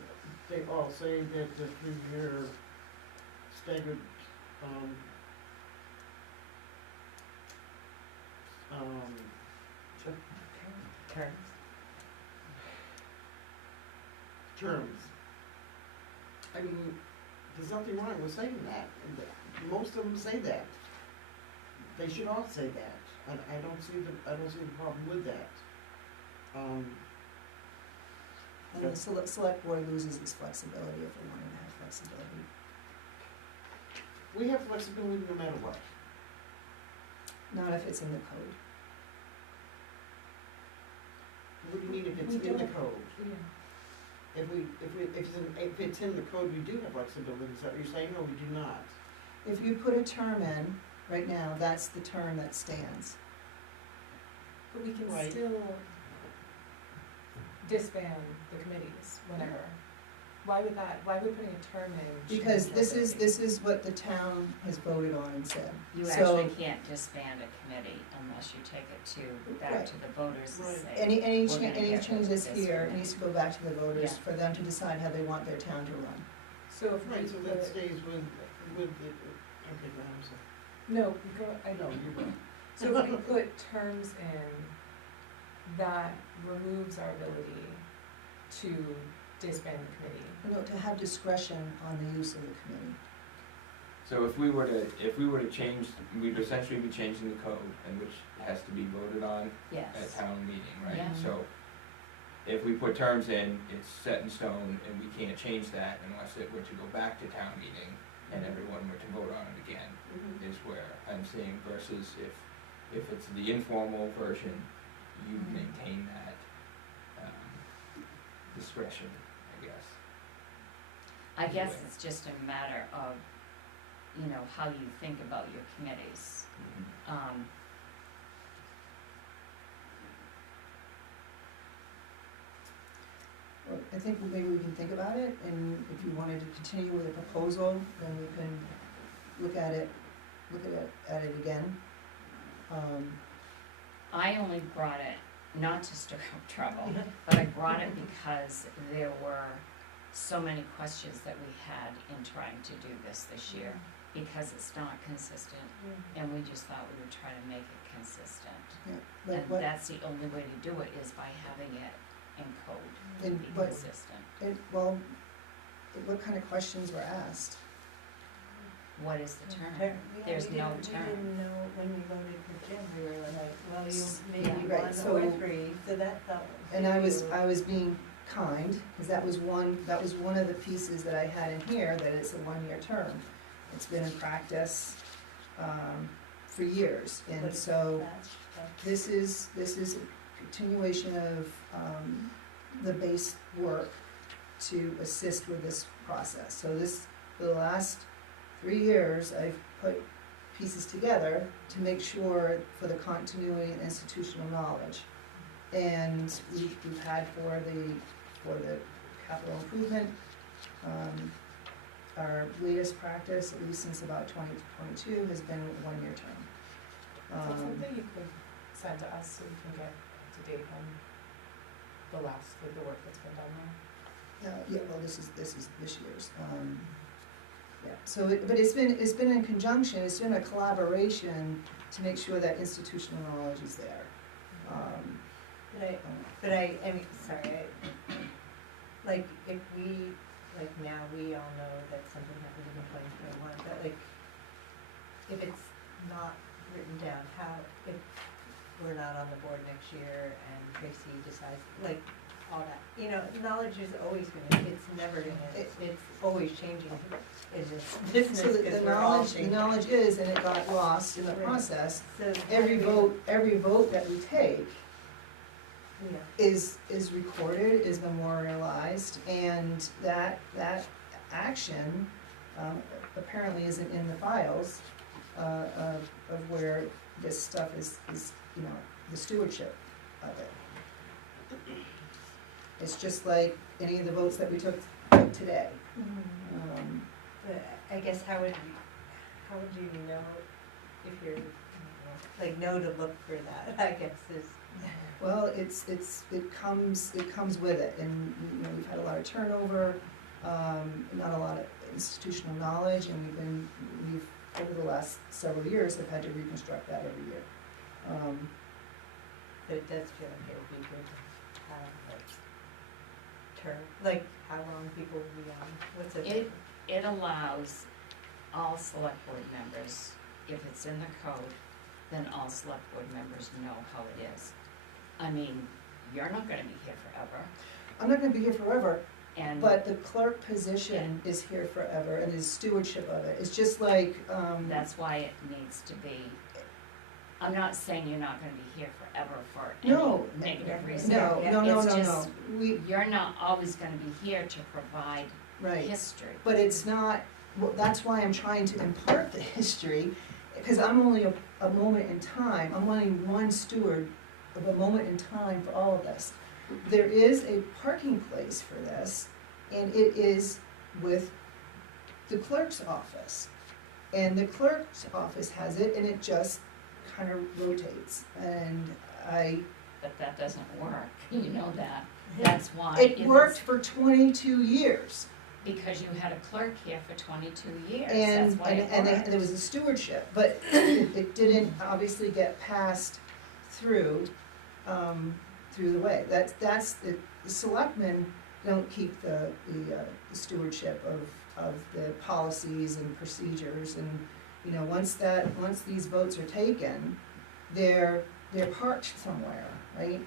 they all say that the 3-year staggered, terms. I mean, there's nothing wrong with saying that, and most of them say that. They should all say that, and I don't see the problem with that. And the select board loses its flexibility if we want to have flexibility. We have flexibility no matter what. Not if it's in the code. What do you mean if it's We in the don't. code? Yeah. If it's in the code, we do have flexibility, is that what you're saying, or we do not? If you put a term in, right now, that's the term that stands. But we can Right. still disband the committees whenever. Why would putting a term in? Because change this our is, ability? this is what the town has voted on and said. You So- actually can't disband a committee unless you take it back Right. to the voters and Right. say, Any We're gonna get rid of changes this here committee. needs to go back to the voters Yeah. for them to decide how they want their town to run. So if we Right, so that put, stays with the, okay, go ahead, I'm sorry. No, I No, you will. So if we put terms in, that removes our ability to disband the committee. No, to have discretion on the use of the committee. So if we were to change, we'd essentially be changing the code, and which has to be voted on at Yes. town meeting, right? Yeah. So if we put terms in, it's set in stone, and we can't change that unless it were to go back to town meeting and everyone were to vote on it again, is where I'm saying versus if it's the informal version, you maintain that discretion, I guess. I guess it's just a matter of, you know, how you think about your committees. Well, I think maybe we can think about it, and if you wanted to continue with a proposal, then we can look at it again. I only brought it, not to stir up trouble, but I brought it because there were so many questions that we had in trying to do this year, because it's not consistent, and we just thought we would try to make it consistent. Yeah, like And what, that's the only way to do it, is by having it in code, to And be but- consistent. well, what kind of questions were asked? What is the term? Yeah, There's we no didn't- term. We didn't know when we voted for Jim, we were like, well, you Yeah. maybe Right, one so- or three, so that felt. And I was being kind, because that was one of the pieces that I had in here, that it's a one-year term. It's been in practice, for years, and But so that's- this is a continuation of, the base work to assist with this process. So this, for the last 3 years, I've put pieces together to make sure for the continuity and institutional knowledge. And we've had for the capital improvement, our latest practice, at least since about 2022, has been a one-year term. Is that something you could send to us so we can get up to date on the work that's been done there? Yeah, well, this is this year's, yeah, so, but it's been in conjunction, it's been a collaboration to make sure that institutional knowledge is there. But I mean, sorry, like, if we, like, now we all know that something happened in 2021, but like, if it's not written down, how, if we're not on the board next year and Tracy decides, like, all that, you know, knowledge is always gonna, it's never gonna, it's always changing in this business, So the because we're all knowledge, the changing. knowledge is, and it got lost in the Right. process, So how every do we- vote that we take Yeah. is recorded, is memorialized, and that action, apparently isn't in the files, of where this stuff is, you know, the stewardship of it. It's just like any of the votes that we took today. But I guess how would you know if you're, like, know to look for that, I guess is. Well, it comes with it, and, you know, we've had a lot of turnover, not a lot of institutional knowledge, and we've, over the last several years, have had to reconstruct that every year. But it does feel like it would be good to have, like, term, like, how long people will be on, what's it? It allows all select board members, if it's in the code, then all select board members know how it is. I mean, you're not gonna be here forever, I'm not gonna be here forever, and but the clerk position is here forever, and the stewardship of it. It's just like, that's why it needs to be, I'm not saying you're not gonna be here forever for No. any negative reason. no, It's just, we, you're not always gonna be here to provide right. history. But it's not, well, that's why I'm trying to impart the history, because I'm only a moment in time, I'm only one steward of a moment in time for all of this. There is a parking place for this, and it is with the clerk's office. And the clerk's office has it, and it just kind of rotates, and But that doesn't work, you know that, that's why. it if worked it's- for 22 years. because you had a clerk here for 22 years, that's And, why it and worked. there was a stewardship, but it didn't obviously get passed through, through the way. That's, the selectmen don't keep the stewardship of the policies and procedures, and, you know, once these votes are taken, they're parked somewhere, right?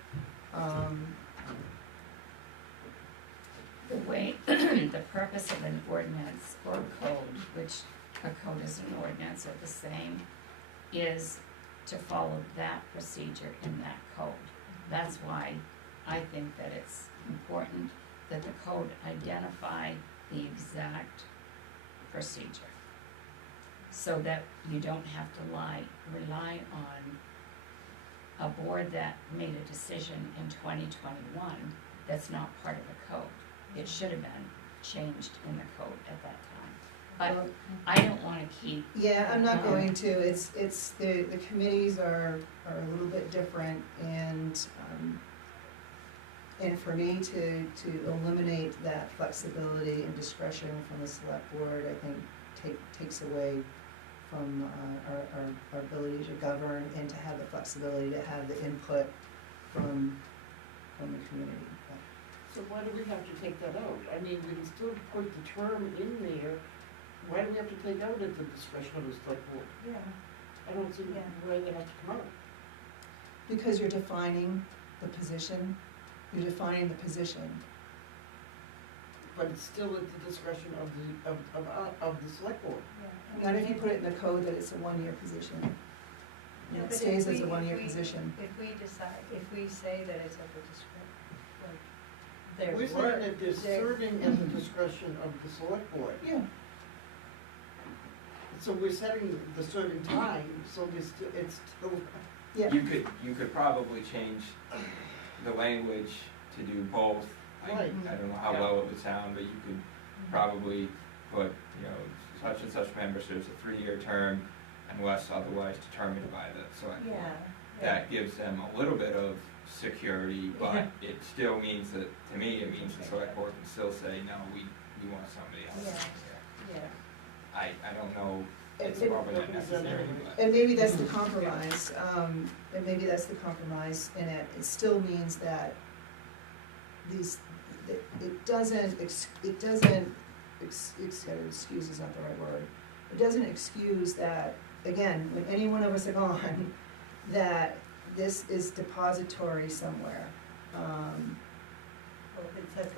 The way, the purpose of an ordinance or code, which a code is an ordinance are the same, is to follow that procedure in that code. That's why I think that it's important that the code identify the exact procedure, so that you don't have to rely on a board that made a decision in 2021 that's not part of the code. It should have been changed in the code at that time. But I don't wanna keep. Yeah, I'm not going to, it's, the committees are a little bit different, and for me to eliminate that flexibility and discretion from the select board, I think takes away from our ability to govern and to have the flexibility to have the input from the community. So why do we have to take that out? I mean, we can still put the term in there. Why do we have to take out at the discretion of the select board? Yeah. I don't see why they have to come out. Because you're defining the position, you're defining the position. But it's still at the discretion of the select board. Not if you put it in the code that it's a one-year position. And No, it but stays if as a we- one-year if we- position. If we decide, if we say that it's at the discretion, like, their We're work. saying that they're serving at the discretion of the select board. Yeah, So we're setting the serving time, so it's still, yeah. You could probably change the language to do both. Right. I don't know how well it would sound, but you could probably put, you know, such and such member serves a 3-year term unless otherwise determined by the select board. That gives them a little bit of security, but it still means that, to me, it means the select board can still say, no, we want somebody else. Yeah. I don't know, it's It- probably not necessary, but. And maybe that's the compromise, and maybe that's the compromise in it. It still means that it doesn't, excuse is not the right word. It doesn't excuse that, again, when any one of us are gone, that this is depository somewhere. Well, it says it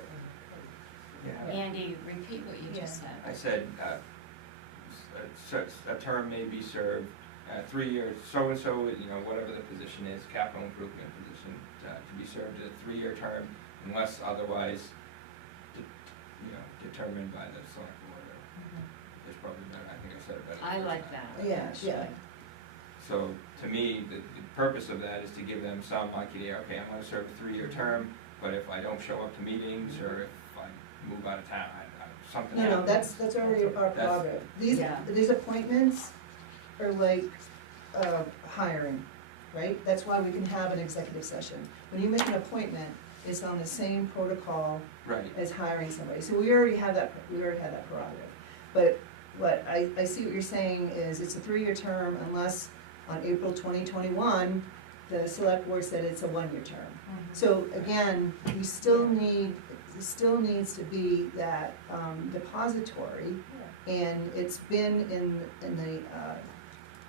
Yeah. Andy, repeat what you just said. I said, a term may be served, 3 years, so-and-so, you know, whatever the position is, capital improvement position, to be served a 3-year term unless otherwise, you know, determined by the select board. It's probably better, I think I said it better. I like that. Yeah, actually. yeah. So, to me, the purpose of that is to give them some idea, okay, I'm gonna serve a 3-year term, but if I don't show up to meetings, or if I move out of town, something No, happens. that's already our That's- prerogative. These appointments are like hiring, right? That's why we can have an executive session. When you make an appointment, it's on the same protocol Right, as hiring somebody. So we already have that prerogative. But what I see what you're saying is it's a 3-year term unless on April 2021, the select board said it's a 1-year term. So again, we still need, it still needs to be that depository, and it's been in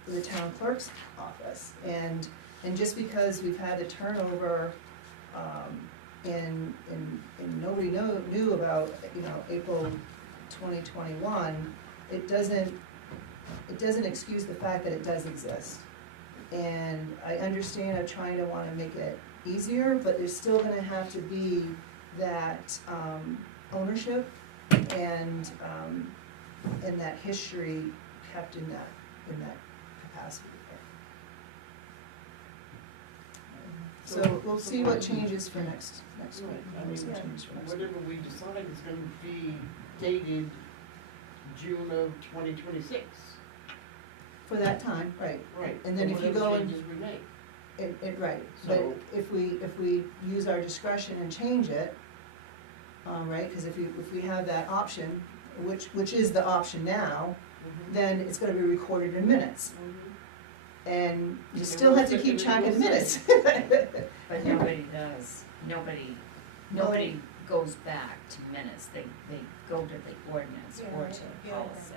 the town clerk's office. And just because we've had the turnover, and nobody knew about, you know, April 2021, it doesn't excuse the fact that it does exist. And I understand, I'm trying to wanna make it easier, but there's still gonna have to be that ownership and that history kept in that capacity. So we'll see what changes for next week. I We'll see mean, what changes for next week. whatever we decide is gonna be dated June of 2026. For that time, right, Right. And then if you go and- Whatever changes we make. right, but So- if we use our discretion and change it, right? Because if we have that option, which is the option now, then it's gonna be recorded in minutes. And you still have to keep track of the minutes. But nobody does, nobody goes back to minutes, they go to the ordinance or to the policy.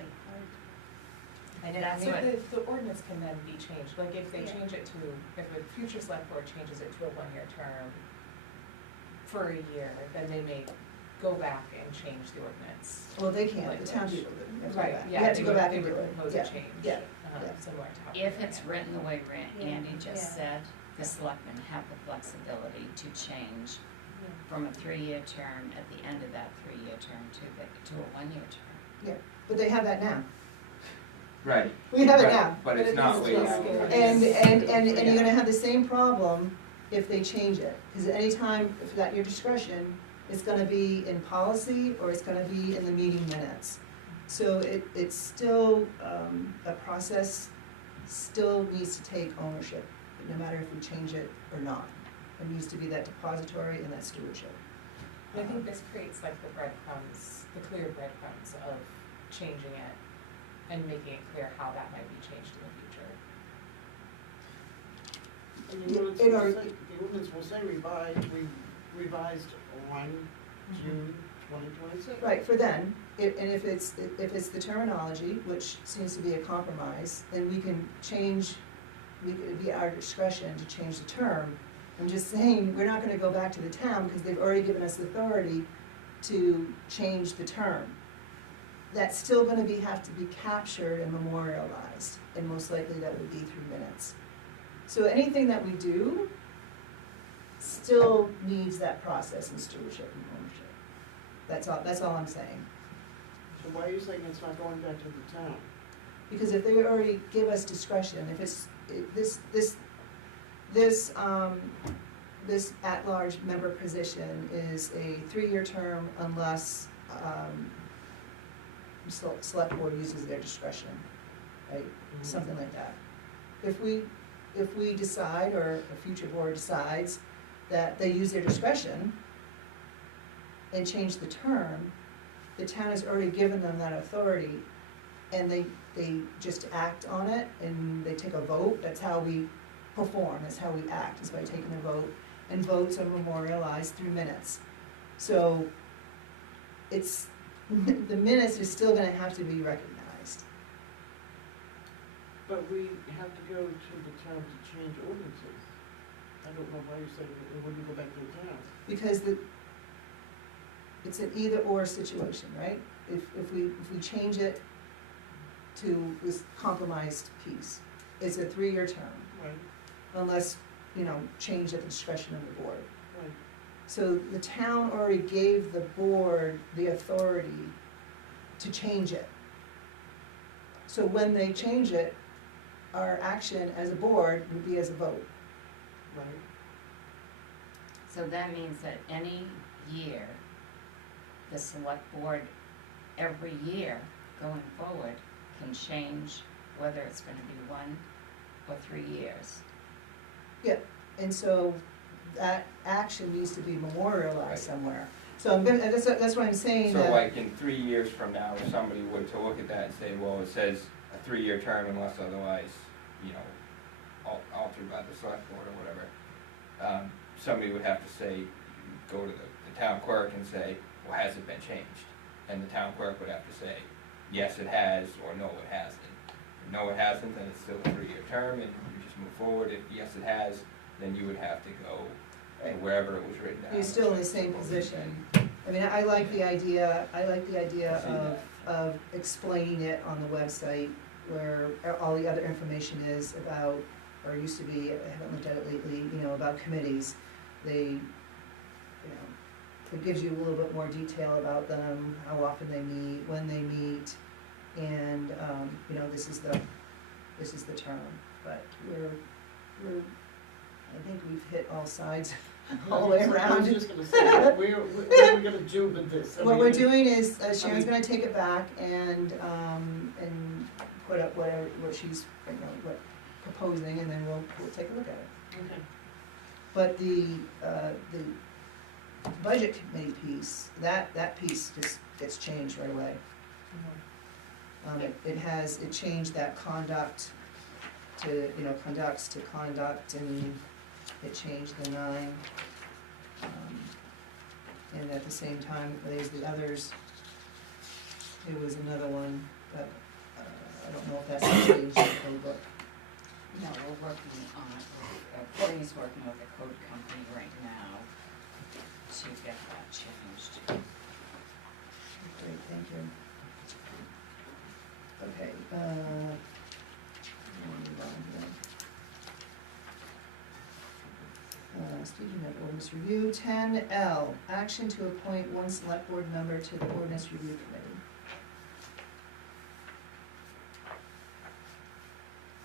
I That's So what, the ordinance can then be changed, like if they change it to, if a future select board changes it to a one-year term for a year, then they may go back and change the ordinance. Well, they can't, the town people do. You have to go back. You have to go back and do it. They would propose Yeah, a change, yeah, yeah. similar to how. if it's written the way Yeah, Andy just yeah. said, the selectmen have the flexibility to change from a 3-year term at the end of that 3-year term to a 1-year term. But they have that now. Right. We have it Right, now. But it's not way out. And you're gonna have the same problem if they change it. Because anytime, if at your discretion, it's gonna be in policy or it's gonna be in the meeting minutes. So it's still, a process still needs to take ownership, no matter if we change it or not. There needs to be that depository and that stewardship. And I think this creates like the breadcrumbs, the clear breadcrumbs of changing it and making it clear how that might be changed in the future. And the ordinance will say revised on June 2026. Right, for then, and if it's the terminology, which seems to be a compromise, then we can change, it'd be our discretion to change the term. I'm just saying, we're not gonna go back to the town because they've already given us the authority to change the term. That's still gonna have to be captured and memorialized, and most likely that would be through minutes. So anything that we do still needs that process and stewardship and ownership. That's all I'm saying. So why are you saying it's not going back to the town? Because if they already give us discretion, if it's, this at-large member position is a 3-year term unless, select board uses their discretion, right? Something like that. If we decide, or a future board decides, that they use their discretion and change the term, the town has already given them that authority, and they just act on it, and they take a vote. That's how we perform, that's how we act, is by taking a vote, and votes are memorialized through minutes. So, it's, the minutes are still gonna have to be recognized. But we have to go to the town to change ordinances. I don't know why you said it wouldn't go back to the town. Because it's an either-or situation, right? If we change it to this compromised piece, it's a 3-year term, Right, unless, change at the discretion of the board. right. So the town already gave the board the authority to change it. So when they change it, our action as a board would be as a vote. Right. So that means that any year, the select board, every year going forward, can change whether it's gonna be 1 or 3 years. And so that action needs to be memorialized somewhere. So that's what I'm saying. So like in 3 years from now, if somebody were to look at that and say, well, it says a 3-year term unless otherwise, altered by the select board or whatever, somebody would have to say, go to the town clerk and say, well, has it been changed? And the town clerk would have to say, yes, it has, or no, it hasn't. If no, it hasn't, then it's still a 3-year term, and you just move forward. If yes, it has, then you would have to go to wherever it was written down. You're still in the same position. I mean, I like the idea of explaining it on the website where all the other information is about, or used to be, I haven't looked at it lately, about committees. It gives you a little bit more detail about them, how often they meet, when they meet, and, this is the term. But I think we've hit all sides all the way I was around. just gonna say, what are we gonna do with this? I What mean, we're doing is, Sharon's gonna take it back and put up what she's, proposing, and then we'll take a look at it. Okay. But budget committee piece, that piece just gets changed right away. It changed that conduct to, conducts to conduct, and it changed the 9. And at the same time, there's the others. There was another one, but, I don't know if that's changed in the code book. No, we're working on it, Courtney's working with the code company right now to get that changed. Great, thank you. Okay, we'll move on here. Speaking of ordinance review, 10L, action to appoint one select board member to the ordinance review committee.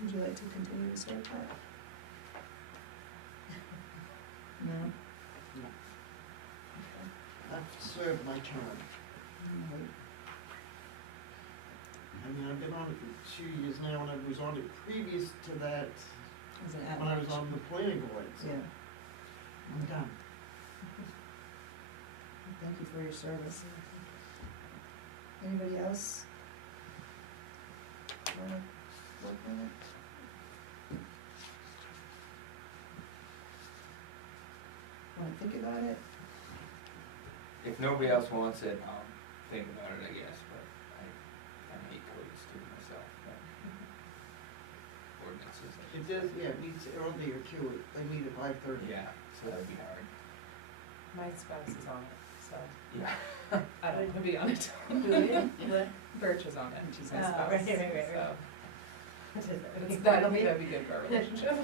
Would you like to continue to serve that? No? No. Okay. I've served my term. Alright. I mean, I've been on it for 2 years now, and I was on it previous to that, As an when I was at-large. on the planning board, so Yeah, I'm done. thank you for your service. Anybody else wanna work on it? Wanna think about it? If nobody else wants it, I'll think about it, I guess, but I hate codes too myself, but ordinances. It does, yeah, it meets earlier too, they meet at 5:30. Yeah, so that would be hard. My spouse is on it, so Yeah. I don't want to be on it. Birch is on it, and she's my Oh, spouse, right. so What is it? it's, that'd be good for our relationship.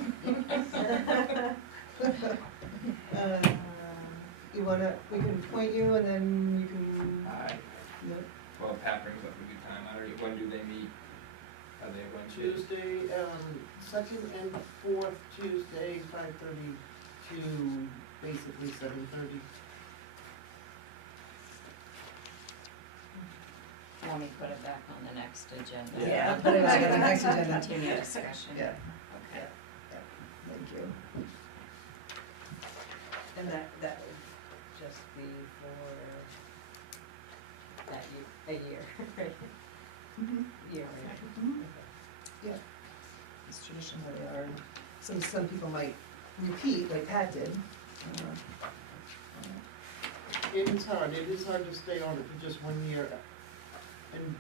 You wanna, we can appoint you and then you can, yep. Well, Pat brings up a good time, I don't know, when do they meet? Are they Wednesdays? Tuesday, second and fourth Tuesday, 5:30 to basically 7:30. Want me to put it back on the next agenda? Yeah, put it back on the next agenda. Continue discussion? Yeah, Okay. thank you. And that would just be for that year, a year, right? Year, right? It's traditionally are, some people might repeat like Pat did. It is hard to stay on it for just 1 year and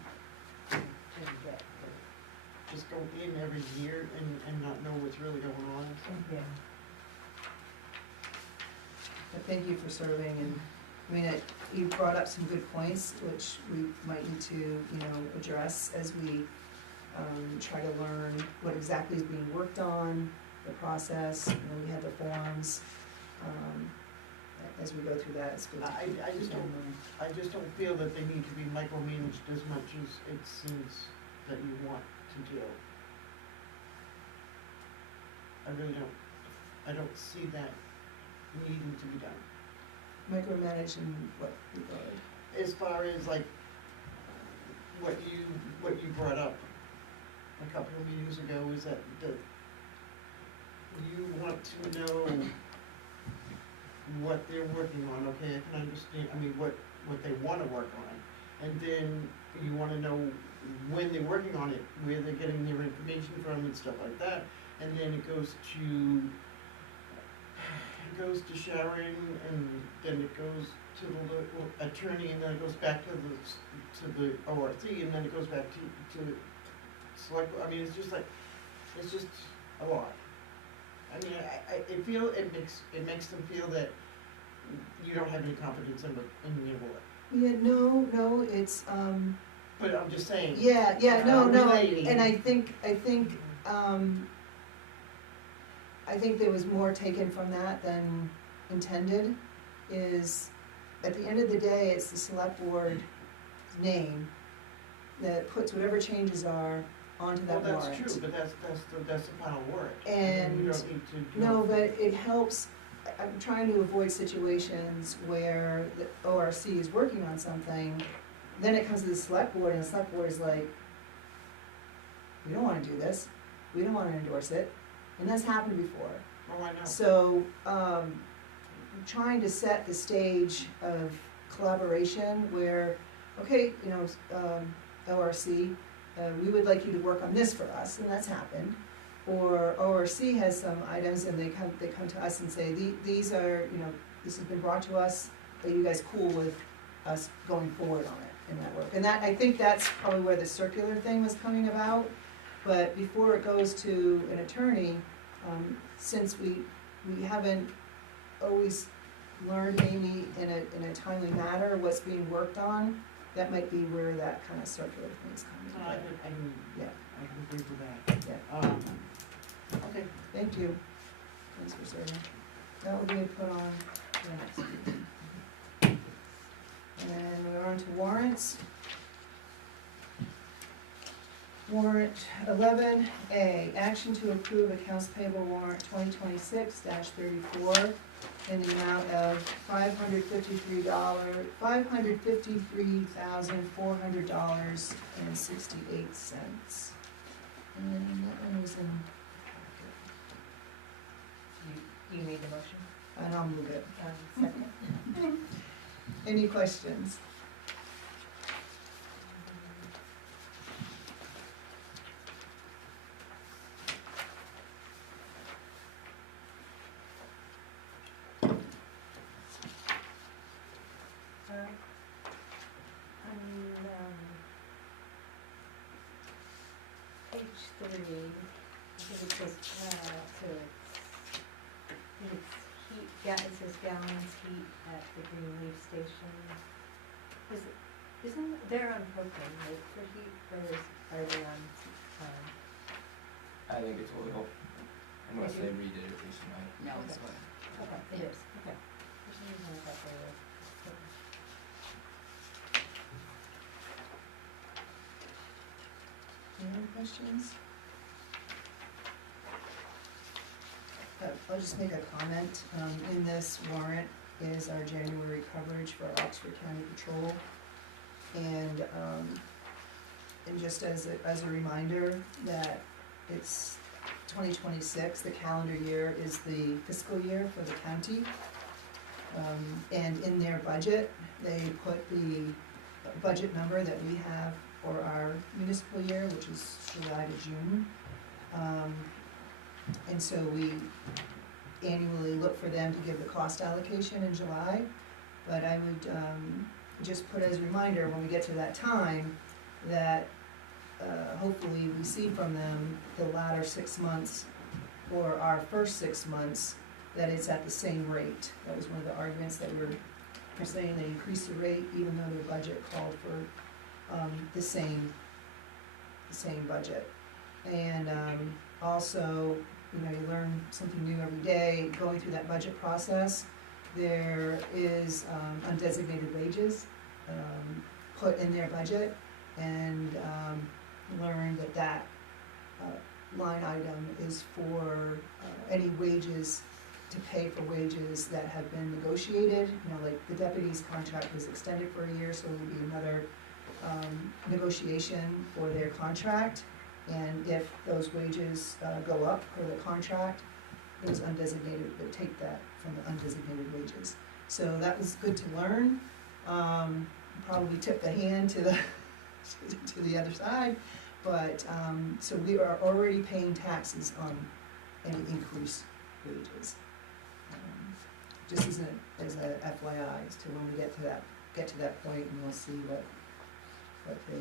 just go in every year and not know what's really going on. Yeah. But thank you for serving, and, I mean, you brought up some good points, which we might need to, address as we try to learn what exactly is being worked on, the process, we had the forums. As we go through that, it's good to I keep just them don't- learning. I just don't feel that they need to be micromanaged as much as it seems that you want to do. I really don't. I don't see that needing to be done. Micromanage in what regard? As far as like what you brought up a couple of meetings ago is that you want to know what they're working on, okay, I can understand, I mean, what they wanna work on. And then you wanna know when they're working on it, where they're getting their information from and stuff like that. And then it goes to Sharon, and then it goes to the local attorney, and then it goes back to the ORC, and then it goes back to select, I mean, it's just a lot. I mean, it makes them feel that you don't have any confidence in your work. Yeah, no, it's, But I'm just saying. no, relating. and I think there was more taken from that than intended, is, at the end of the day, it's the select board's name that puts whatever changes are onto that Well, warrant. that's true, but that's the final word. And we don't need to. No, but it helps, I'm trying to avoid situations where the ORC is working on something, then it comes to the select board, and the select board is like, we don't wanna do this, we don't wanna endorse it, and that's happened before. Oh, I know. So, trying to set the stage of collaboration where, okay, you know, ORC, we would like you to work on this for us, and that's happened. Or ORC has some items and they come to us and say, these are, you know, this has been brought to us, are you guys cool with us going forward on it in that work? And that, I think that's probably where the circular thing was coming about. But before it goes to an attorney, since we haven't always learned maybe in a timely manner what's being worked on, that might be where that kind of circular thing is coming. I But, can, yeah, I can agree with that. yeah, Okay, thank you. Thanks for serving. That will be put on the next meeting. And we're on to warrants. Warrant 11A, action to approve accounts payable warrant 2026-34 in the amount of $553,400.68. And that one was in, You made the motion? and I'll move it. Second? Any questions? Page 3, I think it says, so it's heat, it says gallons heat at the Greenleaf Station. Isn't, they're on propane, right, for heat, or are they on, I think it's oil, unless they redid it recently. No, it's what. okay, it is, okay. For some reason I thought they were. Any other questions? I'll just make a comment. In this warrant is our January coverage for Oxford County Patrol. And just as a reminder that it's 2026, the calendar year is the fiscal year for the county. And in their budget, they put the budget number that we have for our municipal year, which is July to June. And so we annually look for them to give the cost allocation in July. But I would just put as a reminder, when we get to that time, that hopefully we see from them the latter 6 months or our first 6 months, that it's at the same rate. That was one of the arguments that we're saying, they increased the rate even though their budget called for the same budget. And also, you know, you learn something new every day going through that budget process. There is undesignated wages put in their budget, and learn that line item is for any wages to pay for wages that have been negotiated. You know, like the deputy's contract was extended for a year, so it will be another negotiation for their contract. And if those wages go up per the contract, those undesignated, they take that from the undesignated wages. So that was good to learn. Probably tipped the hand to the to the other side, but so we are already paying taxes on any increased wages. Just as a FYI, as to when we get to that point, and we'll see what they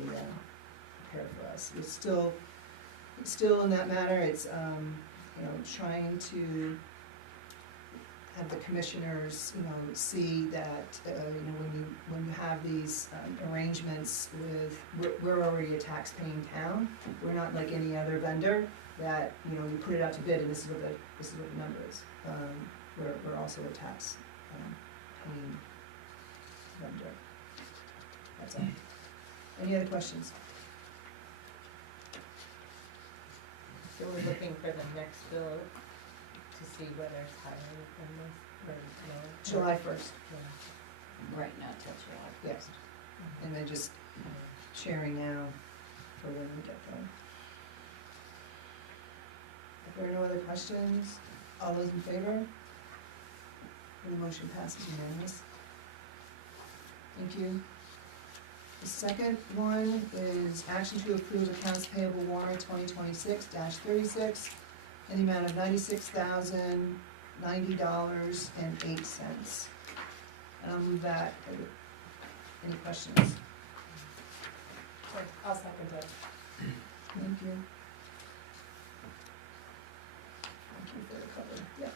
prepare for us. It's still in that matter. It's you know, trying to have the commissioners, you know, see that you know, when you have these arrangements with, we're already a tax-paying town. We're not like any other vendor that, you know, you put it out to bid and this is what the number is. We're also a tax paying vendor. That's all. Any other questions? So we're looking for the next bill to see whether it's higher than this, or lower? July 1st, Right now till July yes. first. And then just sharing now for when we get there. If there are no other questions, all those in favor? And the motion passes unanimous. Thank you. The second one is action to approve accounts payable warrant 2026-36 in the amount of $96,090.08. And I'll move that. Any questions? Sure, I'll second it. Thank you. Thank you for the cover, yeah.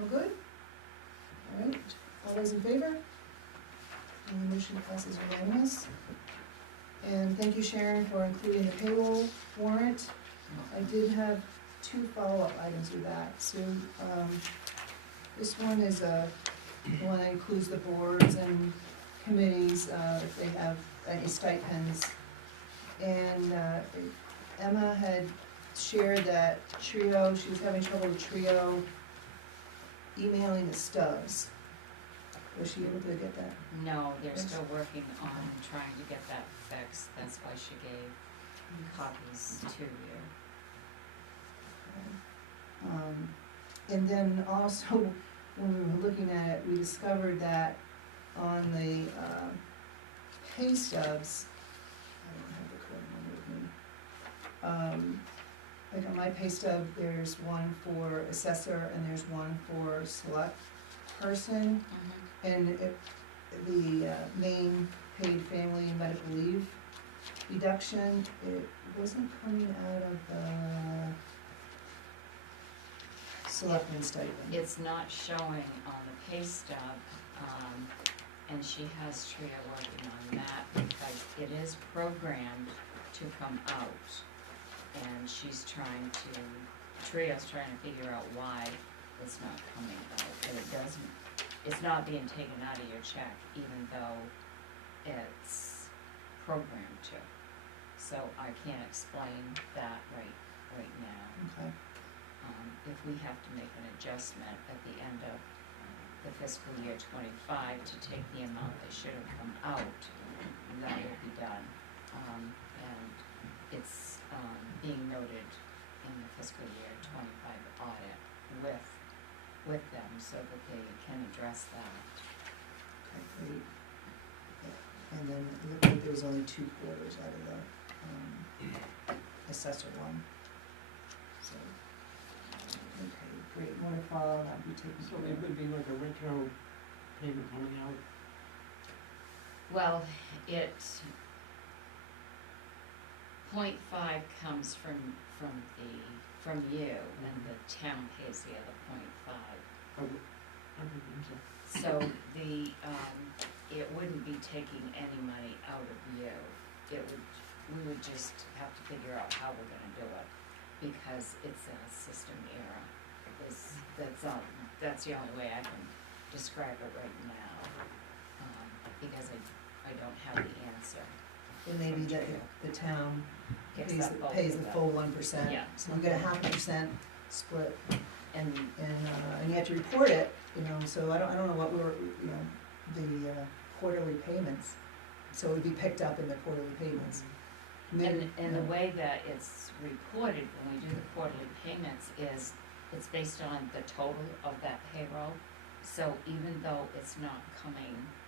All good? All right, all those in favor? And the motion passes unanimous. And thank you, Sharon, for including the payroll warrant. I did have 2 follow-up items with that. So, this one is the one that includes the boards and committees, if they have any stipends. And Emma had shared that Trio, she was having trouble with Trio emailing the stubs. Was she able to get that? No, they're Yes. still working on trying to get that fixed, that's why she gave copies to you. And then also, when we were looking at it, we discovered that on the pay stubs, I don't have the correct one with me. Like on my pay stub, there's one for assessor and there's one for select person. And the main paid family and medical leave deduction, it wasn't coming out of the selectman stipend. It's not showing on the pay stub, and she has Tria working on that because it is programmed to come out. And she's trying to, Tria's trying to figure out why it's not coming out, and it doesn't, it's not being taken out of your check, even though it's programmed to. So I can't explain that right now. Okay, If we have to make an adjustment at the end of the fiscal year 25 to take the amount that should have come out, that will be done. And it's being noted in the fiscal year 25 audit with them so that they can address that. okay, great. Yeah. And then it looked like there was only 2 quarters out of the assessor one. So, okay, great, wonderful, and I'll be taking So care it of it. would be like a retro payment coming out. Well, .5 comes from you, and the town pays the other .5. So it wouldn't be taking any money out of you. We would just have to figure out how we're gonna do it, because it's a system error. That's the only way I can describe it right now, because I don't have the answer. It may be that the town Gets pays, that bulk pays of the it. full 1%. Yeah. So you get a 0.5% split, And and you have to report it, so I don't know what the quarterly payments. So it would be picked up in the quarterly payments. And the way that it's reported when we do the quarterly payments is, it's based on the total of that payroll. So even though it's not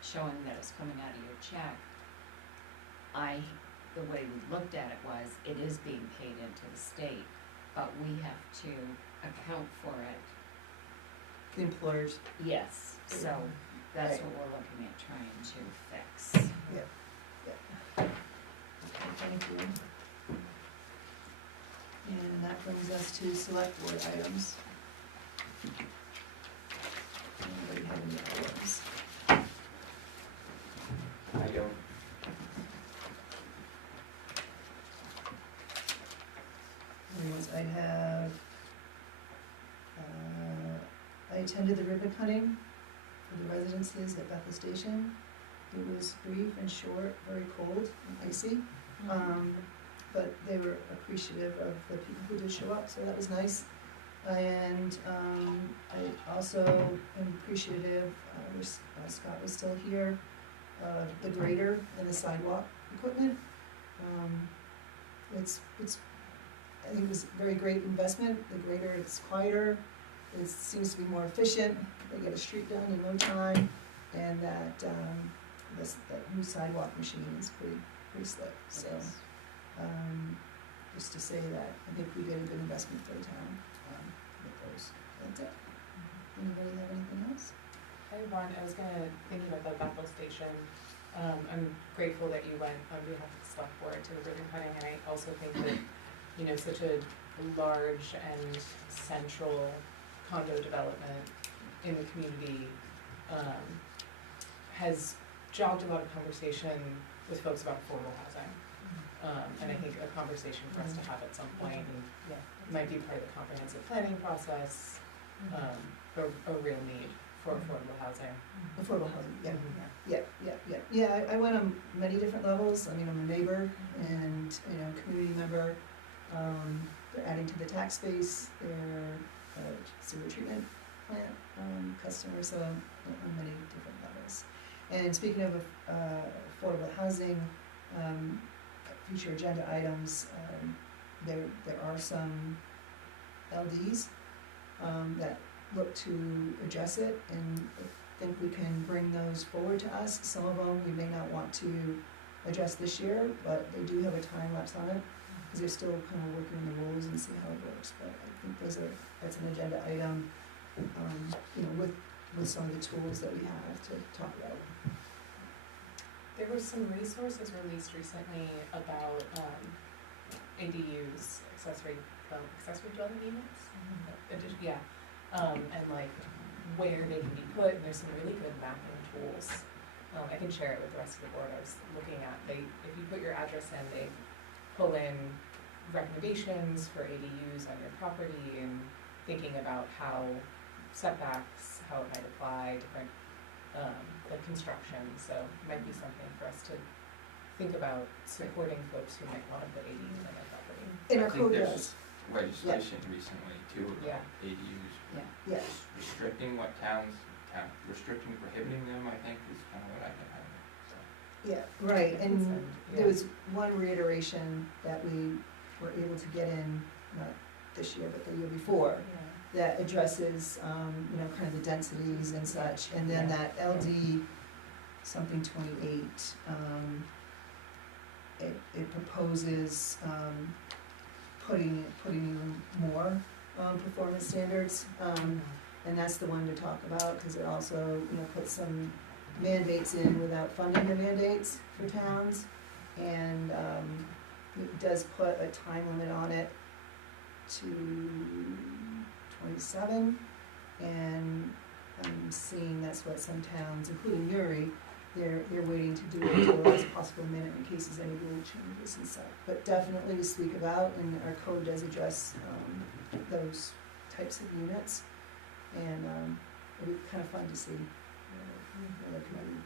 showing that it's coming out of your check, the way we looked at it was, it is being paid into the state, but we have to account for it. The employers, Yes, so that's Right. what we're looking at trying to fix. okay, thank you. And that brings us to select board items. Anybody have any items? I don't. Anyways, I attended the ribbon cutting for the residences at Bethel Station. It was brief and short, very cold and icy, but they were appreciative of the people who did show up, so that was nice. And I also am appreciative, wish Scott was still here, of the grader and the sidewalk equipment. It's, I think it was a very great investment. The grader, it's quieter, it seems to be more efficient, they get a street done in no time, and that new sidewalk machine is pretty slick, so. Just to say that I think we did a good investment for the town, with those. That's it. Anybody have anything else? I was thinking about the Bethel station. I'm grateful that you went on behalf of the select board to the ribbon cutting, and I also think that, you know, such a large and central condo development in the community, has jogged a lot of conversation with folks about affordable housing. And I think a conversation for us to have at some point, and might be part of the comprehensive planning process, a real need for affordable housing. Affordable housing, yeah, I went on many different levels. I mean, I'm a neighbor and, you know, community member. They're adding to the tax base, they're a sewer treatment plant, customer, so on many different levels. And speaking of affordable housing, future agenda items, there are some LDs that look to address it, and I think we can bring those forward to us. Some of them we may not want to address this year, but they do have a time lapse on it, because they're still kind of working the rules and see how it works. But I think that's an agenda item, you know, with some of the tools that we have to talk about. There were some resources released recently about ADUs, accessory dwelling units. And like where they can be put, and there's some really good mapping tools. I can share it with the rest of the board. I was looking at, if you put your address in, they pull in recommendations for ADUs on your property, and thinking about how setbacks, how it might apply, different like construction, so it might be something for us to think about supporting folks who might want to put ADUs on their property. And our I think code there's does. legislation recently too about ADUs. Yeah. Restricting what restricting, prohibiting them, I think, is kind of what I can have, so. Yeah, right, and there was one reiteration that we were able to get in, not this year, but the year before, that addresses, you know, kind of the densities and such, and then that LD something 28, it proposes, putting even more performance standards, and that's the one to talk about, because it also, you know, puts some mandates in without funding the mandates for towns, and it does put a time limit on it to 27, and I'm seeing that's what some towns, including Uri, they're waiting to do it until the last possible minute in case there's any rule changes and stuff. But definitely to speak about, and our code does address those types of units, and it'll be kind of fun to see another committee.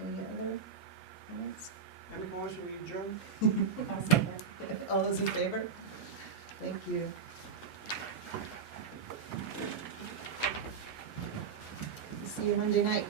Any other comments? I make a motion, we adjourn? I'll second. All those in favor? Thank you. See you Monday night.